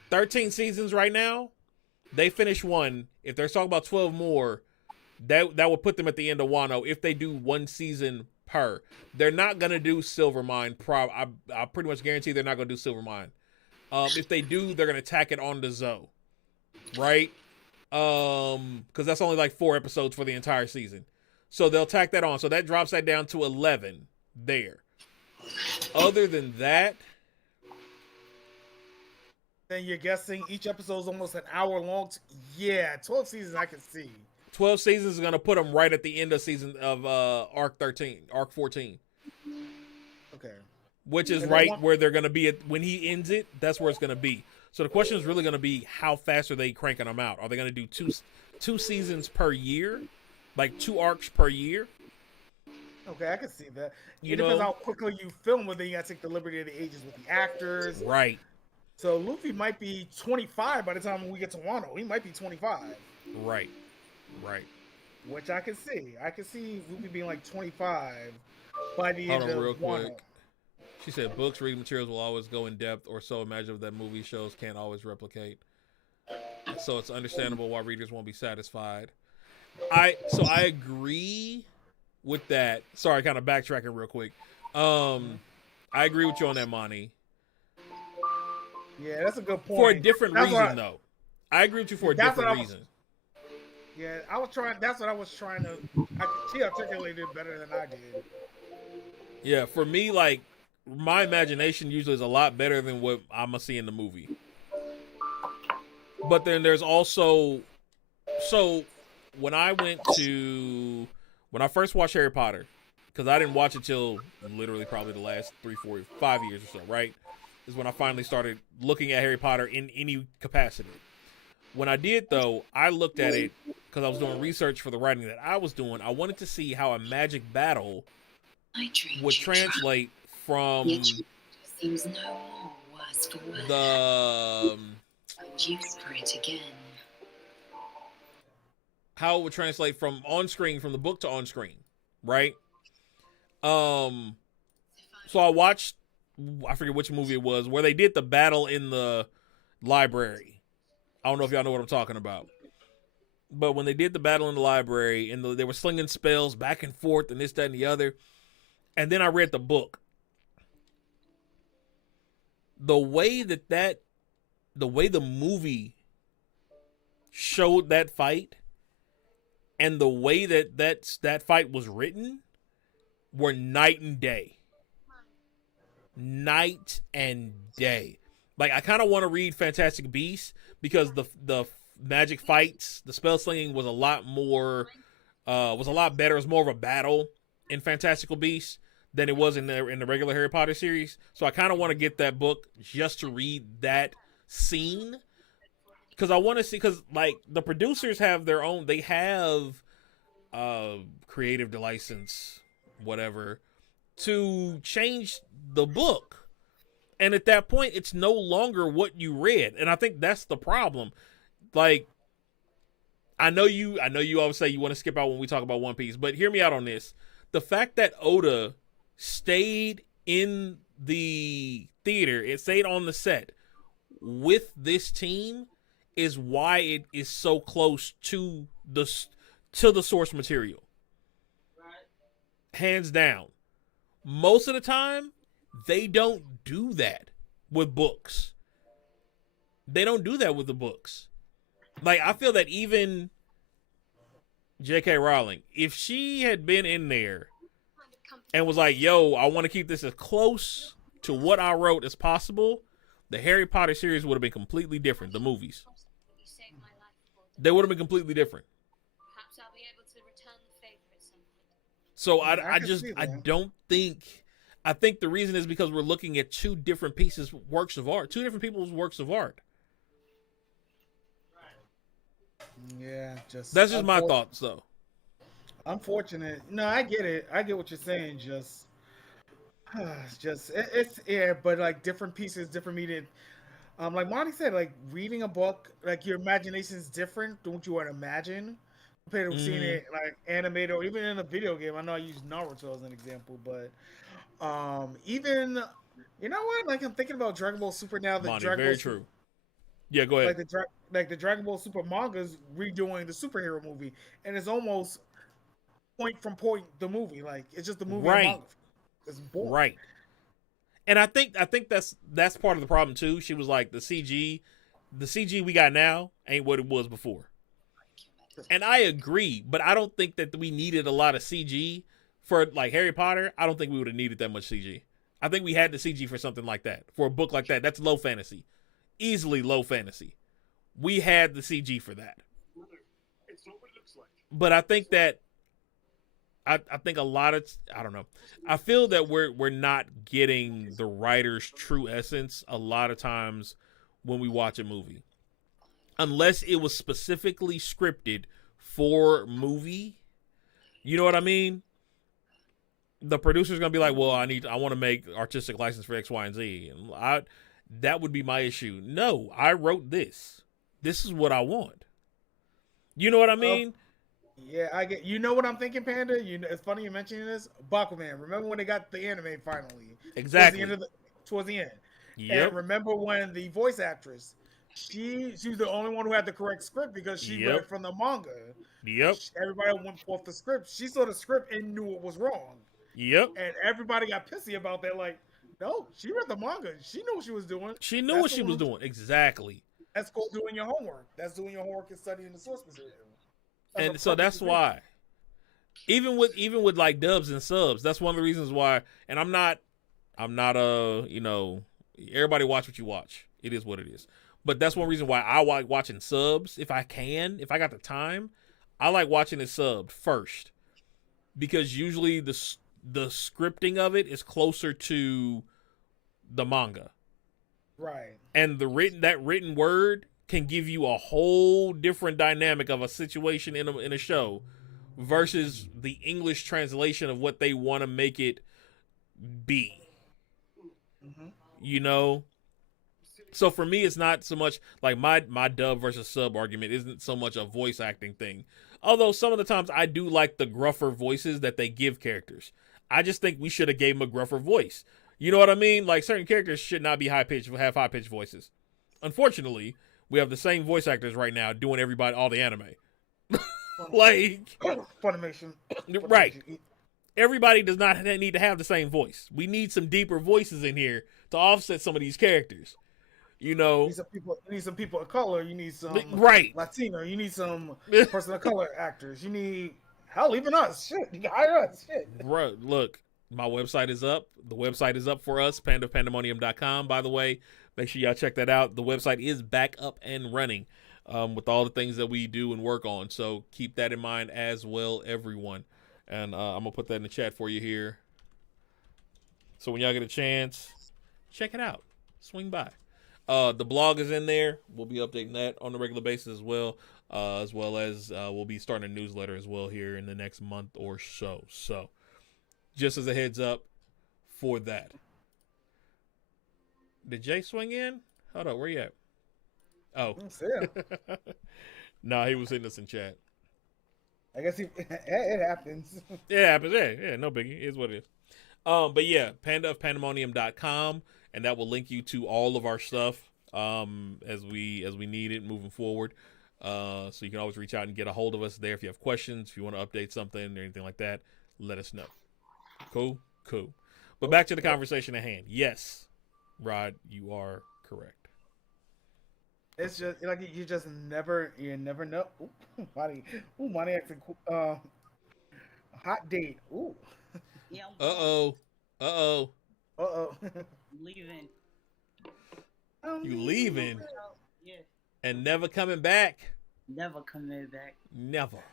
13 seasons right now. They finished 1. If they're talking about 12 more, that would put them at the end of Wano if they do 1 season per. They're not gonna do Silvermine. I pretty much guarantee they're not gonna do Silvermine. If they do, they're gonna tack it on to Zoe, right? Because that's only like 4 episodes for the entire season, so they'll tack that on. So that drops that down to 11 there. Other than that, then you're guessing each episode is almost an hour long. 12 seasons I can see. 12 seasons is gonna put them right at the end of season of arc 14. Okay. Which is right where they're going to be when he ends it. That's where it's going to be. So the question is really going to be, how fast are they cranking them out? Are they going to do two seasons per year, like 2 arcs per year? Okay, I can see that. It depends how quickly you film it. Then you got to take the liberty of the ages with the actors. Right. So Luffy might be 25 by the time we get to Wano. He might be 25. Right. Which I can see. I can see Luffy being like 25 by the end of real Wano. Quick. She said books, reading materials will always go in depth or so imaginative that movie shows can't always replicate. So it's understandable why readers won't be satisfied. I agree with that. Sorry, kind of backtracking real quick. I agree with you on that, Monty. Yeah, that's a good point. For a different reason, though. I agree with you for a different reason. Yeah, that's what I was trying to... She articulated it better than I did. Yeah, for me, like, my imagination usually is a lot better than what I'm going to see in the movie. But then there's also... So, when I first watched Harry Potter, because I didn't watch it till literally probably the last 3, 4, 5 years or so, right? Is when I finally started looking at Harry Potter in any capacity. When I did, though, I looked at it because I was doing research for the writing that I was doing. I wanted to see how a magic battle would translate from how it would translate from on screen, from the book to on screen, right? So I watched, I forget which movie it was, where they did the battle in the library. I don't know if y'all know what I'm talking about. But when they did the battle in the library, and they were slinging spells back and forth and this, that, and the other, and then I read the book. The way the movie showed that fight and the way that fight was written were night and day. Night and day. Like, I kind of want to read Fantastic Beasts because the magic fights, the spell slinging was a lot better. It was more of a battle in Fantastical Beasts than it was in the regular Harry Potter series. So I kind of want to get that book just to read that scene, because I want to see, because like the producers have their own, they have creative license, whatever, to change the book. And at that point, it's no longer what you read. And I think that's the problem. Like, I know you always say you want to skip out when we talk about One Piece, but hear me out on this. The fact that Oda stayed in the theater, it stayed on the set with this team is why it is so close to the source material. Hands down. Most of the time, they don't do that with books. They don't do that with the books. Like, I feel that even J.K. Rowling, if she had been in there and was like, yo, I want to keep this as close to what I wrote as possible, the Harry Potter series would have been completely different. The movies. They would have been completely different. So I think the reason is because we're looking at two different works of art, two different people's works of art. Yeah, that's just my thoughts, though. Unfortunate. No, I get it. I get what you're saying. It's but like different pieces, different media. Like Monty said, like reading a book, like your imagination is different than what you would imagine compared to seeing it like animated or even in a video game. I know I use Naruto as an example, but even you know what? Like I'm thinking about Dragon Ball Super now. Very true. Yeah, go ahead. Like the Dragon Ball Super manga's redoing the superhero movie, and it's almost point from point the movie. Like it's just the movie. Right. It's boring. Right. And I think that's part of the problem too. She was like, the CG we got now ain't what it was before. And I agree, but I don't think that we needed a lot of CG for like Harry Potter. I don't think we would have needed that much CG. I think we had the CG for something like that. For a book like that, that's low fantasy. Easily low fantasy. We had the CG for that. It's not what it looks like. But I think that I think a lot of, I don't know. I feel that we're not getting the writer's true essence a lot of times when we watch a movie. Unless it was specifically scripted for movie. You know what I mean? The producer's going to be like, well, I want to make artistic license for X, Y, and Z. And that would be my issue. No, I wrote this. This is what I want. You know what I mean? Yeah, I get. You know what I'm thinking, Panda? It's funny you mentioning this. Bakuman. Remember when they got the anime finally? Exactly. Towards the end. Yep. And remember when the voice actress, she's the only one who had the correct script because she read it from the manga. Yep. Everybody went off the script. She saw the script and knew it was wrong. Yep. And everybody got pissy about that. Like, no, she read the manga. She knew what she was doing. She knew what she was doing. Exactly. That's called doing your homework. That's doing your homework and studying the source material. And so that's why, even with like dubs and subs, that's one of the reasons why. And I'm not everybody watch what you watch. It is what it is. But that's one reason why I like watching subs. If I got the time, I like watching it subbed first, because usually the scripting of it is closer to the manga. Right. And that written word can give you a whole different dynamic of a situation in a show versus the English translation of what they want to make it be. Mm-hmm. You know? So for me, it's not so much like my dub versus sub argument isn't so much a voice acting thing. Although some of the times I do like the gruffer voices that they give characters. I just think we should have gave them a gruffer voice. You know what I mean? Like certain characters should not be have high pitched voices. Unfortunately, we have the same voice actors right now doing all the anime. Like Funimation. Right. Everybody does not need to have the same voice. We need some deeper voices in here to offset some of these characters. You know, you need some people of color. You need some Latino. You need some person of color actors. You need even us. Shit, you can hire us. Shit. Bro, look, my website is up. The website is up for us. Pandemonium.com. By the way, make sure y'all check that out. The website is back up and running with all the things that we do and work on. So keep that in mind as well, everyone. And I'm gonna put that in the chat for you here. So when y'all get a chance, check it out. Swing by. The blog is in there. We'll be updating that on a regular basis as well as we'll be starting a newsletter as well here in the next month or so. So just as a heads up for that. Did Jay swing in? Hold on, where you at? Oh. Nah, he was hitting us in chat. I guess it happens. It happens. Yeah, no biggie. It is what it is. But yeah, pandaofpandemonium.com, and that will link you to all of our stuff as we need it moving forward. So you can always reach out and get a hold of us there if you have questions, if you want to update something or anything like that, let us know. Cool. But back to the conversation at hand. Yes, Rod, you are correct. It's just like you never know. Money acting hot date. Ooh. Yeah, Uh-oh. I'm leaving. You leaving Yeah, and never coming back. never coming back. Never.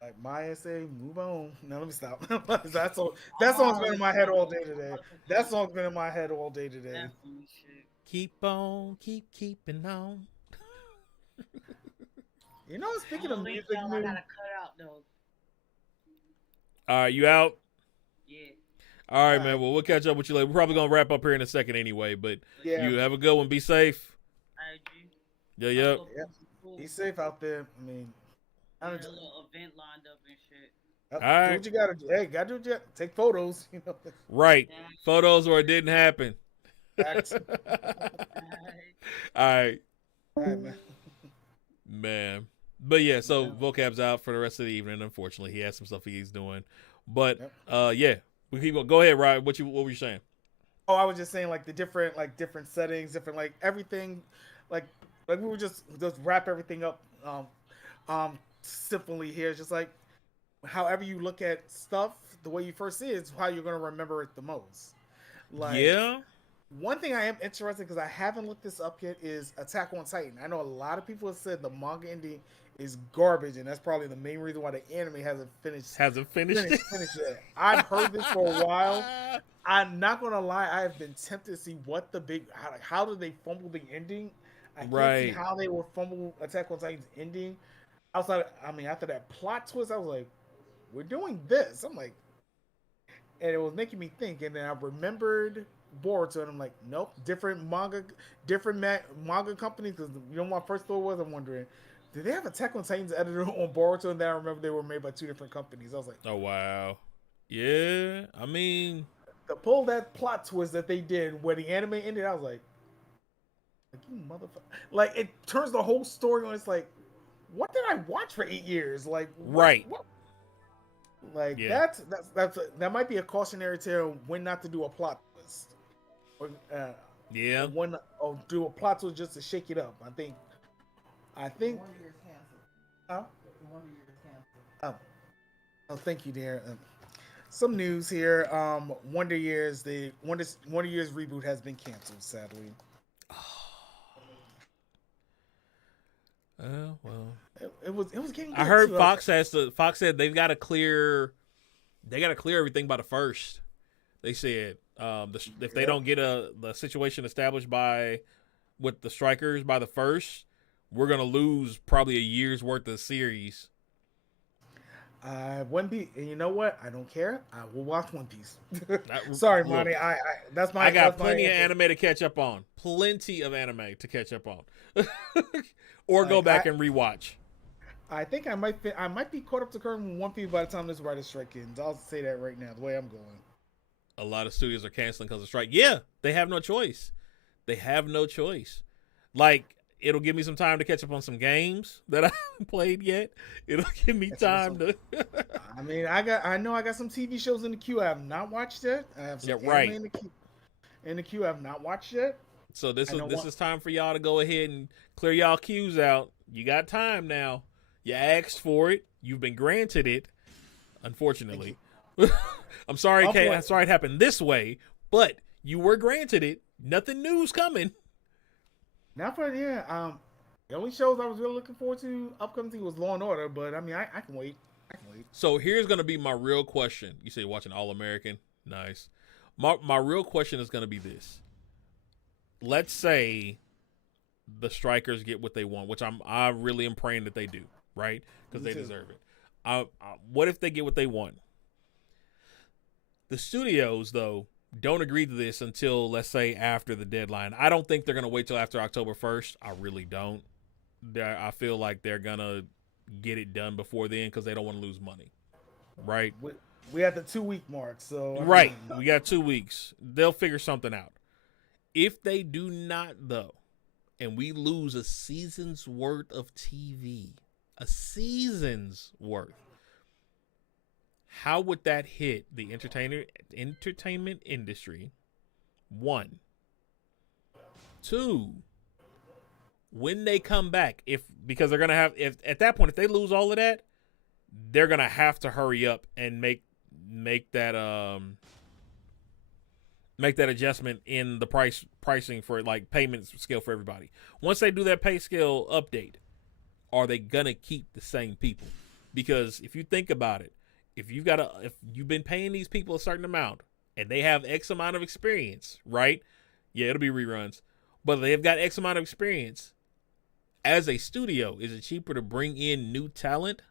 Like Maya say, move on. Now let me stop. that song's been in my head all day today. That song's been in my head all day today. Definitely shit. Keep on, keeping on. You know, speaking of music, I gotta cut out though. All right, you out? Yeah. All right, man. Well, we'll catch up with you later. We're probably going to wrap up here in a second anyway, but yeah. you have a good one. Be safe. IG. Yep. Be safe out there. I mean, I had a little event lined up and shit. all right. Do what you gotta do. Hey, gotta do what you take photos. You know. Right. Yeah. Photos or it didn't happen. Facts. All right. All right, man. Man. But yeah, so Vocab's out for the rest of the evening. Unfortunately, he has some stuff he's doing. But yeah, we keep going. Go ahead, Ryan. What were you saying? Oh, I was just saying like the different settings, different like everything, like we were just wrap everything up simply here. It's just like however you look at stuff, the way you first see it is how you're gonna remember it the most. Like one thing I am interested because I haven't looked this up yet is Attack on Titan. I know a lot of people have said the manga ending is garbage, and that's probably the main reason why the anime hasn't finished yet. I've heard this for a while. I'm not gonna lie, I have been tempted to see what the big how did they fumble the ending. I can't see how they will fumble Attack on Titan's ending. Outside, I mean, after that plot twist, I was like, "We're doing this." I'm like, and it was making me think. And then I remembered Boruto, and I'm like, "Nope, different manga companies." Because you know, my first thought was, I'm wondering, did they have Attack on Titan's editor on Boruto? And then I remember they were made by two different companies. I was like, "Oh wow, yeah." I mean, to pull that plot twist that they did where the anime ended, I was like you motherfucker! Like it turns the whole story on. It's like, what did I watch for 8 years? Like what? Like that might be a cautionary tale when not to do a plot twist. Or, when or do a plot twist just to shake it up. I think. Wonder Years canceled. Huh? Wonder Years canceled. Oh, thank you, dear. Some news here. Wonder Years reboot has been canceled, sadly. Well, it was getting. I heard Fox said they've got to clear. They got to clear everything by the 1st. They said if they don't get the situation established with the strikers by the 1st, we're gonna lose probably a year's worth of series. One Piece, and you know what? I don't care. I will watch One Piece. Sorry, Monty. I got plenty of anime to catch up on. Plenty of anime to catch up on, or go back and rewatch. I think I might be caught up to current with One Piece by the time this writer's strike ends. I'll say that right now. The way I'm going. A lot of studios are canceling because of strike. Yeah, they have no choice. Like, it'll give me some time to catch up on some games that I haven't played yet. It'll give me time to. I mean, I know I got some TV shows in the queue I have not watched yet. I have some anime in the queue I have not watched yet. So this is time for y'all to go ahead and clear y'all queues out. You got time now. You asked for it. You've been granted it. Unfortunately, I'm sorry. I'm sorry it happened this way, but you were granted it. Nothing new's coming. Not for the only shows I was really looking forward to upcoming was Law and Order, but I mean I can wait. So here's gonna be my real question. You say you're watching All American, nice. My real question is gonna be this. Let's say the strikers get what they want, which I really am praying that they do, right? Because they deserve it. What if they get what they want? The studios, though, don't agree to this until, let's say, after the deadline. I don't think they're going to wait till after October 1st. I really don't. I feel like they're going to get it done before then because they don't want to lose money. Right? We at the 2-week mark, so right. We got 2 weeks. They'll figure something out. If they do not, though, and we lose a season's worth of TV, a season's worth, how would that hit the entertainment industry? 1. 2, when they come back, because they're gonna have, if at that point, if they lose all of that, they're gonna have to hurry up and make that adjustment in the pricing for like payment scale for everybody. Once they do that pay scale update, are they gonna keep the same people? Because if you think about it, if you've been paying these people a certain amount and they have X amount of experience, right? Yeah, it'll be reruns, but they've got X amount of experience. As a studio, is it cheaper to bring in new talent?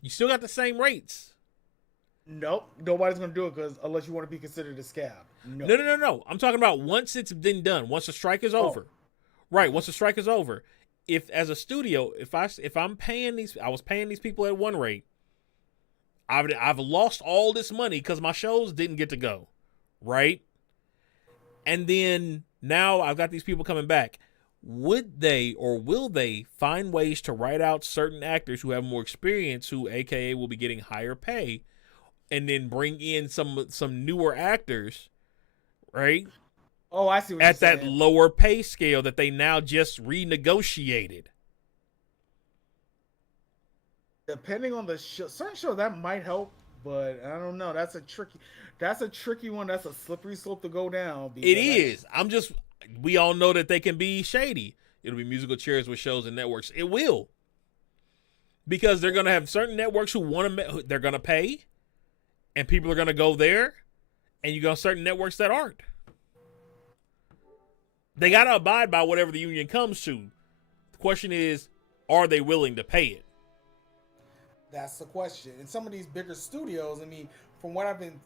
You still got the same rates. Nope, nobody's gonna do it because unless you want to be considered a scab. No. I'm talking about once it's been done. Once the strike is over, right? Once the strike is over, if as a studio, if I'm paying these, I was paying these people at one rate. I've lost all this money because my shows didn't get to go, right? And then now I've got these people coming back. Would they or will they find ways to write out certain actors who have more experience, who AKA will be getting higher pay, and then bring in some newer actors, right? Oh, I see what at you're that saying. lower pay scale that they now just renegotiated. Depending on the show, certain show that might help, but I don't know. That's a tricky one. That's a slippery slope to go down. It is. We all know that they can be shady. It'll be musical chairs with shows and networks. It will. Because they're going to have certain networks who they're going to pay, and people are going to go there, and you got certain networks that aren't. They got to abide by whatever the union comes to. The question is, are they willing to pay it? That's the question. And some of these bigger studios, I mean, from what I've been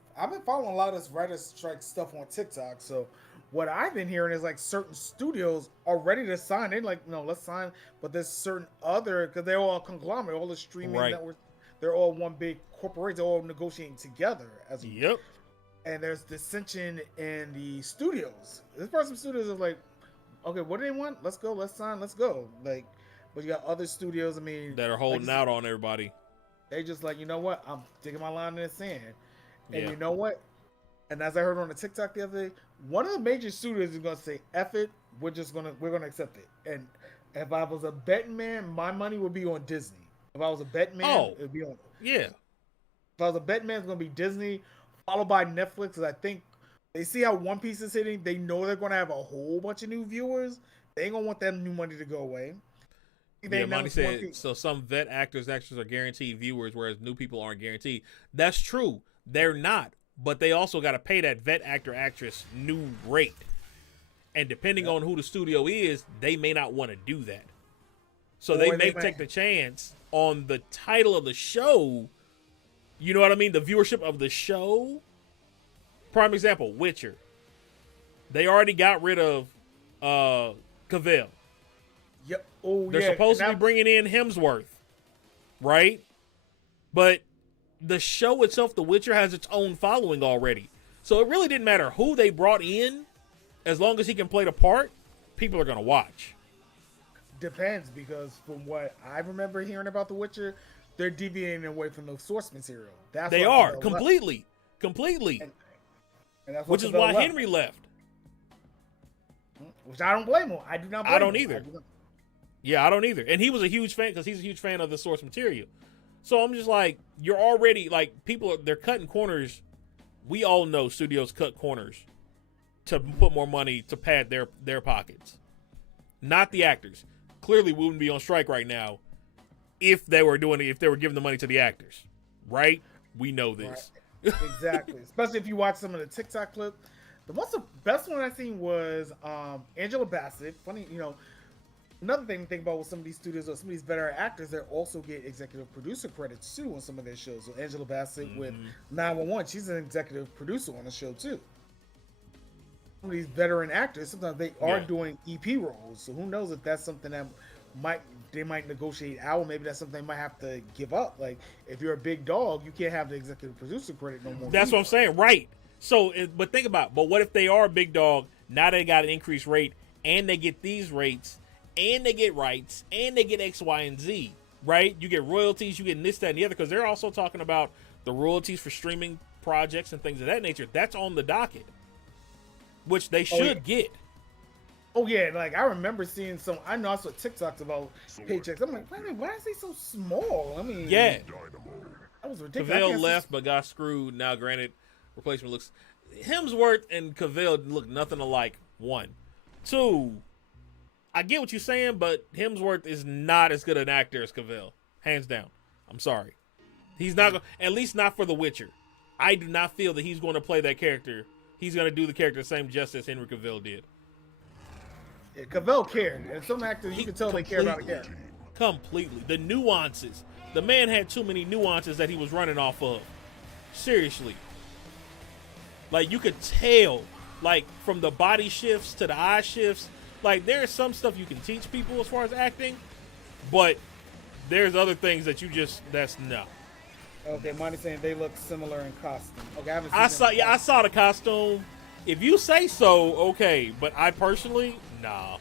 following a lot of this writer strike stuff on TikTok. So what I've been hearing is like certain studios are ready to sign. They're like, no, let's sign. But there's certain other, because they're all conglomerate, all the streaming networks, they're all one big corporation. They're all negotiating together. Yep. And there's dissension in the studios. There's probably some studios are like, okay, what do they want? Let's go. Let's sign. Let's go. Like, but you got other studios, I mean, that are holding out on everybody. They just like, you know what? I'm digging my line in the sand. And you know what? And as I heard on the TikTok the other day, one of the major studios is going to say, F it, we're going to accept it. And if I was a betting man, my money would be on Disney. If I was a betting man, it would be on. Yeah. If I was a betting man, it's going to be Disney, followed by Netflix. Because I think they see how One Piece is hitting. They know they're going to have a whole bunch of new viewers. They ain't going to want that new money to go away. Money said, so some vet actors are guaranteed viewers, whereas new people aren't guaranteed. That's true. They're not. But they also got to pay that vet actress new rate. And depending on who the studio is, they may not want to do that. So they may take the chance on the title of the show. You know what I mean? The viewership of the show. Prime example, Witcher. They already got rid of Cavill. Yep. Oh, They're supposed to be bringing in Hemsworth, right? But the show itself, The Witcher, has its own following already. So it really didn't matter who they brought in. As long as he can play the part, people are going to watch. Depends, because from what I remember hearing about The Witcher, they're deviating away from the source material. They are, completely. And that's which is why Henry left. Which I don't blame him. I do not blame him. I don't either. Yeah, I don't either. And he was a huge fan because he's a huge fan of the source material. So I'm just like, you're already, like, they're cutting corners. We all know studios cut corners to put more money to pad their pockets. Not the actors. Clearly, we wouldn't be on strike right now if they were giving the money to the actors. Right? We know this. Right. Exactly. Especially if you watch some of the TikTok clips. The best one I seen was Angela Bassett. Funny, another thing to think about with some of these studios or some of these better actors, they also get executive producer credits too on some of their shows. So Angela Bassett with 911, she's an executive producer on the show too. of these veteran actors, sometimes they are Yeah. doing EP roles. So who knows if that's something that they might negotiate out. Maybe that's something they might have to give up. Like if you're a big dog, you can't have the executive producer credit no more. That's what I'm saying, right? So, but think about, but what if they are a big dog? Now they got an increased rate, and they get these rates, and they get rights, and they get X, Y, and Z, right? You get royalties, you get this, that, and the other, because they're also talking about the royalties for streaming projects and things of that nature. That's on the docket, which they should get. Oh yeah, like I remember seeing some. I know I saw TikToks about paychecks. I'm like, wait a minute, why is he so small? I mean, Yeah, that was ridiculous. Cavill left but got screwed. Now, granted, replacement looks. Hemsworth and Cavill look nothing alike. 1, 2. I get what you're saying, but Hemsworth is not as good an actor as Cavill, hands down. I'm sorry, he's not going. At least not for The Witcher. I do not feel that he's going to play that character. He's going to do the character the same justice Henry Cavill did. Yeah, Cavill cared, and some actors you can tell they care about a character. Completely. The nuances. The man had too many nuances that he was running off of. Seriously. Like, you could tell, like, from the body shifts to the eye shifts. Like, there's some stuff you can teach people as far as acting, but there's other things that you just, that's no. Okay, Monty saying they look similar in costume. Okay, I saw the costume. If you say so, okay, but I personally, nah,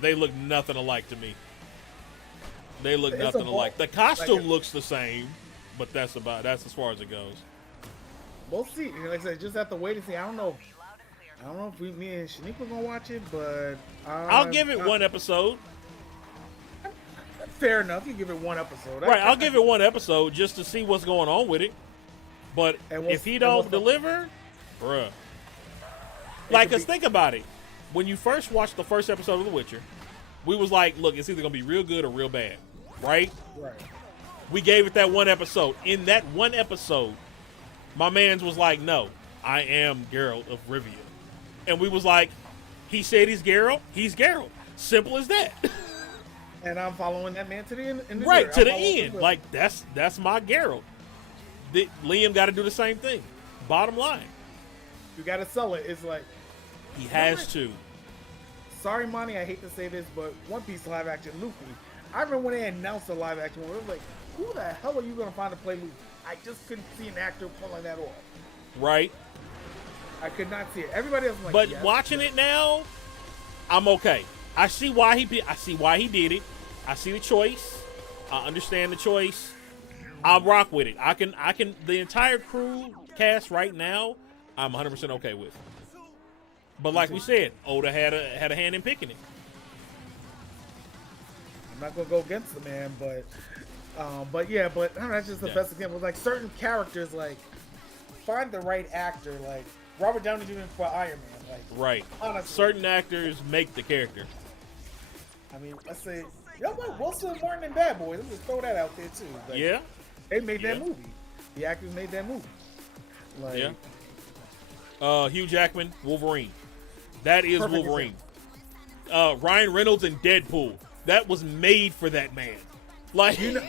they look nothing alike to me. They look nothing alike. The costume looks the same, but that's as far as it goes. We'll see. Like I said, just have to wait and see. I don't know if me and Shaniqua gonna watch it, but I'll give it one episode. Fair enough. You give it one episode, right? I'll give it one episode just to see what's going on with it. But if he don't deliver, bruh. Like, cause think about it. When you first watched the first episode of The Witcher, we was like, look, it's either gonna be real good or real bad, right? Right. We gave it that one episode. In that one episode, my man's was like, no, I am Geralt of Rivia. And we was like, he said he's Geralt, he's Geralt. Simple as that. And I'm following that man to the end. Right, to the end. Like, that's my Geralt. Liam got to do the same thing. Bottom line. You got to sell it. It's like... He has to. Sorry, Monty, I hate to say this, but One Piece live action Luffy. I remember when they announced the live action one, I was like, who the hell are you going to find to play Luffy? I just couldn't see an actor pulling that off. Right. I could not see it. Everybody else was like, but yes, watching it now, I'm okay. I see why he did it. I see the choice. I understand the choice. I'll rock with it. I can the entire crew cast right now, I'm 100% okay with. But like we said, Oda had a hand in picking it. I'm not gonna go against the man, but yeah, but I don't know, that's just the best example. Like certain characters, like find the right actor, like Robert Downey Jr. for Iron Man, like right. Honestly, certain actors make the character. I mean, let's say, Wilson Martin and Bad Boys. Let's just throw that out there too. Like, yeah, they made that movie. The actors made that movie. Like, Hugh Jackman, Wolverine. That is Wolverine. Ryan Reynolds and Deadpool. That was made for that man. Like, you know,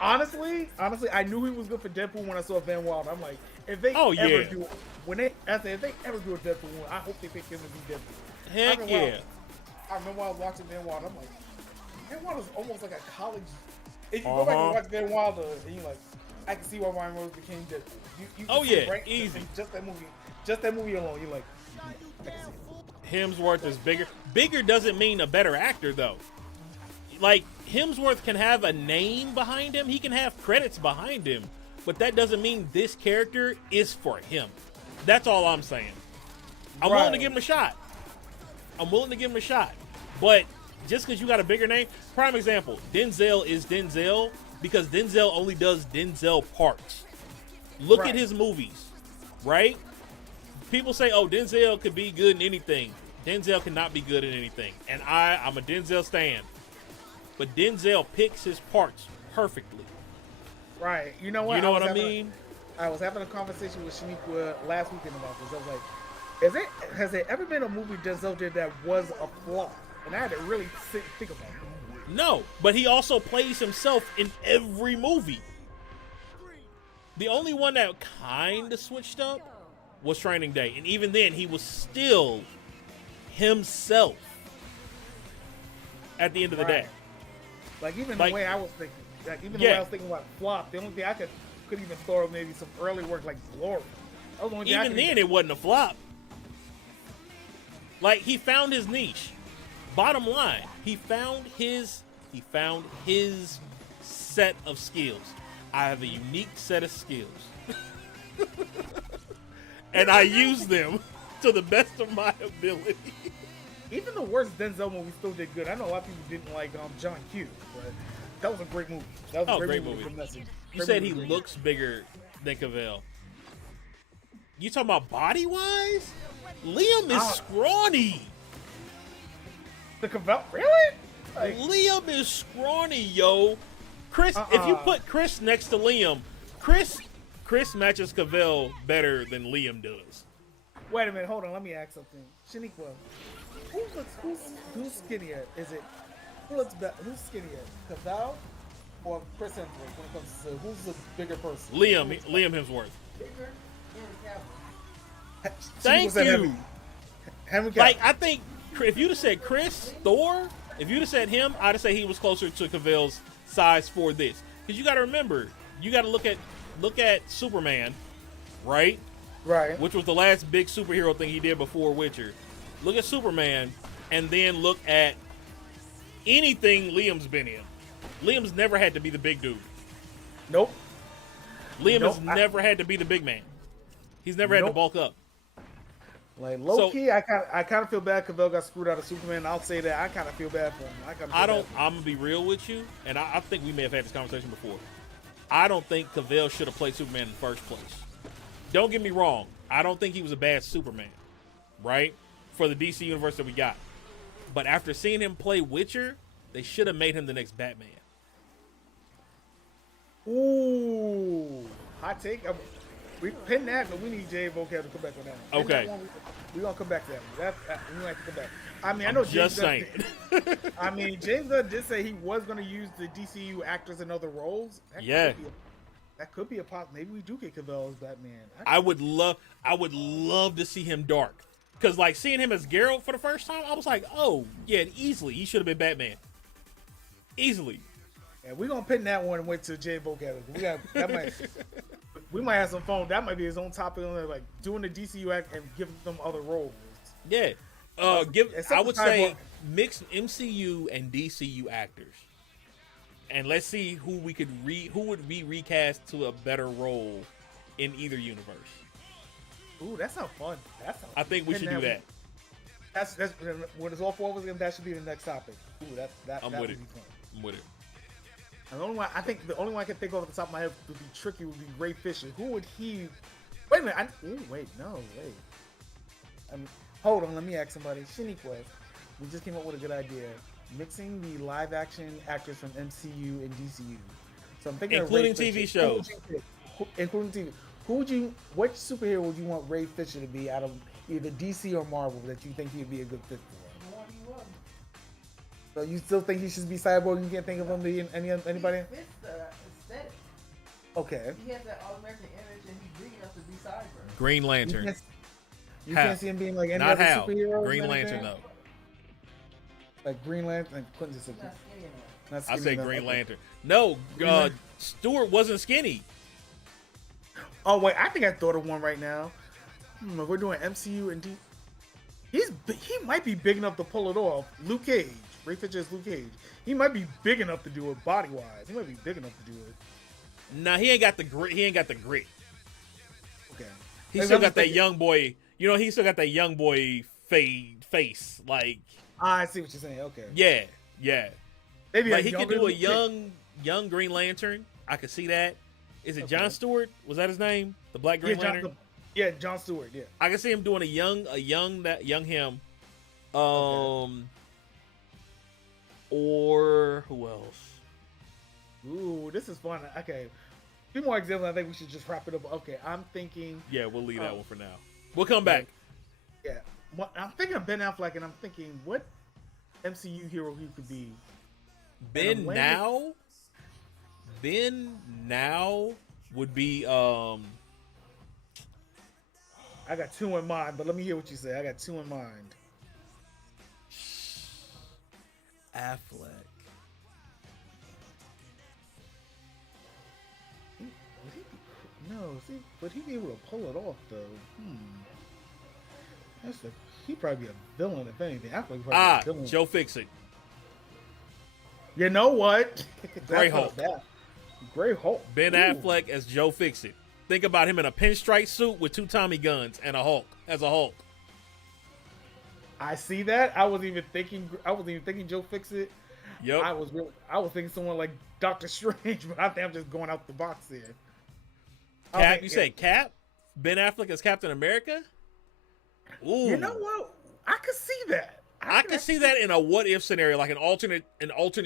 honestly, I knew he was good for Deadpool when I saw Van Wilder. I'm like, if they ever do a Deadpool one, I hope they pick him to be Deadpool. Heck yeah. I remember when I was watching Van Wilder, I'm like, Van Wilder's almost like a college. If you go back and watch Van Wilder, and you're like, I can see why Ryan Reynolds became Deadpool. Easy. Just that movie alone, you're like, I can see it. Hemsworth is bigger. Bigger doesn't mean a better actor, though. Like, Hemsworth can have a name behind him. He can have credits behind him. But that doesn't mean this character is for him. That's all I'm saying. I'm willing to give him a shot. But just because you got a bigger name, prime example, Denzel is Denzel because Denzel only does Denzel parts. Look at his movies, right? People say, oh, Denzel could be good in anything. Denzel cannot be good in anything. And I'm a Denzel stan. But Denzel picks his parts perfectly. Right. You know what? You know what I mean? I was having a conversation with Shaniqua last weekend about this. I was like, has there ever been a movie Denzel did that was a flop? And I had to really think about it. No, but he also plays himself in every movie. The only one that kind of switched up was Training Day, and even then, he was still himself at the end of the day. Like even Like- the way I was thinking, like even the Yeah. way I was thinking about flop, the only thing I could even throw maybe some early work like Glory. That was the only thing I Even could then, it wasn't a flop. Like, he found his niche. Bottom line, he found his set of skills. I have a unique set of skills. And I use them to the best of my ability. Even the worst Denzel movie still did good. I know a lot of people didn't like John Q, but that was a great movie. That was a great movie. With good message. You Great said movie, he great looks bigger than Cavell. You talking about body wise? Liam is scrawny. The Cavell, really? Like, Liam is scrawny, yo. Chris, if you put Chris next to Liam, Chris matches Cavell better than Liam does. wait a minute, hold on. Let me ask something. Shaniqua, who's skinnier? Is it who's skinnier, Cavell or Chris Hemsworth? When it comes to who's the bigger person? Liam Hemsworth. Thank Shaniqua said you. Henry Cavill. Like, I think if you'd have said Chris Thor, if you'd have said him, I'd have said he was closer to Cavell's size for this. Because you got to remember, you got to look at Superman, right? Right. Which was the last big superhero thing he did before Witcher. Look at Superman, and then look at anything Liam's been in. Liam's never had to be the big dude. Nope. Liam has never had to be the big man. He's never had to bulk up. Like low key, I kind of feel bad. Cavell got screwed out of Superman. I'll say that I kind of feel bad for him. I'm gonna be real with you, and I think we may have had this conversation before. I don't think Cavell should have played Superman in the first place. Don't get me wrong. I don't think he was a bad Superman, right? For the DC universe that we got. But after seeing him play Witcher, they should have made him the next Batman. Ooh, hot take. We pinned that, but we need Jay Vocab to come back on that one. Okay. We're going to come back to that. We might have to come back. I mean, I know Just James saying. I mean, James Gunn did say he was going to use the DCU actors in other roles. That could be a pop. Maybe we do get Cavell as Batman. I would love to see him dark. Because, like, seeing him as Geralt for the first time, I was like, oh, yeah, easily. He should have been Batman. Easily. And we're going to pin that one and wait till Jay Vocab. We might have some fun. That might be his own topic on there, like doing the DCU act and giving them other roles. Yeah. I would say mix MCU and DCU actors. And let's see who would be recast to a better role in either universe. Ooh, that sounds fun. I think we should do that. That's when it's all four of us, that should be the next topic. Ooh, that I'm would with be it. fun. I'm with it. And the only one I can think of off the top of my head would be tricky would be Ray Fisher. Who would he? Wait a minute. Wait. Hold on. Let me ask somebody. Shaniqua, we just came up with a good idea. Mixing the live action actors from MCU and DCU. So I'm thinking including of Ray TV Fisher. shows. Including TV. What superhero would you want Ray Fisher to be out of either DC or Marvel that you think he'd be a good fit for? So you still think he should be Cyborg? You can't think of him being anybody? He fits the aesthetic. Okay. He has that all-American image, and he's big enough to be Cyborg. Green Lantern. You can't see him being like any Not other Hal. superhero. Green Lantern, though. Like Green Lantern, like Clinton just said. He's not skinny enough. Not I skinny say enough. Green Okay. Lantern. No, Stewart wasn't skinny. Oh wait, I think I thought of one right now. If we're doing MCU and D, he might be big enough to pull it off. Luke Cage, Ray Fisher is Luke Cage. He might be big enough to do it body wise. He might be big enough to do it. Nah, he ain't got the grit. Okay. He still got that young boy. You know, he still got that young boy face. Like, I see what you're saying. Okay. yeah. Maybe Like, he could do a Luke Cage. young Green Lantern. I could see that. Is it Okay. John Stewart? Was that his name? The Black Green Lantern. John Stewart. Yeah. I can see him doing a young him. Or who else? Ooh, this is fun. Okay. A few more examples. I think we should just wrap it up. Okay, I'm thinking. Yeah, we'll leave that one for now. We'll come back. Yeah. I'm thinking of Ben Affleck, and I'm thinking what MCU hero he could be. Ben now would be I got two in mind, but let me hear what you say. I got two in mind. Affleck. No, see, but he'd be able to pull it off though. He'd probably be a villain if anything. Affleck probably be a villain. Joe Fixit. You know what? Grey Hulk. Grey Hulk. Ben Affleck as Joe Fixit. Think about him in a pinstripe suit with two Tommy guns and a Hulk as a Hulk. I see that. I wasn't even thinking Joe Fixit. Yep. I was thinking someone like Doctor Strange, but I think I'm just going out the box here. Cap, you say Cap? Ben Affleck as Captain America? Ooh. You know what? I could see that. I could see that in a what if scenario, like an alternate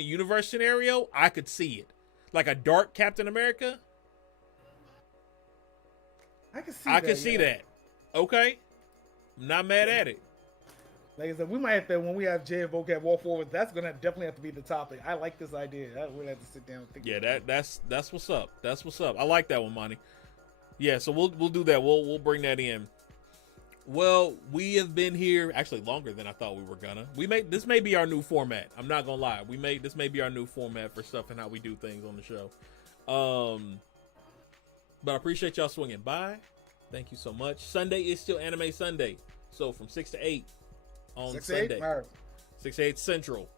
universe scenario. I could see it, like a dark Captain America. I could see that. Okay, I'm not mad at it. Like I said, we might have to, when we have Jay and Vocab walk forward, that's gonna definitely have to be the topic. I like this idea. We'll have to sit down and think. Yeah, that's what's up. That's what's up. I like that one, Monty. Yeah, so we'll do that. We'll bring that in. Well, we have been here actually longer than I thought we were gonna. This may be our new format. I'm not gonna lie. This may be our new format for stuff and how we do things on the show. But I appreciate y'all swinging by. Thank you so much. Sunday is still Anime Sunday, so from 6 to 8 on 6 Sunday. 6 to 8 Central.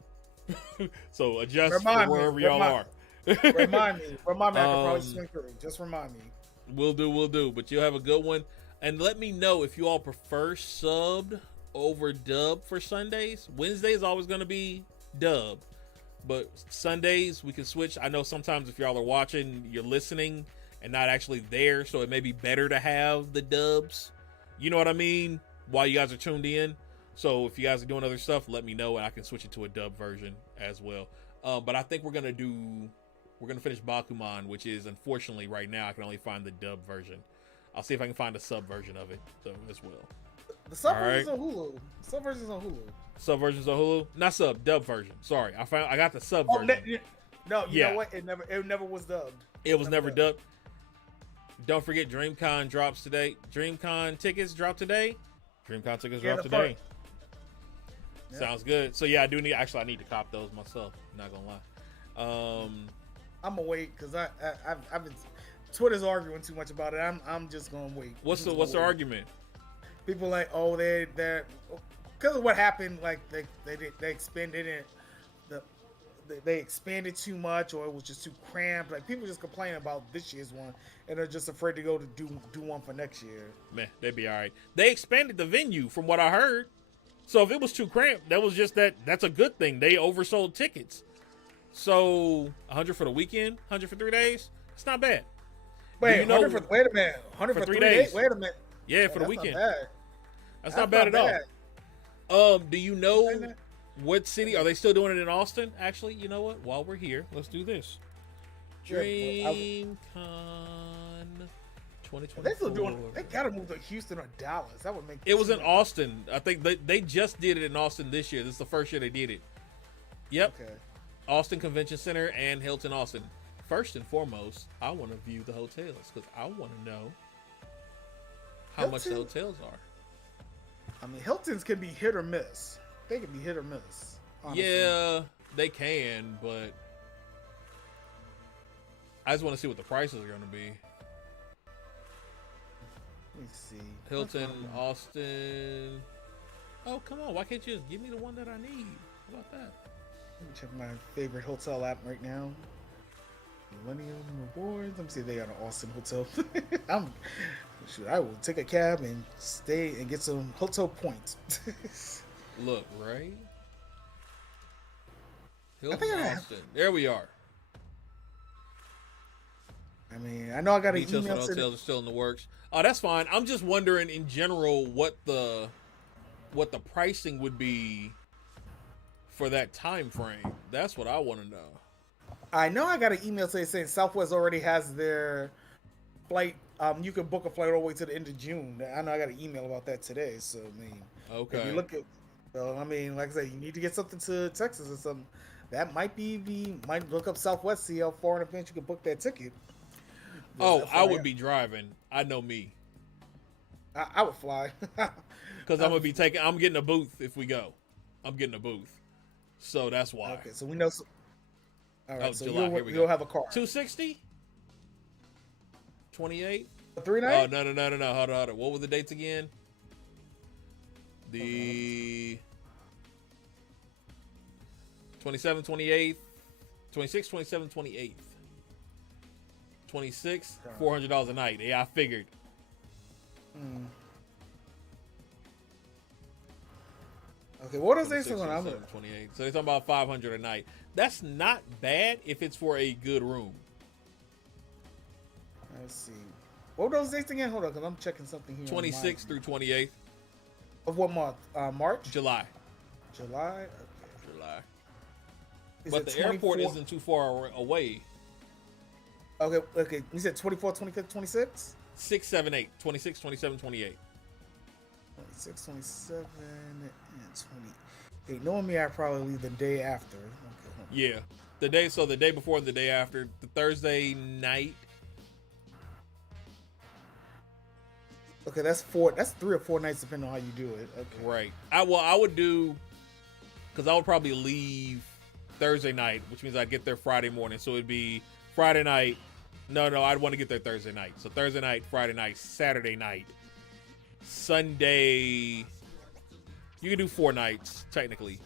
So adjust for wherever y'all are. Remind me. I can probably swing through. Just remind me. We'll do. But you'll have a good one. And let me know if you all prefer subbed over dub for Sundays. Wednesday is always going to be dub. But Sundays, we can switch. I know sometimes if y'all are watching, you're listening and not actually there. So it may be better to have the dubs. You know what I mean? While you guys are tuned in. So if you guys are doing other stuff, let me know and I can switch it to a dub version as well. But I think we're going to finish Bakuman, which is unfortunately right now I can only find the dub version. I'll see if I can find a sub version of it as well. The sub version's on Hulu. Sub version's on Hulu. Not sub, dub version. Sorry, I got the sub version. No, you know what? It never was dubbed. It was never dubbed. Don't forget DreamCon drops today. DreamCon tickets drop today. DreamCon tickets drop today. Yep. Sounds good. So yeah, I need to cop those myself. Not gonna lie. I'm gonna wait because I've been. Twitter's arguing too much about it. I'm just gonna wait. What's the argument? People like, oh, they're because of what happened. Like they expanded it. They expanded too much, or it was just too cramped. Like people just complaining about this year's one, and they're just afraid to go to do one for next year. Man, they'd be all right. They expanded the venue, from what I heard. So if it was too cramped, that's a good thing. They oversold tickets. So 100 for the weekend, 100 for 3 days. It's not bad. Wait, wait a minute. 100 for 3 days? Wait a minute. Yeah, for the weekend. That's not bad at all. Do you know what city? Are they still doing it in Austin? Actually, you know what? While we're here, let's do this. DreamCon 2024. They still doing it. They gotta move to Houston or Dallas. That would make it was in Austin. I think they just did it in Austin this year. This is the first year they did it. Yep. Okay. Austin Convention Center and Hilton Austin. First and foremost, I want to view the hotels because I want to know how much the hotels are. I mean, Hilton's can be hit or miss. They can be hit or miss. Honestly. Yeah, they can, but I just want to see what the prices are going to be. Let me see. Hilton, Austin. Oh, come on. Why can't you just give me the one that I need? How about that? Let me check my favorite hotel app right now. Millennium Rewards. Let me see if they got an Austin hotel. I will take a cab and stay and get some hotel points. Look, right? Hilton, Austin. There we are. I mean, I know I got an email. Hotels are still in the works. Oh, that's fine. I'm just wondering in general what the pricing would be for that time frame. That's what I want to know. I know I got an email today saying Southwest already has their flight. You can book a flight all the way to the end of June. I know I got an email about that today. So I mean, okay. If you look at, I mean, like I said, you need to get something to Texas or something. That might might look up Southwest, see how far in advance you can book that ticket. Oh, I would be driving. I know me. I would fly. Because I'm getting a booth if we go. I'm getting a booth. So that's why. Okay, so we know. All right, Oh, so July. Here we you'll go. have a car. 260? 28? A 3 night? Oh, no. Hold on. What were the dates again? The 27, 28th, 26, 27, 28th. 26, $400 a night. Yeah, I figured. Okay, what is they 26, saying? 27, 28. So they're talking about 500 a night. That's not bad if it's for a good room. Let's see. What were those dates again? Hold on, because I'm checking something here. 26 through 28th. Of what month? March? July. July? Okay. July. Is But it the airport 24? isn't too far away. Okay. You said 24, 25, 26? 6, 7, 8. 26, 27, 28. 26, 27, and 28. Knowing me, I'd probably leave the day after. Okay, Yeah. The day before and the day after. The Thursday night. Okay, that's 3 or 4 nights depending on how you do it. Okay. Right. I would do, because I would probably leave Thursday night, which means I'd get there Friday morning. So it'd be Friday night. No, I'd want to get there Thursday night. So Thursday night, Friday night, Saturday night, Sunday. You can do 4 nights, technically.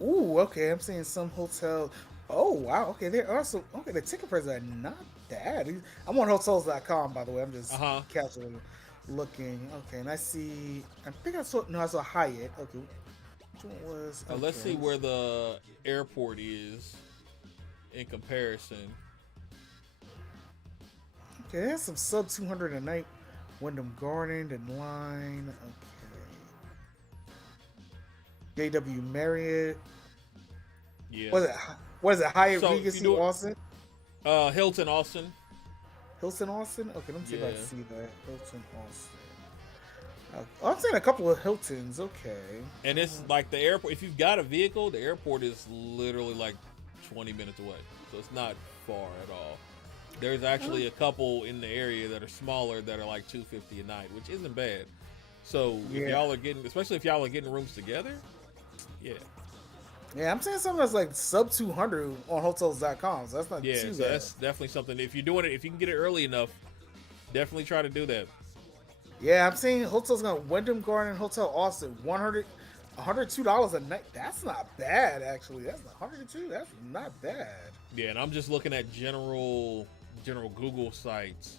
Ooh, okay. I'm seeing some hotels. Oh, wow. Okay, there are some. Okay, the ticket prices are not bad. I'm on hotels.com, by the way. I'm just casually looking. Okay, and I think I saw Hyatt. Okay. Which one was? Okay. Let's see where the airport is in comparison. Okay, there's some sub 200 a night. Wyndham Garden and Line. Okay. JW Marriott. Yeah. What is it? Hyatt So, Regency Austin? Hilton Austin. Hilton Austin? Okay, let me see if I can see that. Hilton Austin. I'm seeing a couple of Hiltons. Okay. And it's like the airport. If you've got a vehicle, the airport is literally like 20 minutes away. So it's not far at all. There's actually a couple in the area that are smaller that are like $250 a night, which isn't bad. So if y'all are getting, especially if y'all are getting rooms together, yeah. Yeah, I'm seeing something that's like sub 200 on hotels.com. So that's not too bad. So that's definitely something. If you're doing it, if you can get it early enough, definitely try to do that. Yeah, I'm seeing hotels going Wyndham Garden Hotel Austin, $102 a night. That's not bad, actually. That's $102. That's not bad. Yeah, and I'm just looking at general Google sites.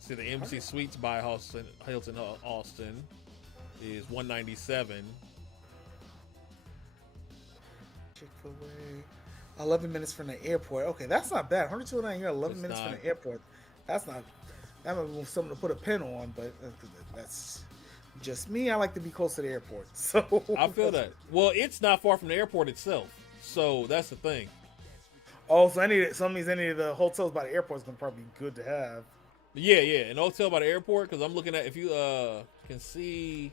See, the Embassy Suites by Hilton Austin is $197. Chick-fil-A, 11 minutes from the airport. Okay, that's not bad. 102 a night, you're 11 minutes from the airport. That might be something to put a pin on, but that's just me. I like to be close to the airport. So I feel that. Well, it's not far from the airport itself. So that's the thing. Oh, so any of the hotels by the airport is gonna probably be good to have. Yeah. An hotel by the airport, because I'm looking at, if you can see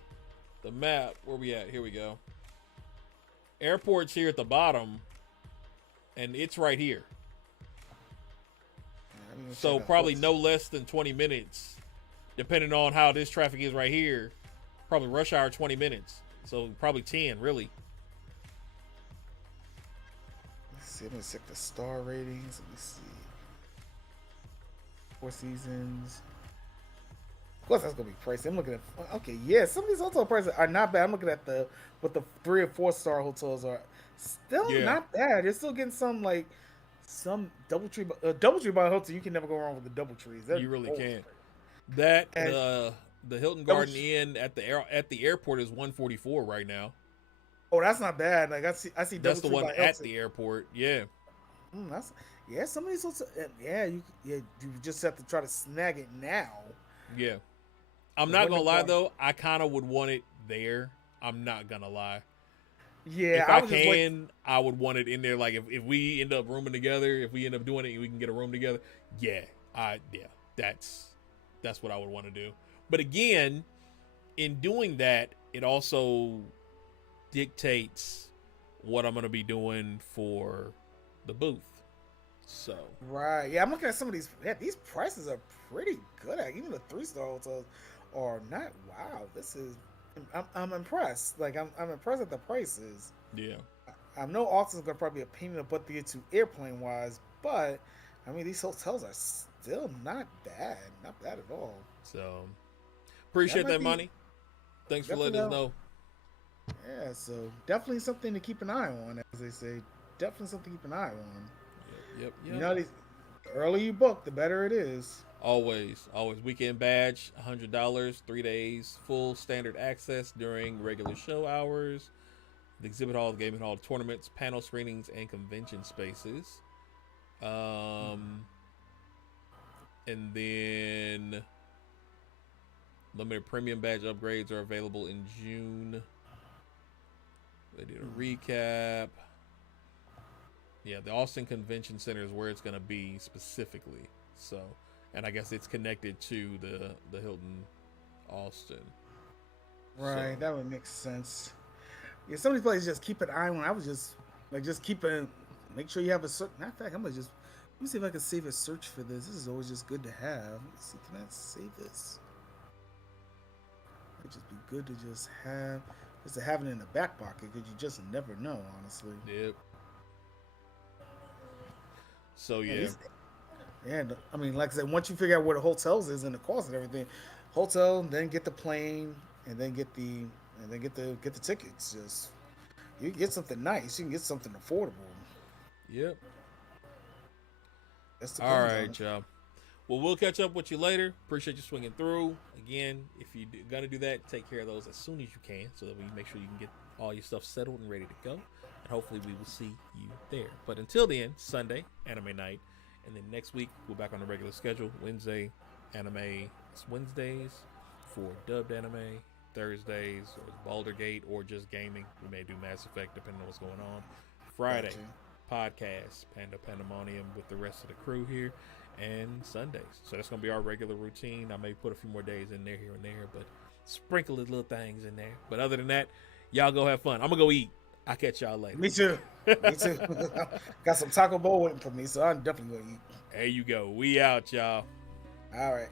the map, where we at? Here we go. Airport's here at the bottom, and it's right here. So probably no less than 20 minutes, depending on how this traffic is right here. Probably rush hour 20 minutes. So probably 10, really. Let's see. Let me check the star ratings. Let me see. 4 Seasons. Of course, that's gonna be pricey. I'm looking at. Okay, yeah, some of these hotel prices are not bad. I'm looking at what the 3 or 4 star hotels are. Still not bad. You're still getting some DoubleTree by hotel. You can never go wrong with the DoubleTrees. You really can't. That the Hilton Garden Inn at the airport is $144 right now. Oh, that's not bad. Like I see. That's the one at the airport. Yeah. Some of these hotels. You just have to try to snag it now. Yeah. I'm not gonna lie though. I kind of would want it there. I'm not gonna lie. Yeah, if I would want it in there. Like if we end up rooming together, if we end up doing it, and we can get a room together. That's what I would want to do. But again, in doing that, it also dictates what I'm gonna be doing for the booth. So Right. Yeah, I'm looking at some of these. Yeah, these prices are pretty good. Even the 3-star hotels are not. Wow, this is. I'm impressed. Like I'm impressed at the prices. yeah. I know Austin's gonna probably be a pain in the butt to get to airplane wise, but I mean these hotels are still not bad. Not bad at all. So appreciate might that be- money. Thanks for definitely letting us know. Yeah, so definitely something to keep an eye on, as they say. Definitely something to keep an eye on. Yep. You know, the earlier you book, the better it is. Always. Weekend badge, $100, 3 days, full standard access during regular show hours. The exhibit hall, the gaming hall, tournaments, panel screenings, and convention spaces. And then limited premium badge upgrades are available in June. They did a recap. Yeah, the Austin Convention Center is where it's going to be specifically. So, and I guess it's connected to the Hilton Austin. Right, So, that would make sense. Yeah, some of these places just keep an eye on. I was just keeping. Make sure you have a search. Matter of fact, I'm gonna just let me see if I can save a search for this. This is always just good to have. Let's see, can I save this? It'd just be good to just have it in the back pocket because you just never know, honestly. yep. So Yeah, yeah, yeah. I mean, like I said, once you figure out where the hotels is and the cost and everything, hotel, then get the plane, and then get the tickets. Just you can get something nice. You can get something affordable. yep. That's the All pros on right, it. y'all. Well, we'll catch up with you later. Appreciate you swinging through. Again, if you're gonna do that, take care of those as soon as you can, so that we make sure you can get all your stuff settled and ready to go. And hopefully, we will see you there. But until then, Sunday anime night, and then next week we're back on the regular schedule. Wednesday anime. It's Wednesdays for dubbed anime. Thursdays or Baldur Gate or just gaming. We may do Mass Effect depending on what's going on. Friday podcast Pandemonium with the rest of the crew here, and Sundays. So that's gonna be our regular routine. I may put a few more days in there here and there, but sprinkle the little things in there. But other than that, y'all go have fun. I'm gonna go eat. I'll catch y'all later. Me too. Me too. Got some Taco Bell waiting for me, so I'm definitely gonna eat. There you go. We out, y'all. All right.